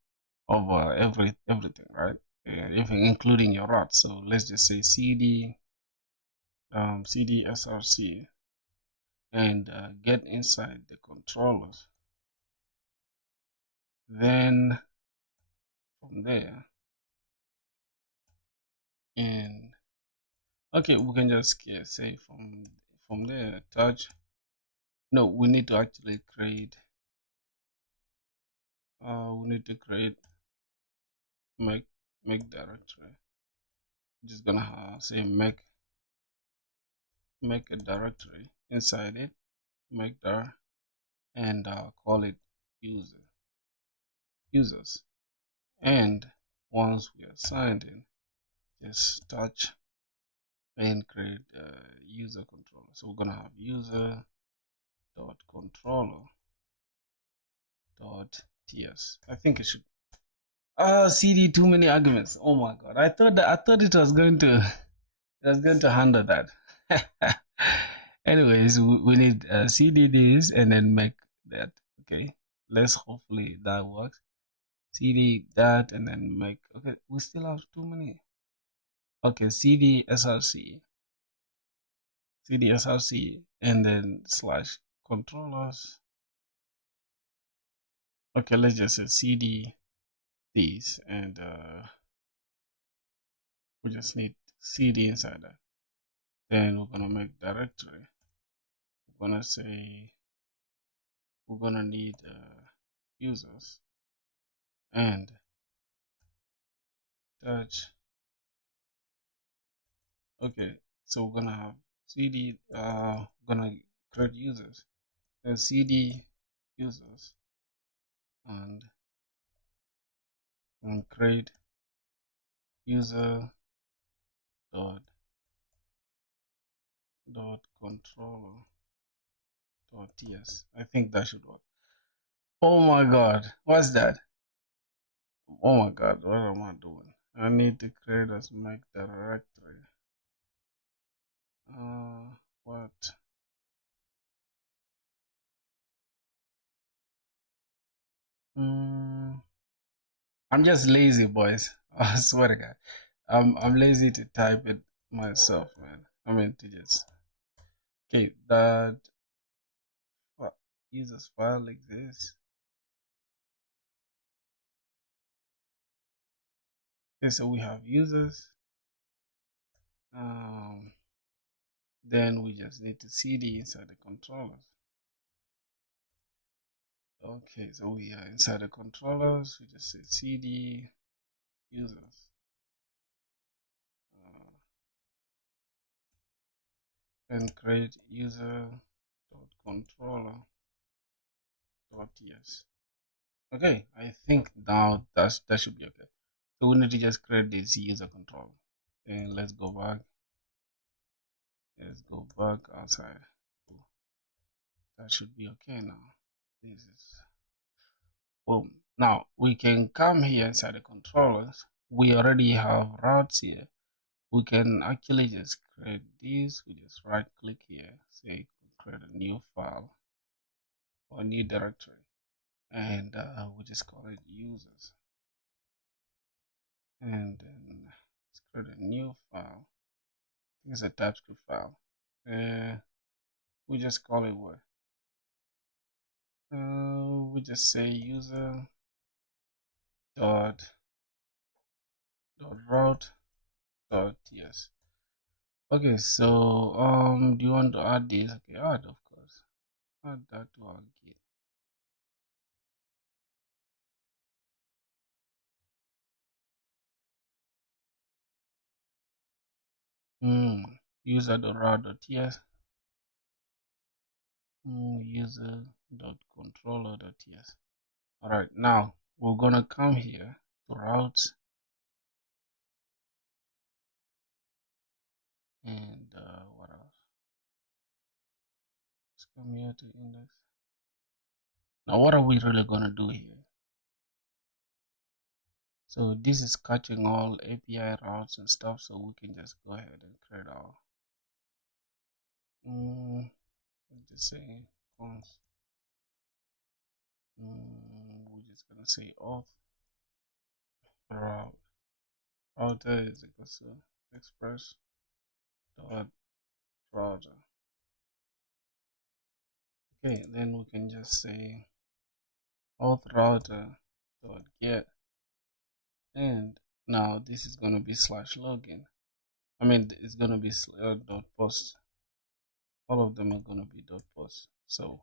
over everything, right? Including your routes. So let's just say cd src and get inside the controllers. Then from there, and okay, we can just say from there touch. No, we need to actually create. We need to create make directory. I'm just gonna say make a directory inside it. Make there and call it users. And once we are signed in, just touch and create user controller. So we're gonna have user dot controller dot ts. I think it should. CD too many arguments. Oh my god! I thought it was going to handle that. Anyways, we need CD this and then make that. Okay, let's hopefully that works. CD that and then make. Okay, we still have too many. Okay, CD SRC and then slash controllers. Okay, let's just say CD these and we just need CD inside that. Then we're gonna make directory. We're gonna say we're gonna need users and touch. Okay, so we're gonna have CD. We're gonna create users. Then CD users and create user dot controller dot ts. I think that should work. Oh my god, what's that? Oh my god, what am I doing? I need to create a make directory. What? I'm just lazy, boys. I swear to God, I'm lazy to type it myself, man. I mean to just okay that users file exists. Okay, so we have users. Then we just need to cd inside the controllers. Okay, so we are inside the controllers. We just say cd users and create user dot controller dot ts. Okay, I think now that should be okay. So we need to just create this user control. And let's go back. Let's go back outside. That should be okay now. This is boom. Now we can come here inside the controllers. We already have routes here. We can actually just create this. We just right click here, say create a new file or new directory, and we just call it users. And then let's create a new file. I think it's a TypeScript file. We just call it what? We just say user dot route dot ts. Okay, so do you want to add this? Okay, add of course. Add that to our git. User.route.ts. User.controller.ts. All right, now we're gonna come here to routes and what else? Let's come here to index. Now, what are we really gonna do here? So this is catching all API routes and stuff, so we can just go ahead and create our just say cons. We're just gonna say auth route. Router is equal to express dot router. Okay, then we can just say auth router dot get, and now this is gonna be slash login. I mean, it's gonna be dot post. All of them are gonna be dot post. So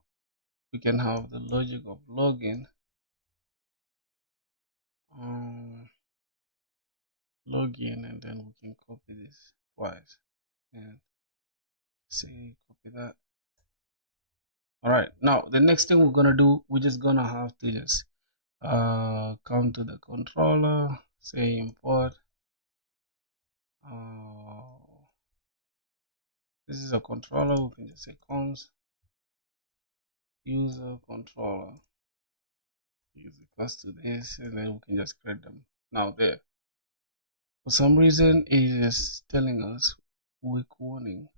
we can have the logic of login, login, and then we can copy this twice and say copy that. All right, now the next thing we're gonna do, we're just gonna have to just come to the controller, say import. This is a controller, we can just say cons user controller is equals to this, and then we can just create them. Now there, for some reason it is telling us weak warning.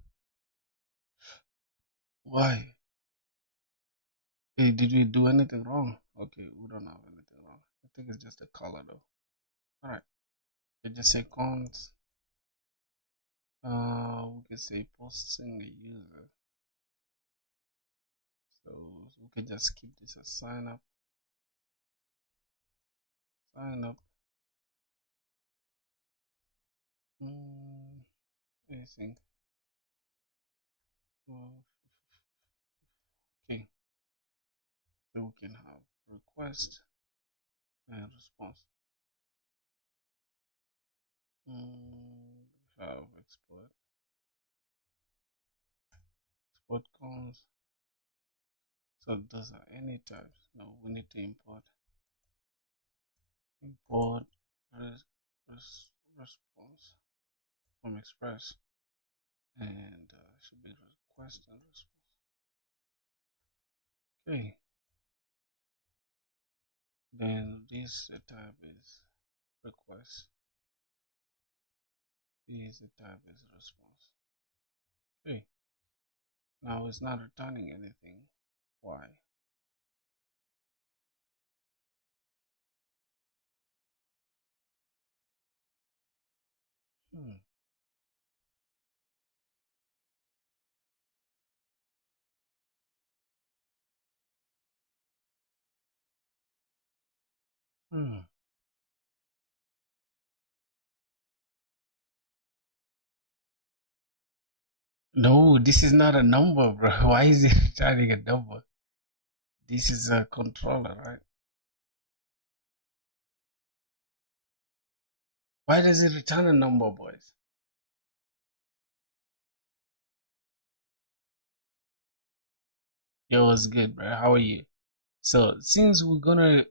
Why? Hey, did we do anything wrong? Okay, we don't have anything wrong. I think it's just a color though. All right, I just say cons. We can say posting a user. So we can just keep this as sign up. Sign up. Anything. Okay. So we can have request and response. Have export. Export cons. So those are any types. Now we need to import. Import response from Express, and should be request and response. Okay. Then this type is request. This type is response. Okay. Now it's not returning anything. Why? Hmm. Hmm. No, this is not a number, bro. Why is it returning a number? This is a controller, right? Why does it return a number, boys? Yo, what's good, bro? How are you? So since we're gonna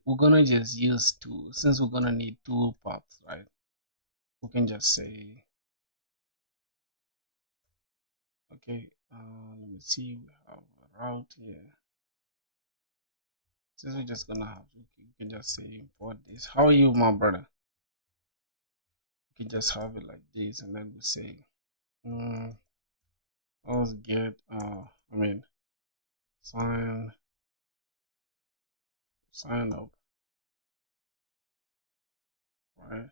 just use two, since we're gonna need two paths, right? We can just say, okay, let me see, we have a route here. Since we're just gonna have, we can just say import this. How are you, my brother? We can just have it like this, and then we say, let's get, I mean, sign up, right?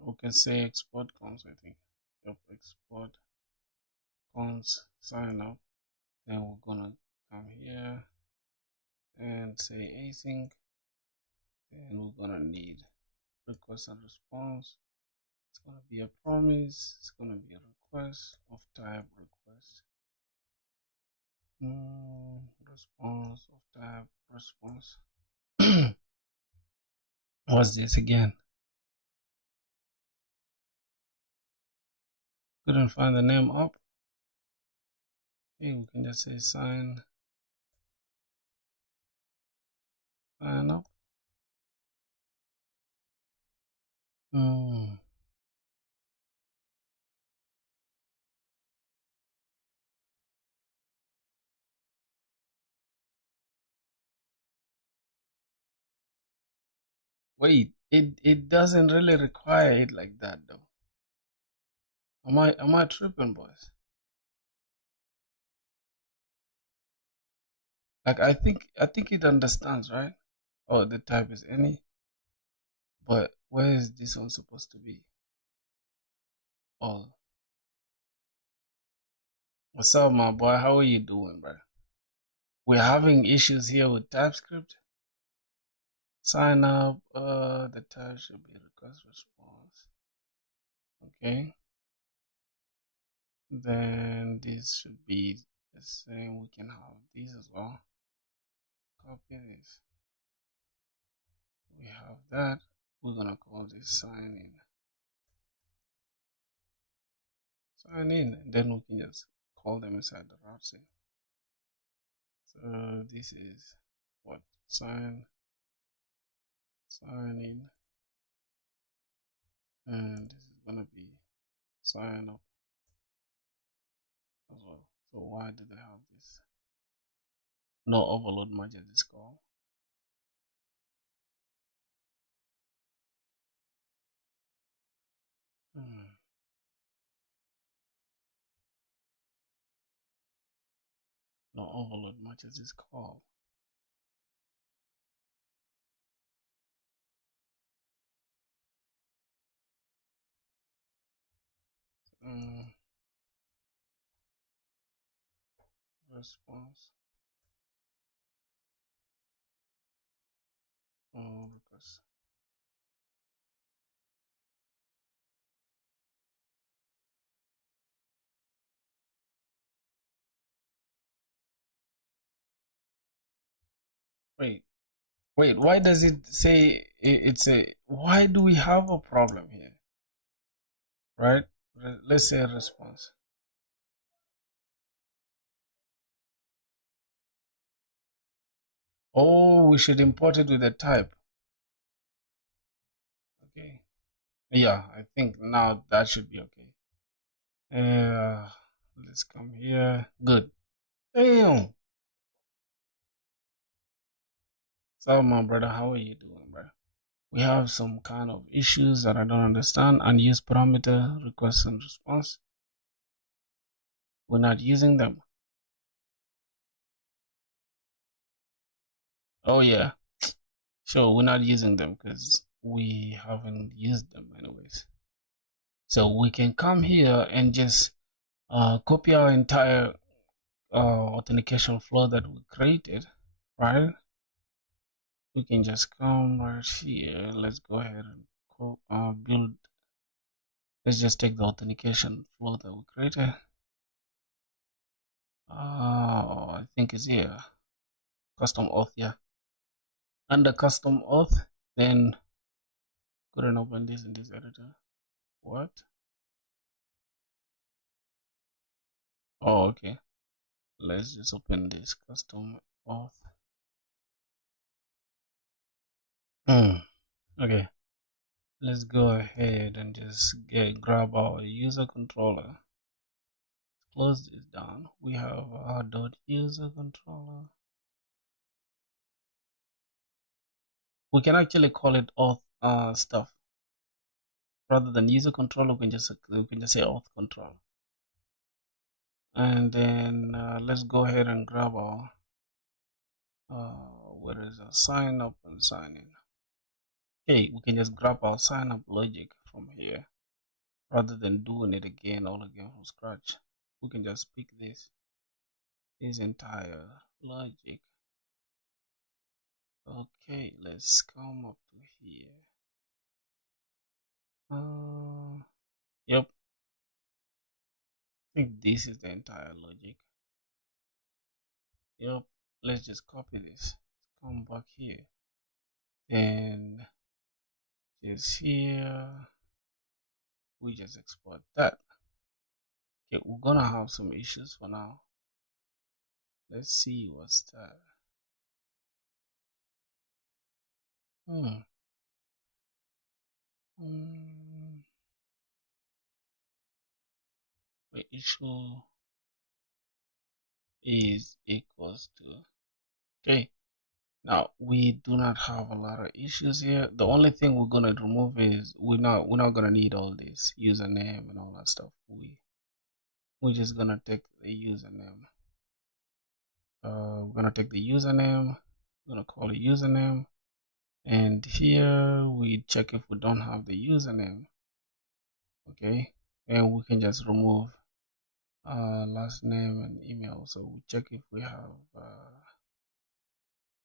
We can say export cons, I think. Yep, export cons, sign up. Then we're gonna come here and say async. Then we're gonna need request and response. It's gonna be a promise. It's gonna be a request of type request. Response of type response. What's this again? Couldn't find the name up. Okay, we can just say sign up. Wait, it doesn't really require it like that though. Am I tripping, boys? Like I think it understands, right? Oh, the type is any, but where is this one supposed to be? Oh, what's up, my boy? How are you doing, bro? We're having issues here with TypeScript. Sign up. The type should be request response. Okay. Then this should be the same. We can have these as well. Copy this. We have that. We're gonna call this sign in. Sign in, and then we can just call them inside the route. So this is what sign in, and this is gonna be sign up as well. So why do they have this? No overload matches this call. No overload matches this call. Response. Request. Wait, why does it say it's a, why do we have a problem here? Right? Let's say a response. Oh, we should import it with a type. Okay. Yeah, I think now that should be okay. Let's come here. Good. Damn. So, my brother, how are you doing, bro? We have some kind of issues that I don't understand. Unused parameter request and response. We're not using them. Oh yeah, sure. We're not using them because we haven't used them anyways. So we can come here and just copy our entire authentication flow that we created, right? We can just come right here. Let's go ahead and build. Let's just take the authentication flow that we created. I think it's here. Custom auth, yeah. Under custom auth, then couldn't open this in this editor. What? Oh, okay. Let's just open this custom auth. Okay. Let's go ahead and just grab our user controller. Close this down. We have our .user controller. We can actually call it auth stuff rather than user controller. We can just say auth control. And then let's go ahead and grab our where is our sign up and sign in. Okay, we can just grab our sign up logic from here rather than doing it all again from scratch. We can just pick this entire logic. Okay, let's come up to here. Yep, I think this is the entire logic. Yep. Let's just copy this. Come back here and just here. We just export that. Okay, we're gonna have some issues for now. Let's see what's that. Hmm. Hmm. The issue is equals to. Okay. Now we do not have a lot of issues here. The only thing we're gonna remove is we're not gonna need all this username and all that stuff. We're just gonna take the username. We're gonna take the username. We're gonna call it username, and here we check if we don't have the username. Okay, and we can just remove last name and email. So we check if we have.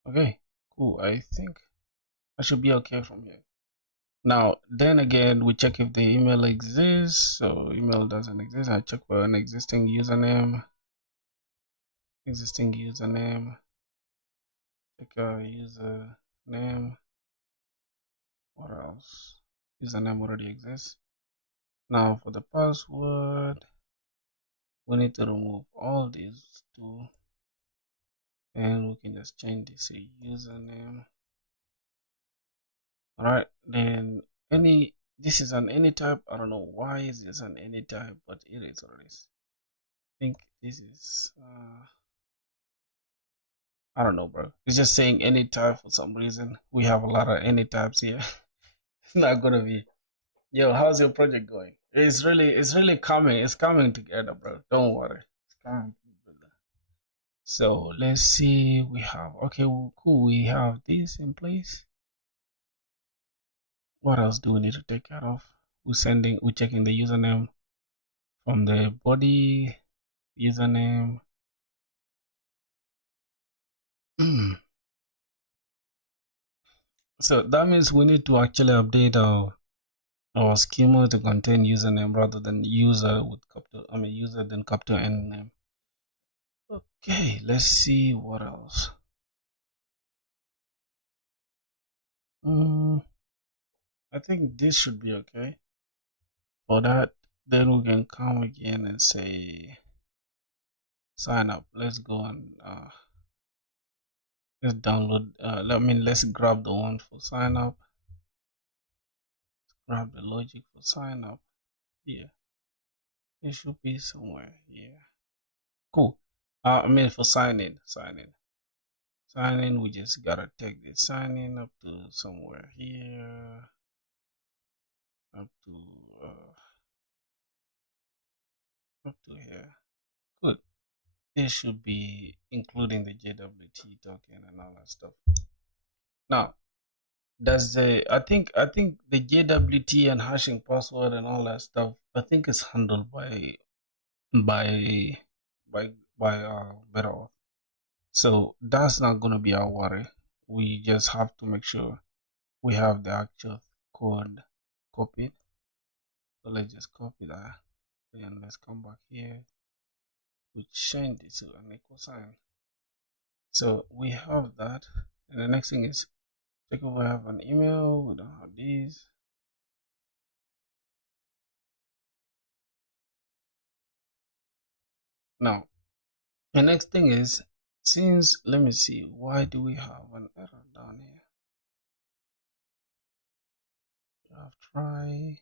Okay, cool. I think I should be okay from here. Now, then again, we check if the email exists. So email doesn't exist. I check for an existing username. Existing username. Check username. What else? Username already exists. Now for the password, we need to remove all these two, and we can just change this to username. All right, then this is an any type. I don't know why is this an any type, but it is what it is. I think this is I don't know, bro. It's just saying any type for some reason. We have a lot of any types here. It's not gonna be. Yo, how's your project going? It's really coming. It's coming together, bro. Don't worry. It's coming together. So let's see. We have okay, well, cool. We have this in place. What else do we need to take care of? We're checking the username from the body username. So that means we need to actually update our schema to contain username rather than user with capital. I mean user then capital N name. Okay, let's see what else. I think this should be okay. For that, then we can come again and say sign up. Let's go and let's download. Let's grab the one for sign up. Grab the logic for sign up. Yeah, it should be somewhere here. Cool. For sign in, sign in. We just gotta take the sign in up to somewhere here, up to up to here. Good. This should be including the JWT token and all that stuff. Now, does the I think the JWT and hashing password and all that stuff I think is handled by by better off. So that's not gonna be our worry. We just have to make sure we have the actual code copied. So let's just copy that. And let's come back here. We change it to an equal sign. So we have that. And the next thing is check if we have an email. We don't have these. Now the next thing is since let me see why do we have an error down here? We have try.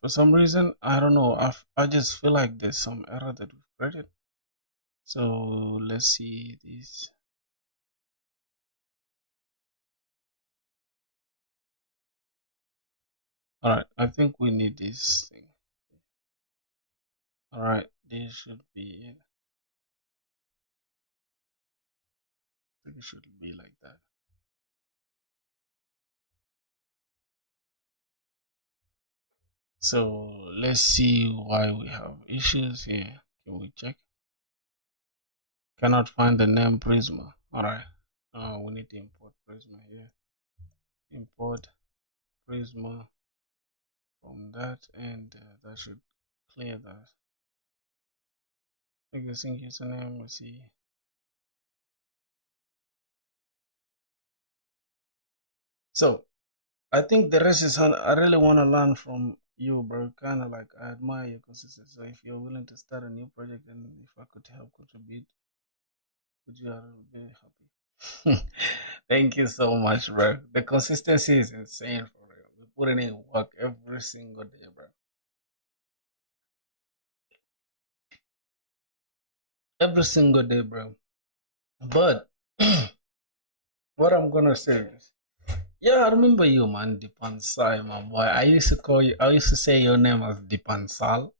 For some reason I don't know. I just feel like there's some error that we've created. So let's see this. Alright, I think we need this thing. Alright, this should be it. I think it should be like that. So let's see why we have issues here. Can we check? Cannot find the name Prisma. Alright. We need to import Prisma here. Import Prisma from that, and that should clear that. Existing username, let's see. So I think the rest is I really want to learn from you, bro. Kind of like I admire your consistency. So if you're willing to start a new project, and if I could help contribute, would you? I'll be happy. Thank you so much, bro. The consistency is insane for real. We put in work every single day, bro. Every single day, bro. But what I'm gonna say is, yeah, I remember you, man, Dipansai, my boy. I used to call you. I used to say your name as Dipansal.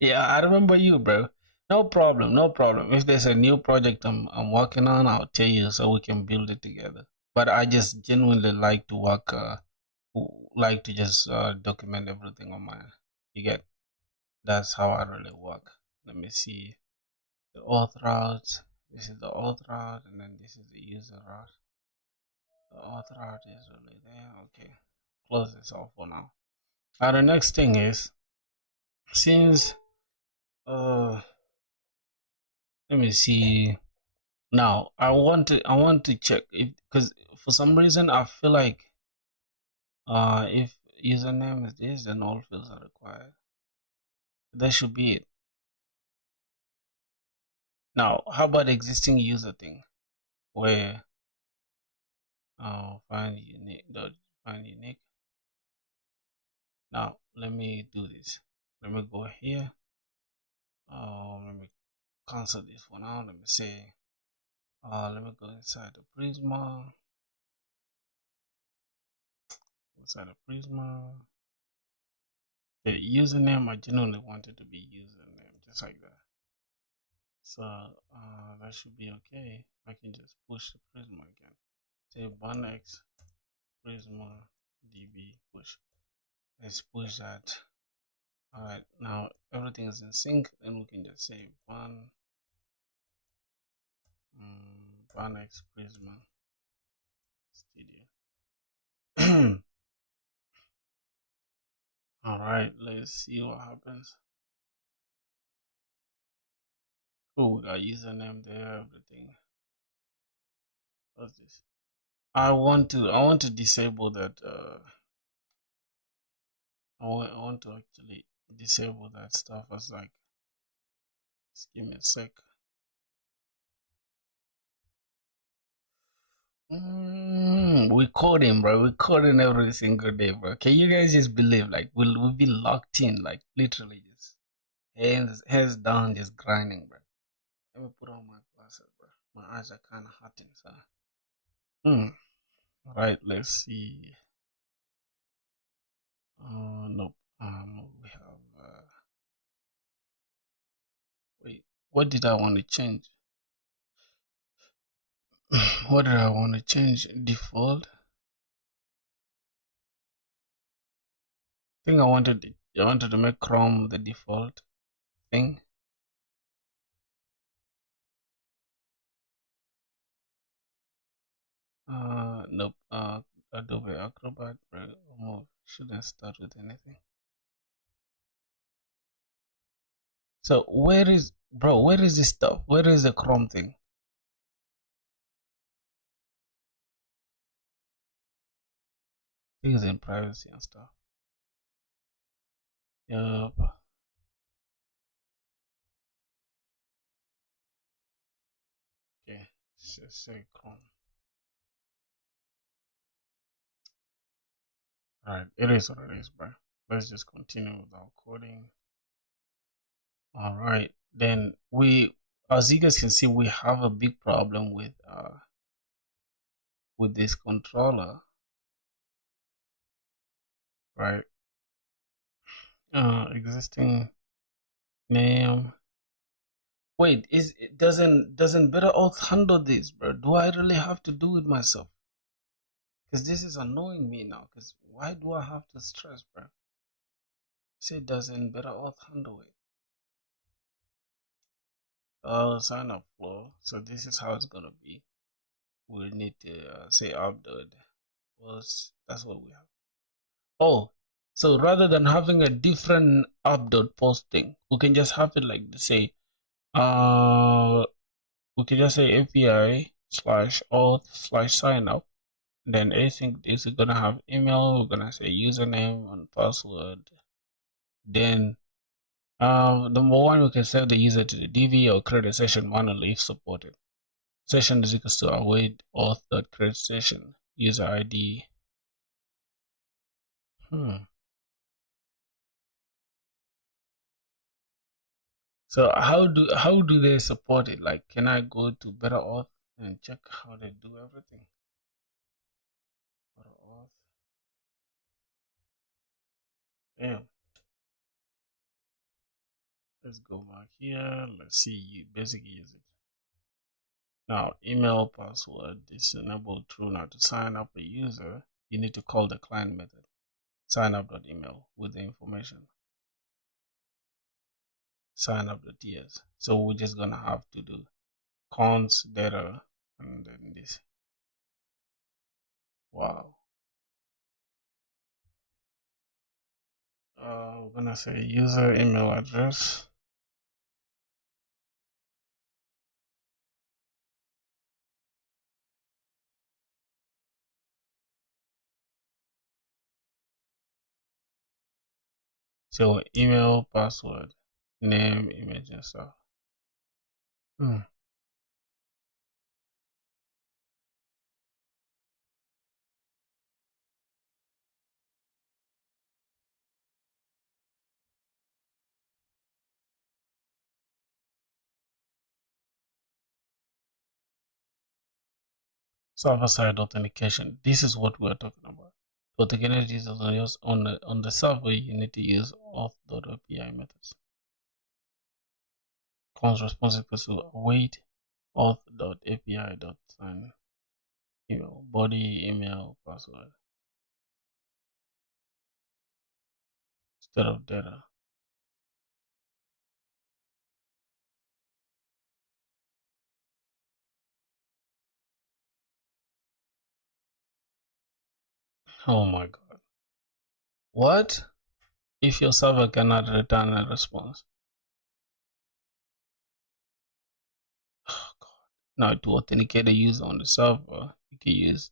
Yeah, I remember you, bro. No problem, no problem. If there's a new project I'm working on, I'll tell you so we can build it together. But I just genuinely like to work, like to just document everything on my. You get? That's how I really work. Let me see the auth route. This is the auth route, and then this is the user route. The auth route is really there. Okay, close this off for now. The next thing is, since let me see. Now I want to check if, because for some reason I feel like if username is this, then all fields are required. That should be it. Now how about the existing user thing, where find unique dot find unique. Now let me do this. Let me go here. Let me cancel this for now. Let me say let me go inside the Prisma. Inside the Prisma. The username, I genuinely want it to be username, just like that. So that should be okay. I can just push the Prisma again. Say 1x Prisma db push. Let's push that. Alright, now everything is in sync. Then we can just say 1x Prisma studio. Alright, let's see what happens. Cool, we got username there, everything. What's this? I want to disable that I want to actually disable that stuff as like, just give me a sec. We coding, bro. We coding every single day, bro. Can you guys just believe, like, we've been locked in, like, literally just hands down, just grinding, bro. Let me put on my glasses, bro. My eyes are kind of hurting, so. All right, let's see. Nope. We have. Wait, what did I want to change? What did I want to change? Default. I think I wanted to make Chrome the default thing. Nope. Adobe Acrobat remove shouldn't start with anything. So where is this stuff? Where is the Chrome thing? Things in privacy and stuff. Yup. Okay. Just say Chrome. Alright, it is what it is, bro. Let's just continue with our coding. Alright, then as you guys can see, we have a big problem with this controller, right? Existing name. Wait, doesn't better auth handle this, bro? Do I really have to do it myself? Because this is annoying me now. Because why do I have to stress, bro? Say doesn't better auth handle it. Sign up flow. So this is how it's gonna be. We need to say upload. Well, that's what we have. Oh, so rather than having a different upload posting, we can just have it like say, we can just say API slash auth slash sign up. Then async is gonna have email. We're gonna say username and password. Then number one, we can save the user to the DV or create a session manually if supported. Session is equals to await auth.create session user ID. So how do they support it? Like, can I go to Better Auth and check how they do everything? Better Auth. Damn. Let's go back here. Let's see. You basically use it. Now, email password is enabled true. Now, to sign up a user, you need to call the client method. Sign up.email with the information. Sign up.ts. So we're just gonna have to do cons data and then this. Wow. We're gonna say user email address. So email, password, name, image, and stuff. Server-side authentication. This is what we're talking about. To authenticate users on the server, you need to use auth.api methods. Cons response equals to await auth.api.sign email, body, email, password instead of data. Oh my god. What if your server cannot return a response? Oh god. Now to authenticate a user on the server, you can use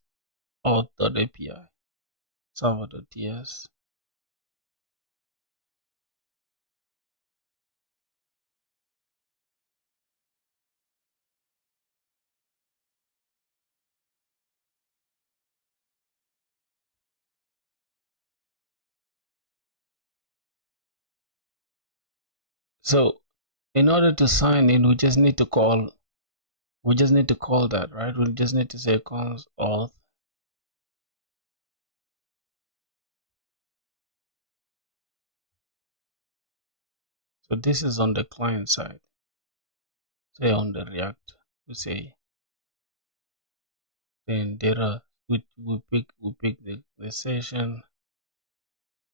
auth.api, server.ts. So in order to sign in, we just need to call that, right? We just need to say cons auth. So this is on the client side. Say on the React, we say then data, we pick the session.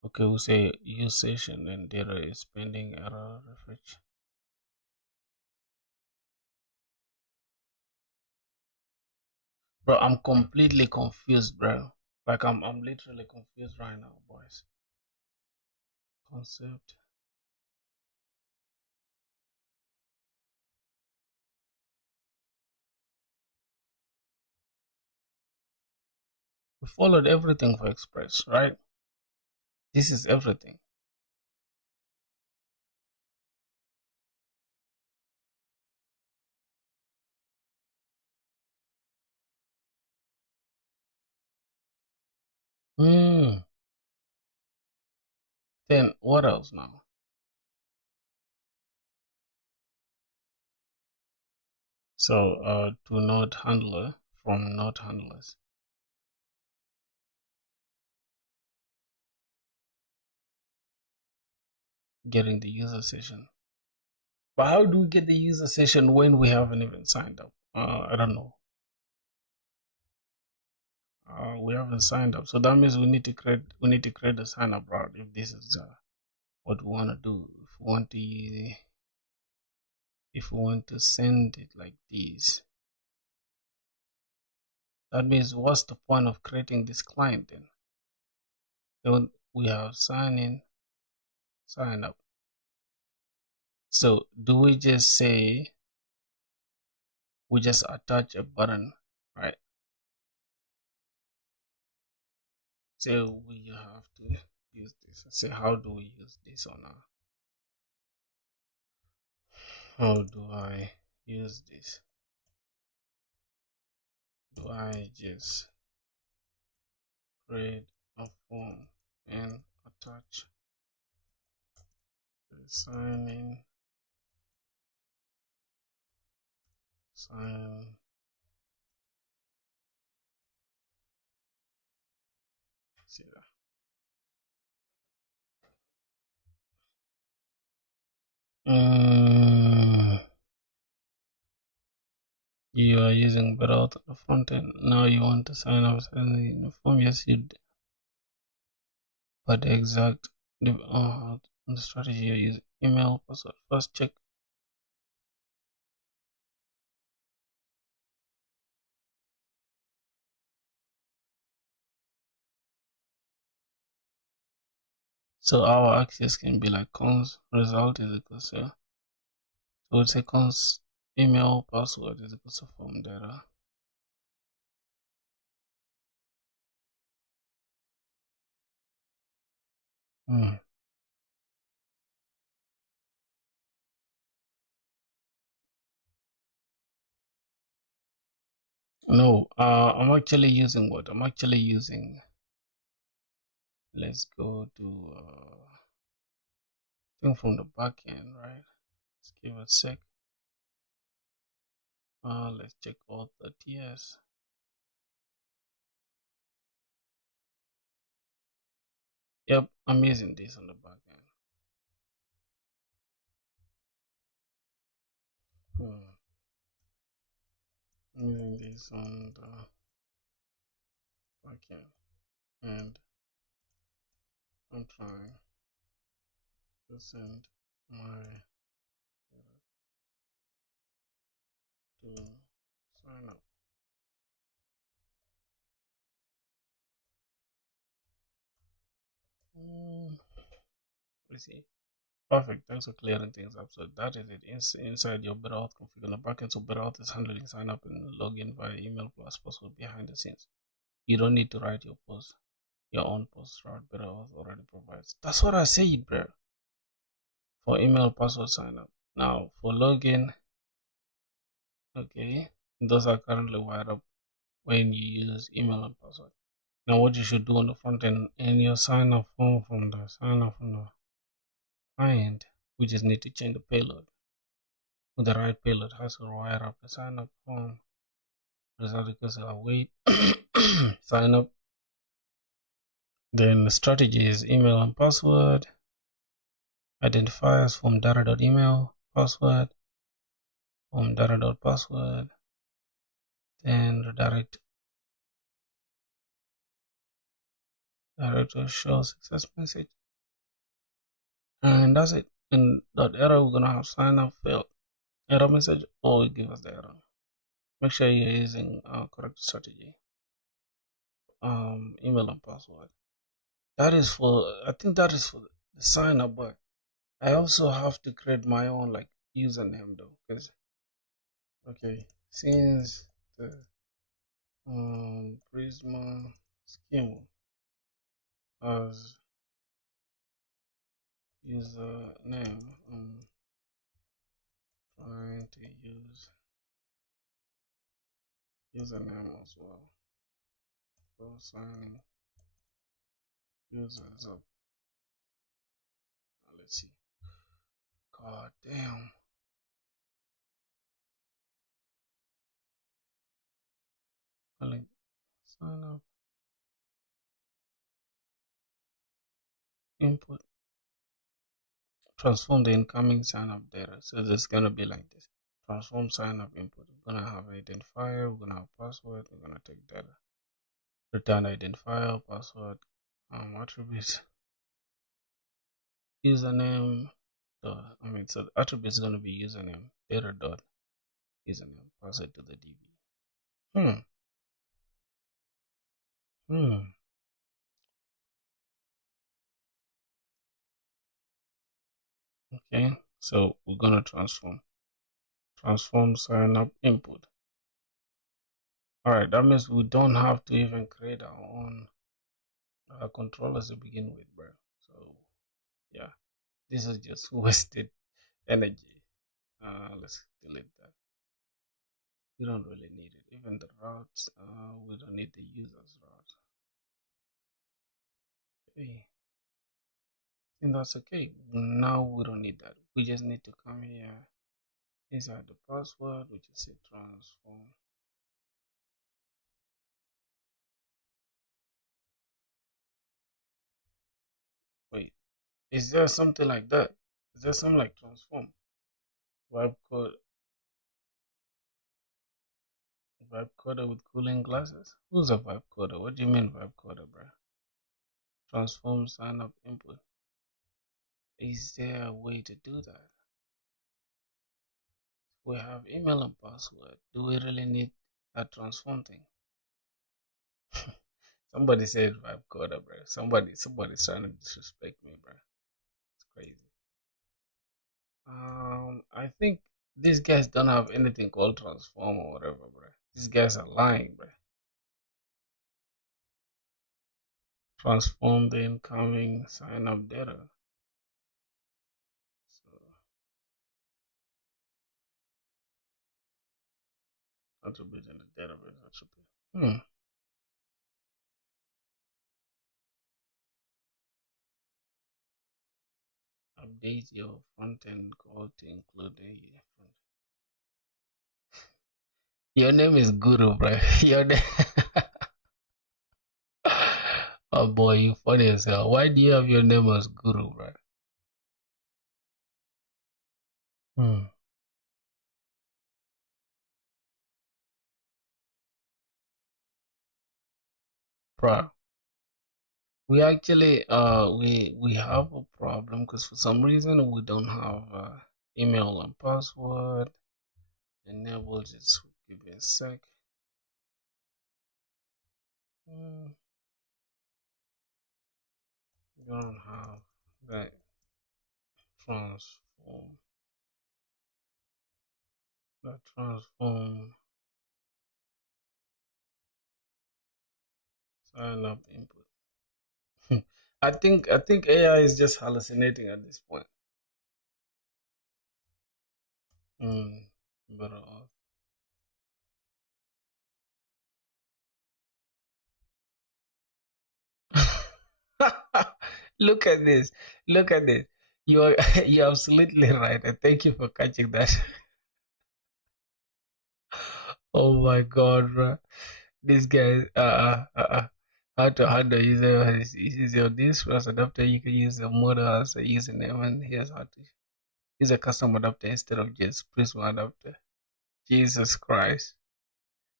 Okay, we say use session and data is pending error refresh. Bro, I'm completely confused, bro. Like I'm literally confused right now, boys. Concept. We followed everything for Express, right? This is everything. Then what else now? So to node handler from node handlers. Getting the user session. But how do we get the user session when we haven't even signed up? I don't know. We haven't signed up, so that means we need to create a sign up route if this is what we want to do. If we want to if we want to send it like this, that means what's the point of creating this client then? Then we have sign in, sign up. So do we just say we just attach a button, right? So we have to use this. Say, how do we use this on our? How do I use this? Do I just create a form and attach the sign in, sign? See that? You are using without the front end. Now you want to sign up in the form. Yes, you did. But the exact the strategy you use, email, password. First check. So our access can be like cons result is equal to, so we'll say cons email password is equal to form data. No, I'm actually using what? I'm actually using, let's go to thing from the back end, right? Let's give a sec. Let's check all the TS. Yep, I'm using this on the back end. I'm using this on the back end, and I'm trying to send my data to sign up. Let's see. Perfect. Thanks for clearing things up. So that is it. Inside your Better config on the backend. So Better is handling sign up and login via email plus password behind the scenes. You don't need to write your post, your own post, right? Better already provides. That's what I said, bro. For email password sign up. Now for login, okay, those are currently wired up when you use email and password. Now what you should do on the front end in your sign up form from the sign up from the client, we just need to change the payload. With the right payload has to wire up the sign up form. Result equals await sign up. Then the strategy is email and password. Identifiers from data.email, password from data.password. Then redirect direct to show success message. And that's it. In that error, we're gonna have sign up failed error message, or it give us the error. Make sure you're using correct strategy. Email and password. That is for, I think that is for the sign up, but I also have to create my own like username though, because okay, since the Prisma scheme as username, I'm trying to use username as well. So sign users up. Let's see. God damn. Like sign up input. Transform the incoming sign up data. So it's gonna be like this. Transform sign up input. We're gonna have identifier, we're gonna have password, we're gonna take data. Return identifier, password, attributes, username, So the attribute is going to be username, data dot username, pass it to the DB. Hmm. Hmm. Okay. So we're going to transform sign up input. All right. That means we don't have to even create our own controllers to begin with, bro. So yeah, this is just wasted energy. Let's delete that. We don't really need it. Even the routes, we don't need the users route. Okay, I think that's okay. Now we don't need that. We just need to come here inside the password. We just say transform. Wait, is there something like that? Is there something like transform? Vibe code, vibe coder with cooling glasses? Who's a vibe coder? What do you mean vibe coder, bro? Transform sign up input. Is there a way to do that? We have email and password. Do we really need a transform thing? Somebody said vibe coder, bro. Somebody's trying to disrespect me, bro. It's crazy. I think these guys don't have anything called transform or whatever, bro. These guys are lying, bro. Transform the incoming sign up data. So attribute in the database attribute. Update your front end code to include a front. Your name is Guru, bro. Your name. Oh boy, you funny as hell. Why do you have your name as Guru, bro? Hmm. Bro, we actually we have a problem because for some reason we don't have email and password enabled. Just give me a sec. Hmm. We don't have that transform. That transform sign up input. I think AI is just hallucinating at this point. Hmm. Better off. Look at this. Look at this. You are you're absolutely right. And thank you for catching that. Oh my god, bro. This guy how to handle user is your this first adapter. You can use the model as a username, and here's how to use a custom adapter instead of just Prisma adapter. Jesus Christ.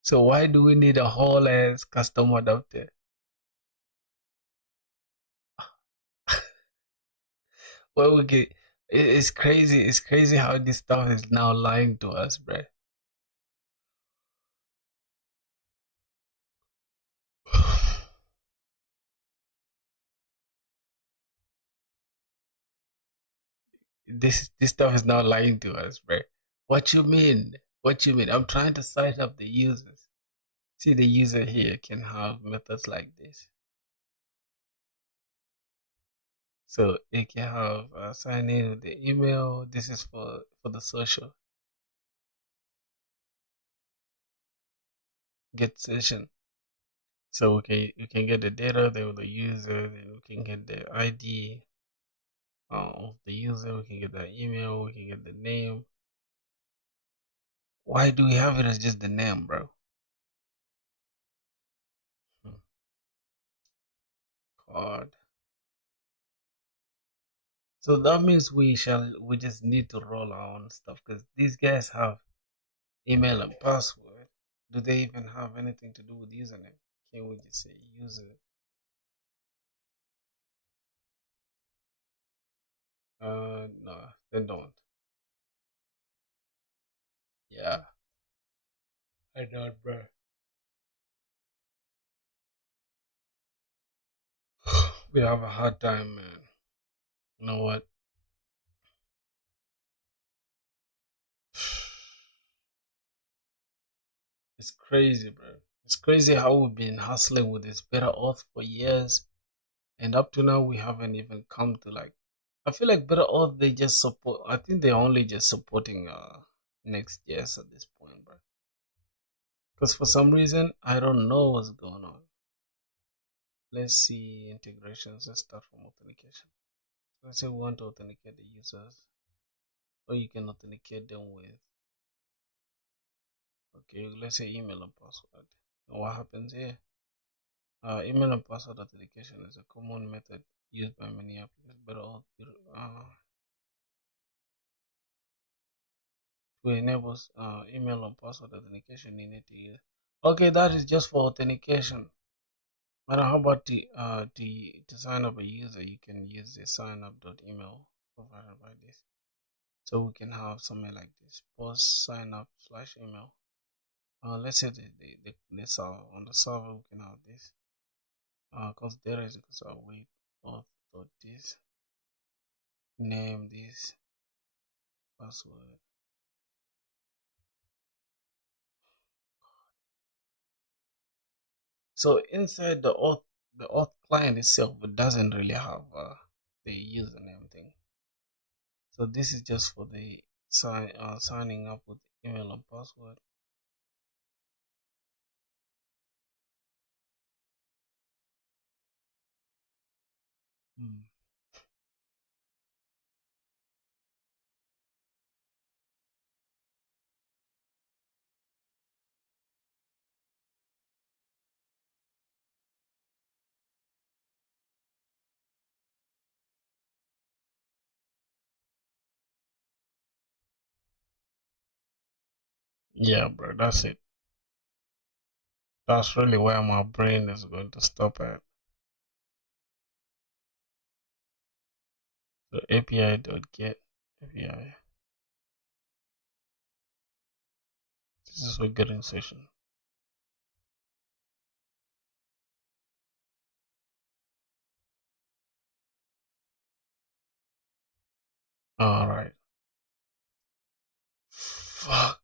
So why do we need a whole ass custom adapter? Well, we get it's crazy. It's crazy how this stuff is now lying to us, bro. This stuff is now lying to us, bro. What you mean? What you mean? I'm trying to sign up the users. See, the user here can have methods like this. So it can have sign in with the email. This is for the social get session. So we can get the data, the user, then we can get the ID of the user, we can get the email, we can get the name. Why do we have it as just the name, bro? Hmm. Card. So that means we just need to roll our own stuff because these guys have email and password. Do they even have anything to do with username? Can we just say user? No, they don't. Yeah, I don't, bro. We have a hard time, man. You know what? It's crazy, bro. It's crazy how we've been hustling with this better earth for years, and up to now we haven't even come to like. I feel like better earth they just support. I think they're only just supporting next years at this point, bro. Because for some reason I don't know what's going on. Let's see integrations. Let's start from authentication. Let's say we want to authenticate the users, or you can authenticate them with. Okay, let's say email and password. And what happens here? Email and password authentication is a common method used by many applicants, but to enable email and password authentication, you need to use. Okay, that is just for authentication. But how about to sign up a user? You can use the sign up email provided by this. So we can have something like this: post sign up slash email. Let's say the on the server we can have this. Because there is because I wait auth dot this name this password. So inside the auth client itself, it doesn't really have the username thing. So this is just for the signing up with email and password. Hmm. Yeah, bro, that's it. That's really where my brain is going to stop at. So API dot get API. This is for getting session. All right. Fuck.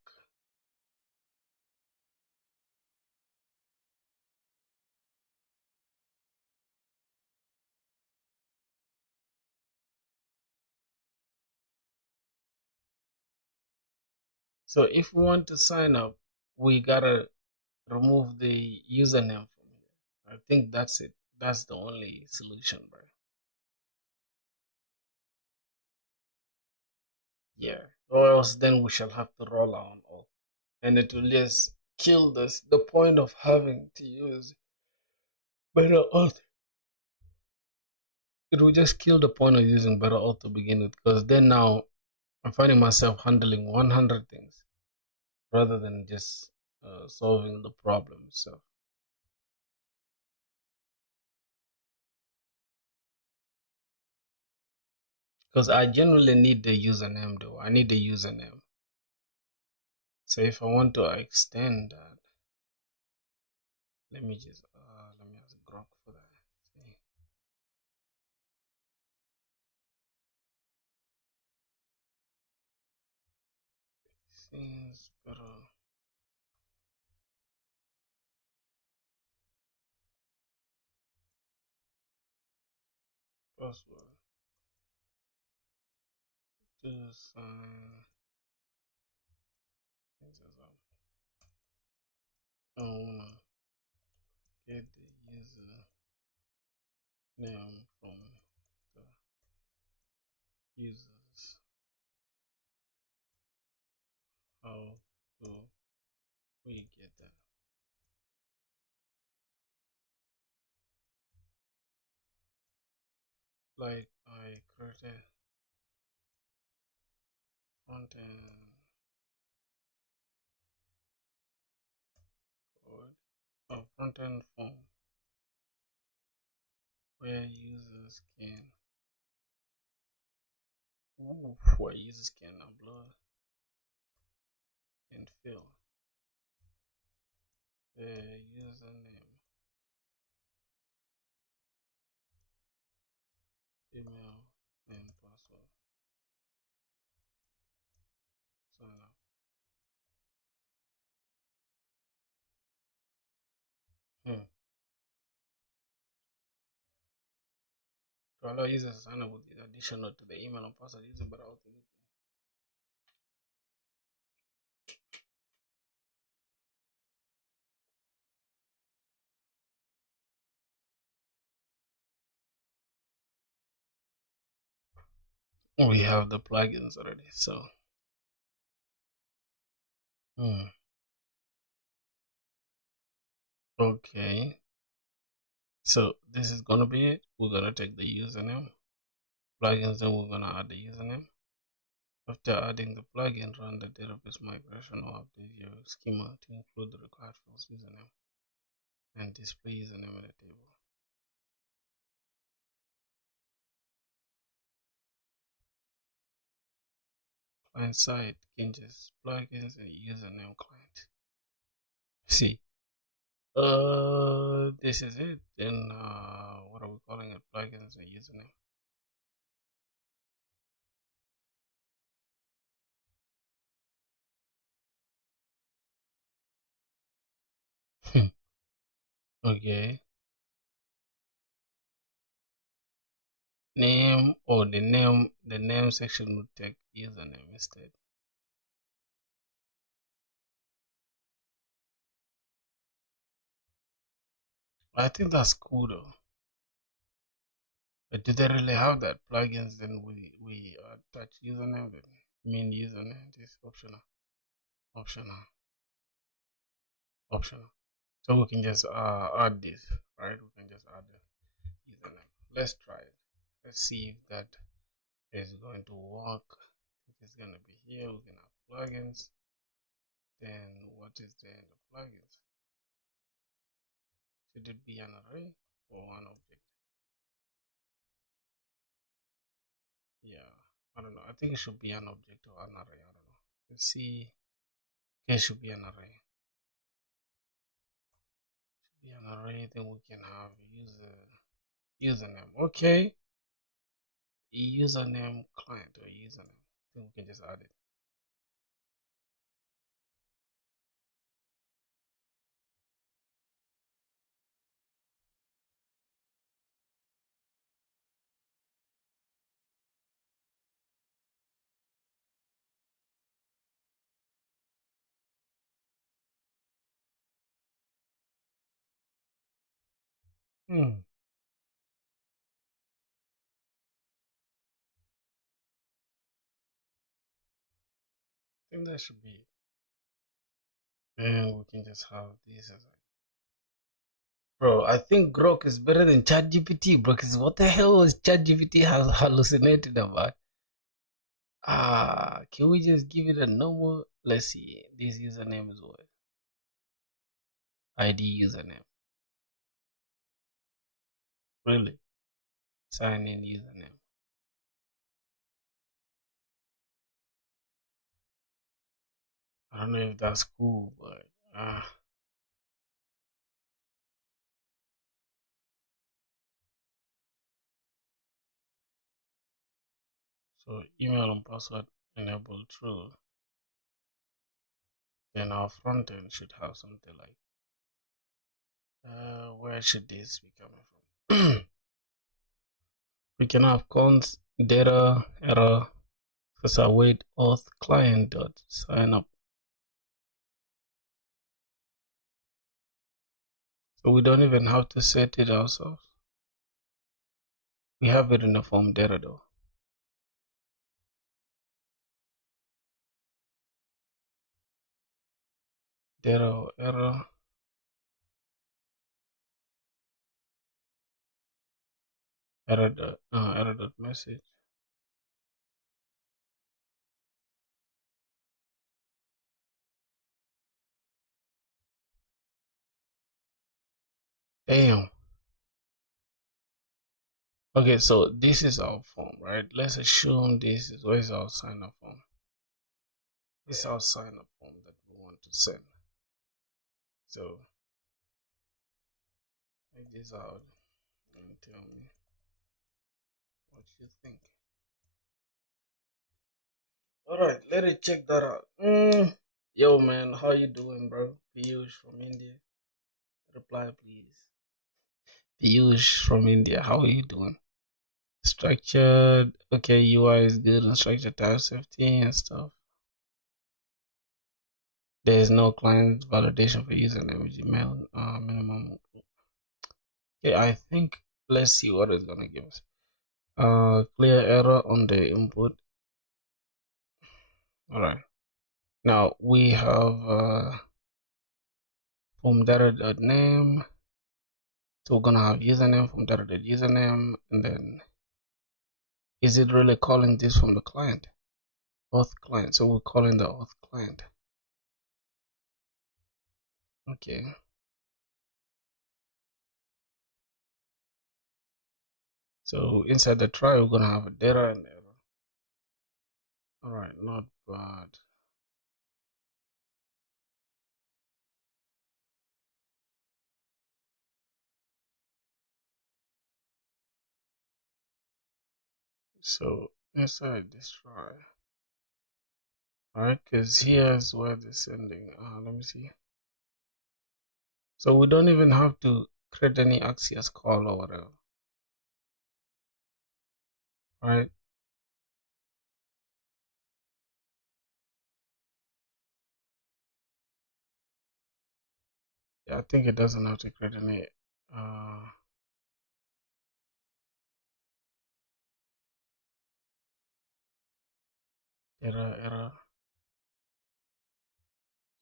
So if we want to sign up, we gotta remove the username from here. I think that's it. That's the only solution, bro. Yeah. Or else then we shall have to roll on all. And it will just kill this the point of having to use better auth. It will just kill the point of using better auth to begin with, because then now I'm finding myself handling 100 things rather than just solving the problem itself. Because I generally need the username though. I need the username. So if I want to extend that, let me ask Grok for that. See, seems better password to sign things as well. I wanna get the user name from the users. How do we get that? Like I created front end code, a front end form where users can where users can upload and fill the username, email, and password. Sign up. Hmm. To allow users to sign up with the additional to the email and password using better authentication. We have the plugins already, so okay. So this is gonna be it. We're gonna take the username, plugins, then we're gonna add the username. After adding the plugin, run the database migration or update your schema to include the required fields username and display username in the table. Client side changes plugins and username client. See, this is it. Then what are we calling it? Plugins and username. Okay. Name or the name section would take username instead. I think that's cool though. But do they really have that plugins? Then we attach username, then mean username. This optional, optional. So we can just add this, right? We can just add the username. Let's try it. Let's see if that is going to work. I think it's gonna be here. We can have plugins. Then what is the end of plugins? Should it be an array or one object? Yeah, I don't know. I think it should be an object or an array. I don't know. Let's see. Okay, it should be an array. Should be an array. Then we can have username. Okay, username client or username. Then we can just add it. I think that should be it. And we can just have this as a bro. I think Grok is better than ChatGPT, bro. Because what the hell was ChatGPT has hallucinated about? Can we just give it a normal? Let's see. This username is what? ID username. Really? Sign in username. I don't know if that's cool, but so email and password enabled true. Then our front end should have something like where should this be coming from? We can have cons data error because await auth client dot sign up. So we don't even have to set it ourselves. We have it in the form data though. Data error error dot message. Damn. Okay, so this is our form, right? Let's assume this is where's our sign up form. This is our sign up form that we want to send. So take this out and tell me what you think. All right, let us check that out. Yo, man, how you doing, bro? Piyush from India. Reply, please. Piyush from India. How are you doing? Structured. Okay, UI is good and structured type safety and stuff. There is no client validation for username with Gmail. Minimum. Okay, I think let's see what it's gonna give us. Clear error on the input. All right. Now we have form data.name. So we're gonna have username from data.username, and then is it really calling this from the client? Auth client. So we're calling the auth client. Okay. So inside the try, we're gonna have a data and error. All right, not bad. So inside this try, all right, because here's where they're sending. Let me see. So we don't even have to create any access call or whatever, right? Yeah, I think it doesn't have to create any error.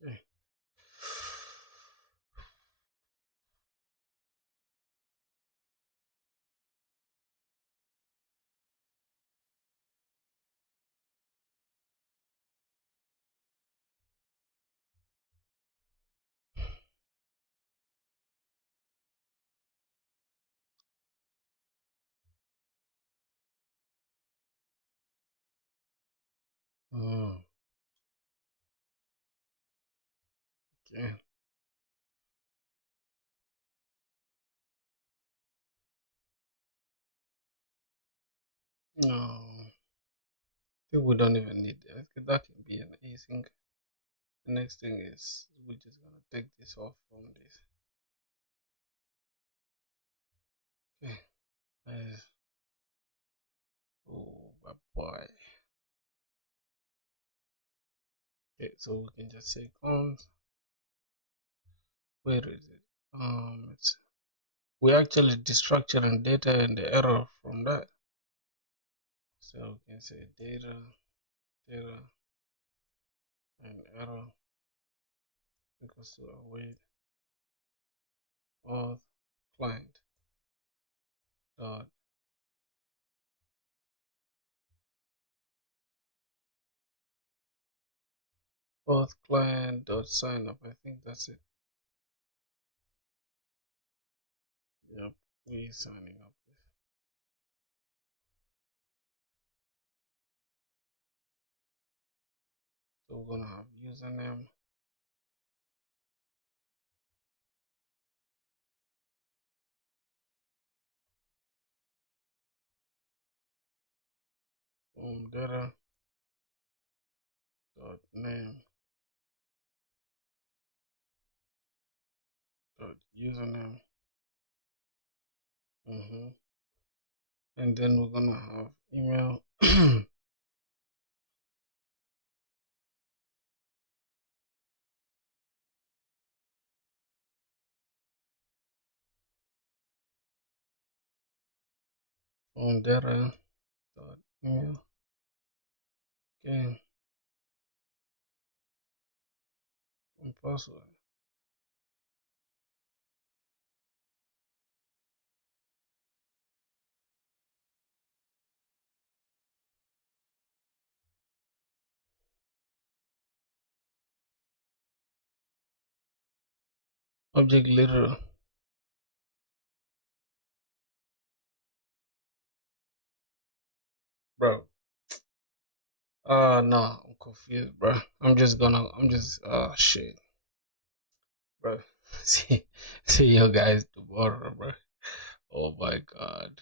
Okay. Okay. No, I think we don't even need that. That can be an async. The next thing is we're just gonna take this off from this. Okay. Uh, oh, my boy. Okay, so we can just say const. Where is it? It's we actually destructuring data and the error from that. So we can say data, and error equals to await auth client dot auth client dot sign up. I think that's it. Yep, we signing up. So we're gonna have username, data dot name dot username. And then we're gonna have email data dot email. Okay, and password. Object literal. No, I'm confused, bro. Shit, bro. See you guys tomorrow, bro. Oh my god.